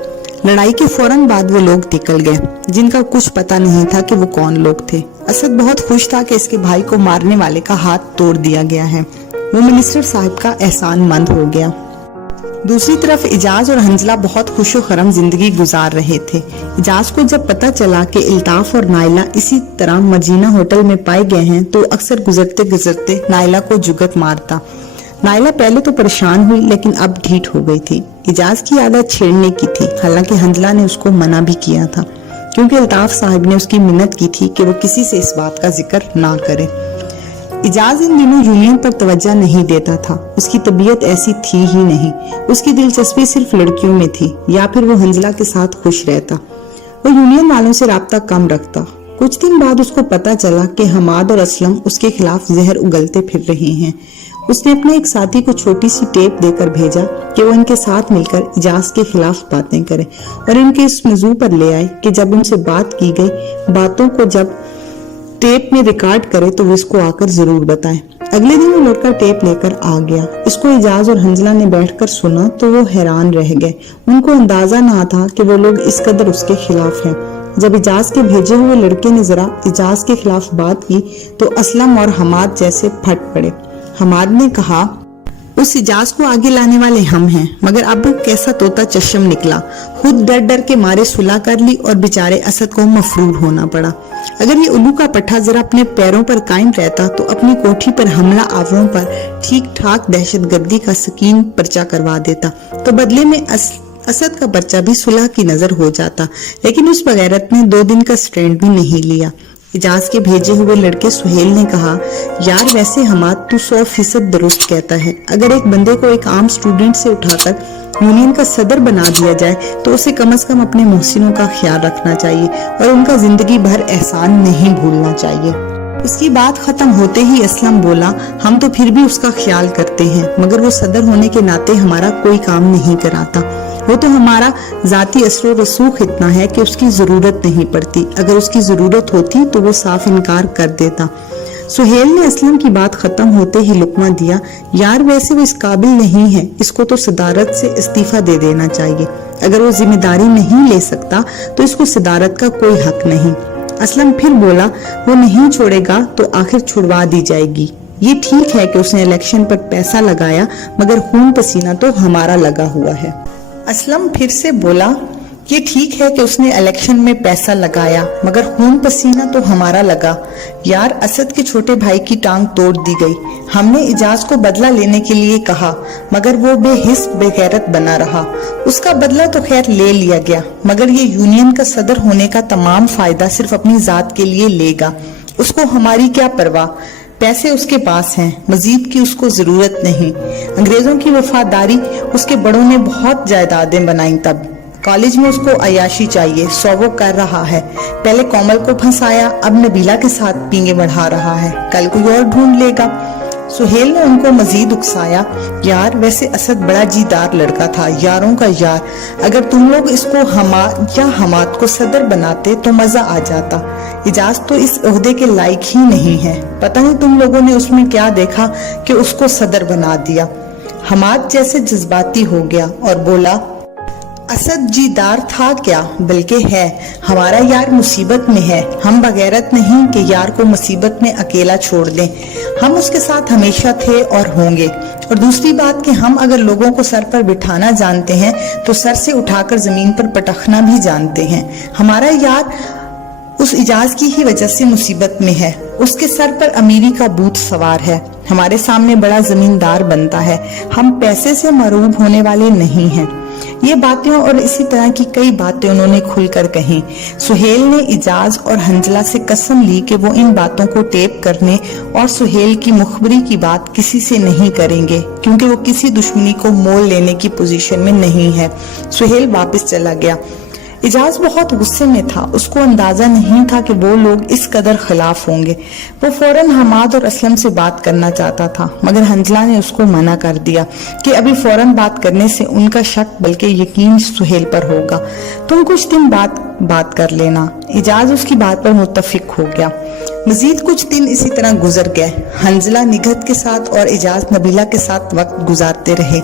लड़ाई के फौरन बाद वो लोग निकल गए, जिनका कुछ पता नहीं था कि वो कौन लोग थे। असद बहुत खुश था कि इसके भाई को मारने वाले का हाथ तोड़ दिया गया है। वो मिनिस्टर साहब का एहसानमंद हो गया। दूसरी तरफ इजाज और हंजला बहुत खुशो खरम जिंदगी गुजार रहे थे। इजाज को जब पता चला कि इल्ताफ और नाइला इसी तरह मदीना होटल में पाए गए हैं तो अक्सर गुजरते गुजरते नाइला को जुगत मारता। नाइला पहले तो परेशान हुई, लेकिन अब ढीठ हो गई थी। इजाज की आदत छेड़ने की थी, हालांकि हंजला ने उसको मना भी किया था, क्योंकि इल्ताफ साहब ने उसकी मिन्नत की थी कि वो किसी से इस बात का जिक्र ना करे। इजाज इन दिनों यूनियन पर तवज्जो नहीं देता था। उसकी तबीयत ऐसी थी ही नहीं। उसकी दिलचस्पी सिर्फ लड़कियों में थी, या फिर वो हंजला के साथ खुश रहता। वो यूनियन वालों से राब्ता कम रखता। कुछ दिन बाद उसको पता चला कि हमाद और असलम उसके खिलाफ जहर उगलते फिर रहे हैं। اس نے अपने एक साथी को छोटी सी टेप देकर भेजा कि वो इनके साथ मिलकर इजाज के खिलाफ बातें करे और इनके इस मौजू पर ले आए कि जब उनसे बात की गई बातों को जब टेप में रिकॉर्ड करे तो वो इसको आकर जरूर बताए। अगले दिन वो लड़का टेप लेकर आ गया। इसको इजाज और हंजला ने बैठकर सुना तो वो हैरान रह गए। उनको अंदाजा ना था कि वो लोग इस कदर उसके खिलाफ हैं। जब इजाज के भेजे हुए लड़के ने जरा इजाज के खिलाफ बात की तो असलम और हमाद जैसे फट पड़े। हमाद ने कहा, उस इजाज को आगे लाने वाले हम हैं, मगर अब कैसा तोता चश्म निकला। खुद डर डर के मारे सुलह कर ली और बेचारे असद को मफरूर होना पड़ा। अगर ये उल्लू का पट्टा जरा अपने पैरों पर कायम रहता तो अपनी कोठी पर हमला आवरों पर ठीक ठाक दहशतगर्दी का सकीन पर्चा करवा देता, तो बदले में असद का पर्चा भी सुलह की नजर हो जाता। लेकिन उस बगैरत ने 2 दिन का स्टैंड भी नहीं लिया। इजाज के भेजे हुए लड़के सुहेल ने कहा, यार वैसे हमाद तू 100% दुरुस्त कहता है। अगर एक बंदे को एक आम स्टूडेंट से उठाकर यूनियन का सदर बना दिया जाए तो उसे कम से कम अपने मोहसिनों का ख्याल रखना चाहिए और उनका जिंदगी भर एहसान नहीं भूलना चाहिए। उसकी बात खत्म होते ही असलम बोला, हम तो फिर भी उसका ख्याल करते हैं, मगर वो सदर होने के नाते हमारा कोई काम नहीं कराता। वो तो हमारा जाती असर रसूख इतना है कि उसकी जरूरत नहीं पड़ती। अगर उसकी जरूरत होती तो वो साफ इनकार कर देता। सुहेल ने असलम की बात खत्म होते ही लुकमा दिया, यार वैसे वो इस काबिल नहीं है, इसको तो सदारत से इस्तीफा दे देना चाहिए। अगर वो जिम्मेदारी नहीं ले सकता तो इसको सदारत का कोई हक नहीं। असलम फिर बोला, वो नहीं छोड़ेगा तो आखिर छुड़वा दी जाएगी। ये ठीक है कि उसने इलेक्शन पर पैसा लगाया, मगर खून पसीना तो हमारा लगा हुआ है। असलम फिर से बोला, ये ठीक है कि उसने इलेक्शन में पैसा लगाया, मगर खून पसीना तो हमारा लगा। यार असद के छोटे भाई की टांग तोड़ दी गई। हमने इजाज को बदला लेने के लिए कहा, मगर वो बेहिस बेगैरत बना रहा। उसका बदला तो खैर ले लिया गया, मगर ये यूनियन का सदर होने का तमाम फायदा सिर्फ अपनी जात के लिए लेगा। उसको हमारी क्या परवाह, पैसे उसके पास हैं, मजीद की उसको जरूरत नहीं। अंग्रेजों की वफादारी, उसके बड़ों ने बहुत जायदादें बनाई, तब कॉलेज में उसको अयाशी चाहिए, सो वो कर रहा है। पहले कोमल को फंसाया, अब नबीला के साथ पींगे बढ़ा रहा है, कल कोई और ढूंढ लेगा। सुहेल ने उनको मजीद उकसाया, यार वैसे असद बड़ा जीदार लड़का था, यारों का यार। अगर तुम लोग इसको हमाद को सदर बनाते तो मजा आ जाता। इजाज तो इस ओहदे के लायक ही नहीं है। पता नहीं तुम लोगों ने उसमें क्या देखा कि उसको सदर बना दिया। हमाद जैसे जज्बाती हो गया और बोला, असद जीदार था क्या, बल्कि है। हमारा यार मुसीबत में है, हम बगैरत नहीं कि यार को मुसीबत में अकेला छोड़ दें। हम उसके साथ हमेशा थे और होंगे। और दूसरी बात कि हम अगर लोगों को सर पर बिठाना जानते हैं तो सर से उठाकर जमीन पर पटखना भी जानते हैं। हमारा यार उस इजाज की ही वजह से मुसीबत में है। उसके सर पर अमीरी का भूत सवार है, हमारे सामने बड़ा जमींदार बनता है। हम पैसे से मरूब होने वाले नहीं हैं। ये बातें और इसी तरह की कई बातें उन्होंने खुलकर कही। सुहेल ने इजाज और हंजला से कसम ली कि वो इन बातों को टेप करने और सुहेल की मुखबरी की बात किसी से नहीं करेंगे, क्योंकि वो किसी दुश्मनी को मोल लेने की पोजीशन में नहीं है। सुहेल वापस चला गया। इजाज बहुत गुस्से में था। उसको अंदाजा नहीं था कि वो लोग इस कदर खिलाफ होंगे। वो फौरन हमाद और असलम से बात करना चाहता था, मगर हंजला ने उसको मना कर दिया कि अभी फौरन बात करने से उनका शक बल्कि यकीन सुहेल पर होगा। तुम कुछ दिन बात कर लेना। इजाज उसकी बात पर मुत्तफिक हो गया। मजीद कुछ दिन इसी तरह गुजर गए। हंजला निगहत के साथ और इजाज नबीला के साथ वक्त गुजारते रहे।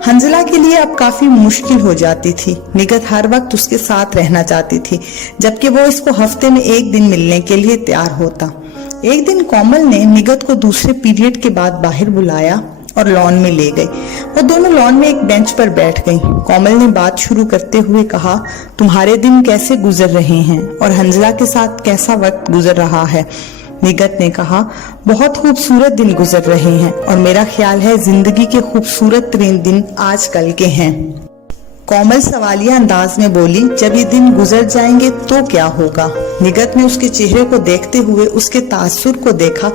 हंजला के लिए अब काफी मुश्किल हो जाती थी। निगहत हर वक्त उसके साथ रहना चाहती थी, जबकि वो इसको हफ्ते में 1 दिन मिलने के लिए तैयार होता। एक दिन कोमल ने निगहत को दूसरे पीरियड के बाद बाहर बुलाया और लॉन में ले गई। वो दोनों लॉन में एक बेंच पर बैठ गईं। कोमल ने बात शुरू करते हुए कहा, तुम्हारे दिन कैसे गुजर रहे हैं और हंजला के साथ कैसा वक्त गुजर रहा है? निगहत ने कहा, बहुत खूबसूरत दिन गुजर रहे हैं और मेरा ख्याल है जिंदगी के खूबसूरत तरीन दिन आजकल के हैं। कोमल सवालिया अंदाज में बोली, जब ये दिन गुजर जाएंगे तो क्या होगा? निगहत ने उसके चेहरे को देखते हुए उसके तासुर को देखा,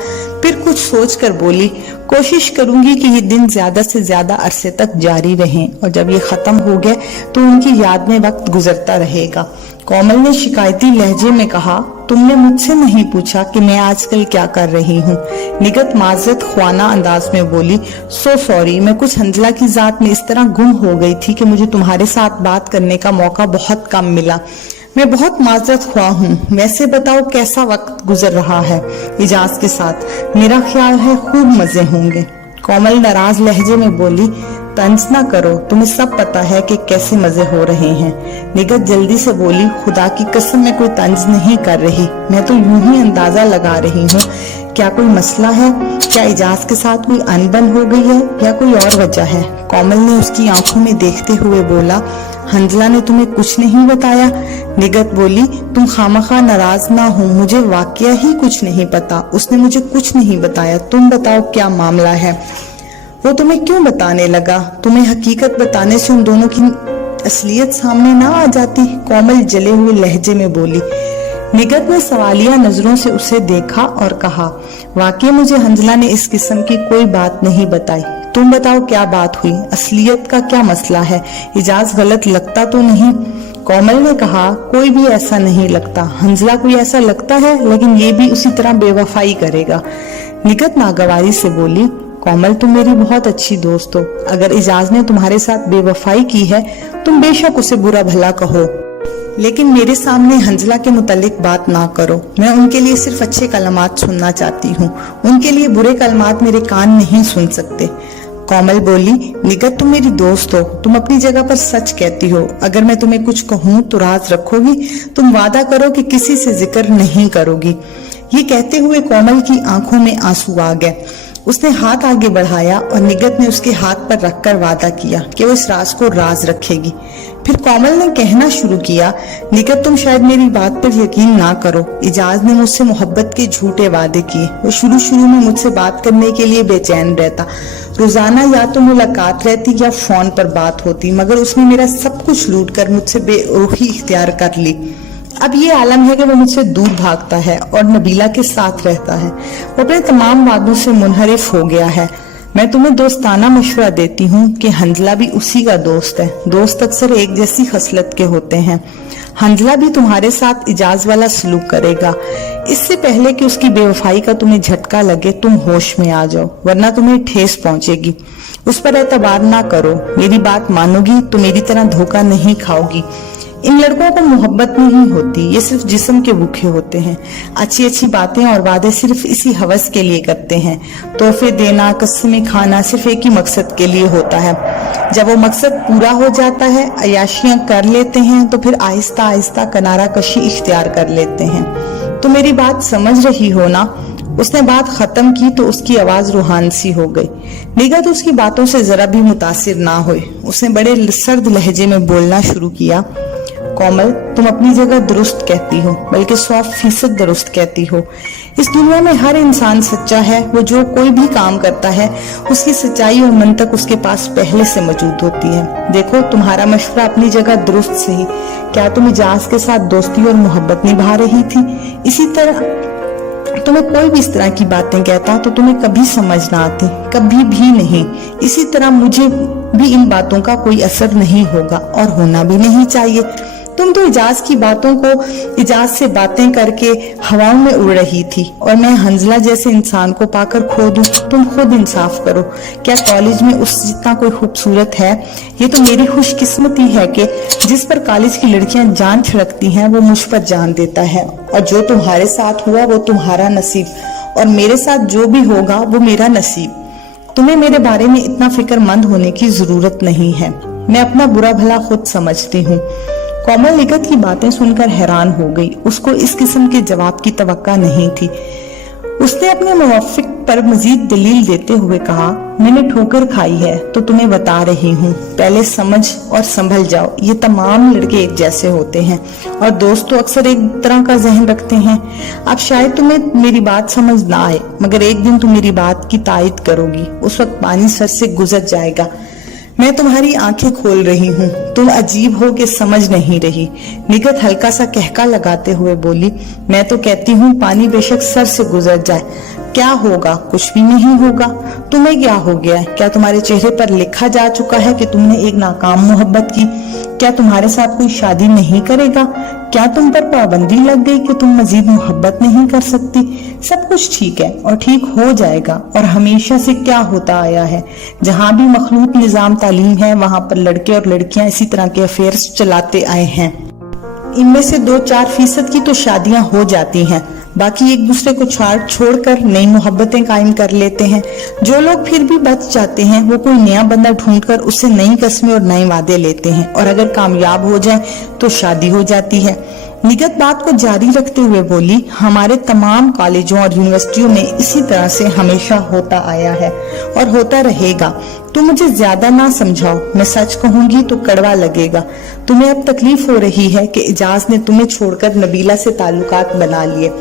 फिर कुछ सोचकर बोली, कोशिश करूंगी कि ये दिन ज्यादा से ज्यादा अरसे तक जारी रहें और जब ये खत्म हो गए तो उनकी याद में वक्त गुजरता रहेगा। कोमल ने शिकायती लहजे में कहा, तुमने मुझसे नहीं पूछा कि मैं आजकल क्या कर रही हूँ। निगत माजरत ख्वाना अंदाज में बोली, सो सॉरी, मैं कुछ हंजला की जात में इस तरह गुम हो गई थी कि मुझे तुम्हारे साथ बात करने का मौका बहुत कम मिला। मैं बहुत माजरत ख्वाह हूँ। वैसे बताओ कैसा वक्त गुजर रहा है इजाज के साथ? मेरा ख्याल है खूब मजे होंगे। कोमल नाराज लहजे में बोली, तंज ना करो, तुम्हें सब पता है कि कैसे मजे हो रहे हैं। निगत जल्दी से बोली, खुदा की कसम मैं कोई तंज नहीं कर रही, मैं तो यूं ही अंदाजा लगा रही हूँ। क्या कोई मसला है? क्या इजाज के साथ कोई अनबन हो गई है या कोई और वजह है? कोमल ने उसकी आंखों में देखते हुए बोला, हंजला ने तुम्हें कुछ नहीं बताया? निगत बोली, तुम खामखा नाराज ना हो, मुझे वाकया ही कुछ नहीं पता, उसने मुझे कुछ नहीं बताया। तुम बताओ क्या मामला है? वो तुम्हें क्यों बताने लगा? तुम्हें हकीकत बताने से उन दोनों की असलियत सामने ना आ जाती? कोमल जले हुए लहजे में बोली। निगत ने सवालिया नजरों से उसे देखा और कहा, वाकई मुझे हंजला ने इस किस्म की कोई बात नहीं बताई। तुम बताओ क्या बात हुई? असलियत का क्या मसला है? इजाज गलत लगता तो नहीं? कोमल ने कहा, कोई भी ऐसा नहीं लगता। हंजला कोई ऐसा लगता है, लेकिन ये भी उसी तरह बेवफाई करेगा। निगत नागवारी से बोली, कोमल तुम मेरी बहुत अच्छी दोस्त हो, अगर इजाज ने तुम्हारे साथ बेवफाई की है तुम बेशक उसे बुरा भला कहो, लेकिन मेरे सामने हंजला के मुतालिक बात ना करो। मैं उनके लिए सिर्फ अच्छे कलमात सुनना चाहती हूँ, उनके लिए बुरे कलमात मेरे कान नहीं सुन सकते। कोमल बोली, निगत तुम मेरी दोस्त हो, तुम अपनी जगह पर सच कहती हो। अगर मैं तुम्हें कुछ कहूँ तो राज रखोगी? तुम वादा करो कि किसी से जिक्र नहीं करोगी। ये कहते हुए कोमल की आंखों में आंसू आ गए। उसने हाथ आगे बढ़ाया और निगत ने उसके हाथ पर रखकर वादा किया कि वो इस राज को राज रखेगी। फिर कोमल ने कहना शुरू किया, निगत तुम शायद मेरी बात पर यकीन ना करो, इजाज ने मुझसे मोहब्बत के झूठे वादे किए। वो शुरू में मुझसे बात करने के लिए बेचैन रहता, रोजाना या तो मुलाकात रहती या फोन पर बात होती, मगर उसने मेरा सब कुछ लूट कर मुझसे बेरुखी इख्तियार कर ली। अब ये आलम है कि वो मुझसे दूर भागता है और नबीला के साथ रहता है। वो अपने तमाम वादों से मुनहरिफ हो गया है। मैं तुम्हें दोस्ताना मशवरा देती हूँ कि हंजला भी उसी का दोस्त है। दोस्त अक्सर एक जैसी खसलत के होते हैं। हंजला भी तुम्हारे साथ इजाज वाला सलूक करेगा। इससे पहले कि उसकी बेवफाई का तुम्हें झटका लगे तुम होश में आ जाओ, वरना तुम्हें ठेस पहुंचेगी। उस पर एतबार ना करो। मेरी बात मानोगी तो मेरी तरह धोखा नहीं खाओगी। इन लड़कों को मोहब्बत नहीं होती, ये सिर्फ जिस्म के भूखे होते हैं। अच्छी अच्छी बातें और वादे सिर्फ इसी हवस के लिए करते हैं। तोहफे देना, कसमें खाना सिर्फ एक ही मकसद के लिए होता है। जब वो मकसद पूरा हो जाता है, अयाशियां कर लेते हैं, तो फिर आहिस्ता आहिस्ता किनारा कशी इख्तियार कर लेते हैं। तो मेरी बात समझ रही हो ना? उसने बात खत्म की तो उसकी आवाज रूहान सी हो गई। निगत उसकी बातों से जरा भी मुतासिर ना हुई। उसने बड़े सर्द लहजे में बोलना शुरू किया, कोमल तुम अपनी जगह दुरुस्त कहती हो, बल्कि 100% दुरुस्त कहती हो। इस दुनिया में हर इंसान सच्चा है। वो जो कोई भी काम करता है उसकी सच्चाई और मंतक उसके पास पहले से मौजूद होती है। देखो तुम्हारा मशवरा अपनी जगह दुरुस्त सही। क्या तुम इजाज के साथ दोस्ती और मोहब्बत निभा रही थी? इसी तरह तुम्हें कोई भी इस तरह की बातें कहता तो तुम्हें कभी समझ ना आती, कभी भी नहीं। इसी तरह मुझे भी इन बातों का कोई असर नहीं होगा और होना भी नहीं चाहिए। तुम तो इजाज की बातों को इजाज से बातें करके हवाओं में उड़ रही थी और मैं हंजला जैसे इंसान को पाकर खो दूं। तुम खुद इंसाफ करो, क्या कॉलेज में उस जितना कोई खूबसूरत है? ये तो मेरी खुशकिस्मती है कि जिस पर कॉलेज की लड़कियां जान छिड़कती हैं वो मुझ पर जान देता है। और जो तुम्हारे साथ हुआ वो तुम्हारा नसीब, और मेरे साथ जो भी होगा वो मेरा नसीब। तुम्हें मेरे बारे में इतना फिक्रमंद होने की जरूरत नहीं है। मैं अपना बुरा भला खुद समझती हूँ। कोमल निगत की बातें सुनकर हैरान हो गई। उसको इस किस्म के जवाब की तवक्का नहीं थी। उसने अपने मुवाफिक पर मजीद दलील देते हुए कहा, मैंने ठोकर खाई है तो तुम्हें बता रही हूँ, पहले समझ और संभल जाओ। ये तमाम लड़के एक जैसे होते हैं और दोस्त तो अक्सर एक तरह का जहन रखते हैं। अब शायद तुम्हें मेरी बात समझ ना आए, मगर एक दिन तुम मेरी बात की तायद करोगी। उस वक्त पानी सर से गुजर जाएगा। मैं तुम्हारी आंखें खोल रही हूँ, तुम अजीब हो कि समझ नहीं रही। निगत हल्का सा कहका लगाते हुए बोली, मैं तो कहती हूँ पानी बेशक सर से गुजर जाए, क्या होगा? कुछ भी नहीं होगा। तुम्हें क्या हो गया है? क्या तुम्हारे चेहरे पर लिखा जा चुका है कि तुमने एक नाकाम मोहब्बत की? क्या तुम्हारे साथ कोई शादी नहीं करेगा? क्या तुम पर पाबंदी लग गई कि तुम मजीद मोहब्बत नहीं कर सकती? सब कुछ ठीक है और ठीक हो जाएगा। और हमेशा से क्या होता आया है, जहाँ भी मखलूत निजाम तालीम है वहाँ पर लड़के और लड़कियां इसी तरह के अफेयर्स चलाते आए हैं। इनमें से 2-4% की तो शादियां हो जाती हैं, बाकी एक दूसरे को छोड़कर नई मोहब्बतें कायम कर लेते हैं। जो लोग फिर भी बच जाते हैं वो कोई नया बंदा ढूंढकर उससे नई कस्में और नए वादे लेते हैं, और अगर कामयाब हो जाए तो शादी हो जाती है। निगत बात को जारी रखते हुए बोली, हमारे तमाम कॉलेजों और यूनिवर्सिटियों में इसी तरह से हमेशा होता आया है और होता रहेगा। तुम मुझे ज्यादा ना समझाओ, मैं सच कहूंगी तो कड़वा लगेगा। तुम्हें अब तकलीफ हो रही है कि इजाज ने तुम्हें छोड़कर नबीला से ताल्लुकात बना लिए।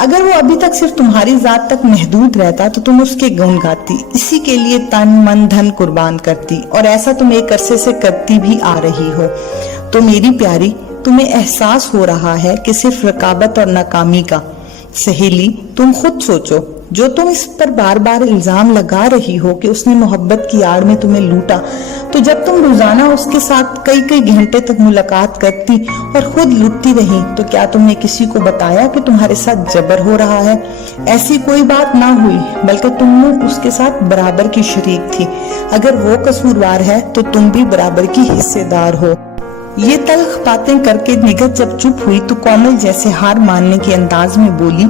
अगर वो अभी तक सिर्फ तुम्हारी जात तक महदूद रहता तो तुम उसके गुण गाती, इसी के लिए तन मन धन कुर्बान करती, और ऐसा तुम एक अरसे से करती भी आ रही हो। तो मेरी प्यारी, तुम्हें एहसास हो रहा है कि सिर्फ रकाबत और नाकामी का। सहेली, तुम खुद सोचो, जो तुम इस पर बार बार इल्जाम लगा रही हो कि उसने मोहब्बत की आड़ में तुम्हें लूटा, तो जब तुम रोजाना उसके साथ कई कई घंटे तक मुलाकात करती और खुद लुटती रही, तो क्या तुमने किसी को बताया कि तुम्हारे साथ जबर हो रहा है? ऐसी कोई बात ना हुई, बल्कि तुम उसके साथ बराबर की शरीक थी। अगर वो कसूरवार है तो तुम भी बराबर की हिस्सेदार हो। ये तल्ख बातें करके निगत जब चुप हुई तो कोमल जैसे हार मानने के अंदाज में बोली,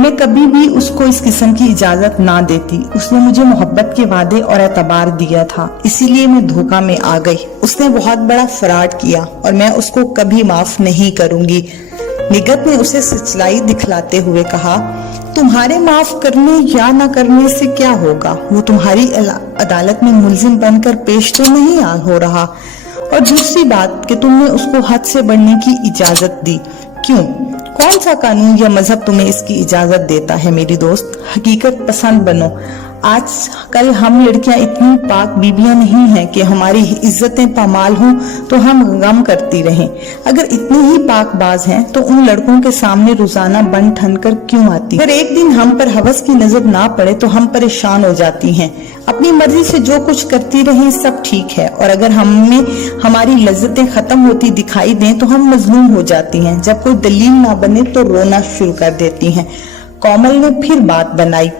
मैं कभी भी उसको इस किस्म की इजाजत ना देती। उसने मुझे मोहब्बत के वादे और एतबार दिया था, इसीलिए मैं धोखा में आ गई। उसने बहुत बड़ा फराड किया और मैं उसको कभी माफ नहीं करूंगी। निगत ने उसे सच्चाई दिखलाते हुए कहा, तुम्हारे माफ करने या ना करने से क्या होगा? वो तुम्हारी अदालत में मुलजिम बनकर पेश तो नहीं हो रहा। और दूसरी बात कि तुमने उसको हद से बढ़ने की इजाजत दी। क्यों? कौन सा कानून या मजहब तुम्हें इसकी इजाजत देता है? मेरी दोस्त, हकीकत पसंद बनो। आज कल हम लड़कियां इतनी पाक बीबियां नहीं हैं कि हमारी इज्जतें पामाल हों तो हम गम करती रहें। अगर इतनी ही पाकबाज हैं तो उन लड़कों के सामने रोजाना बन ठन कर क्यों आती? अगर एक दिन हम पर हवस की नजर ना पड़े तो हम परेशान हो जाती हैं। अपनी मर्जी से जो कुछ करती रहें सब ठीक है, और अगर हमें हमारी लज्जतें खत्म होती दिखाई दें तो हम मजलूम हो जाती हैं। जब कोई दलील ना बने तो रोना शुरू कर देती हैं। कोमल ने फिर बात बनाई,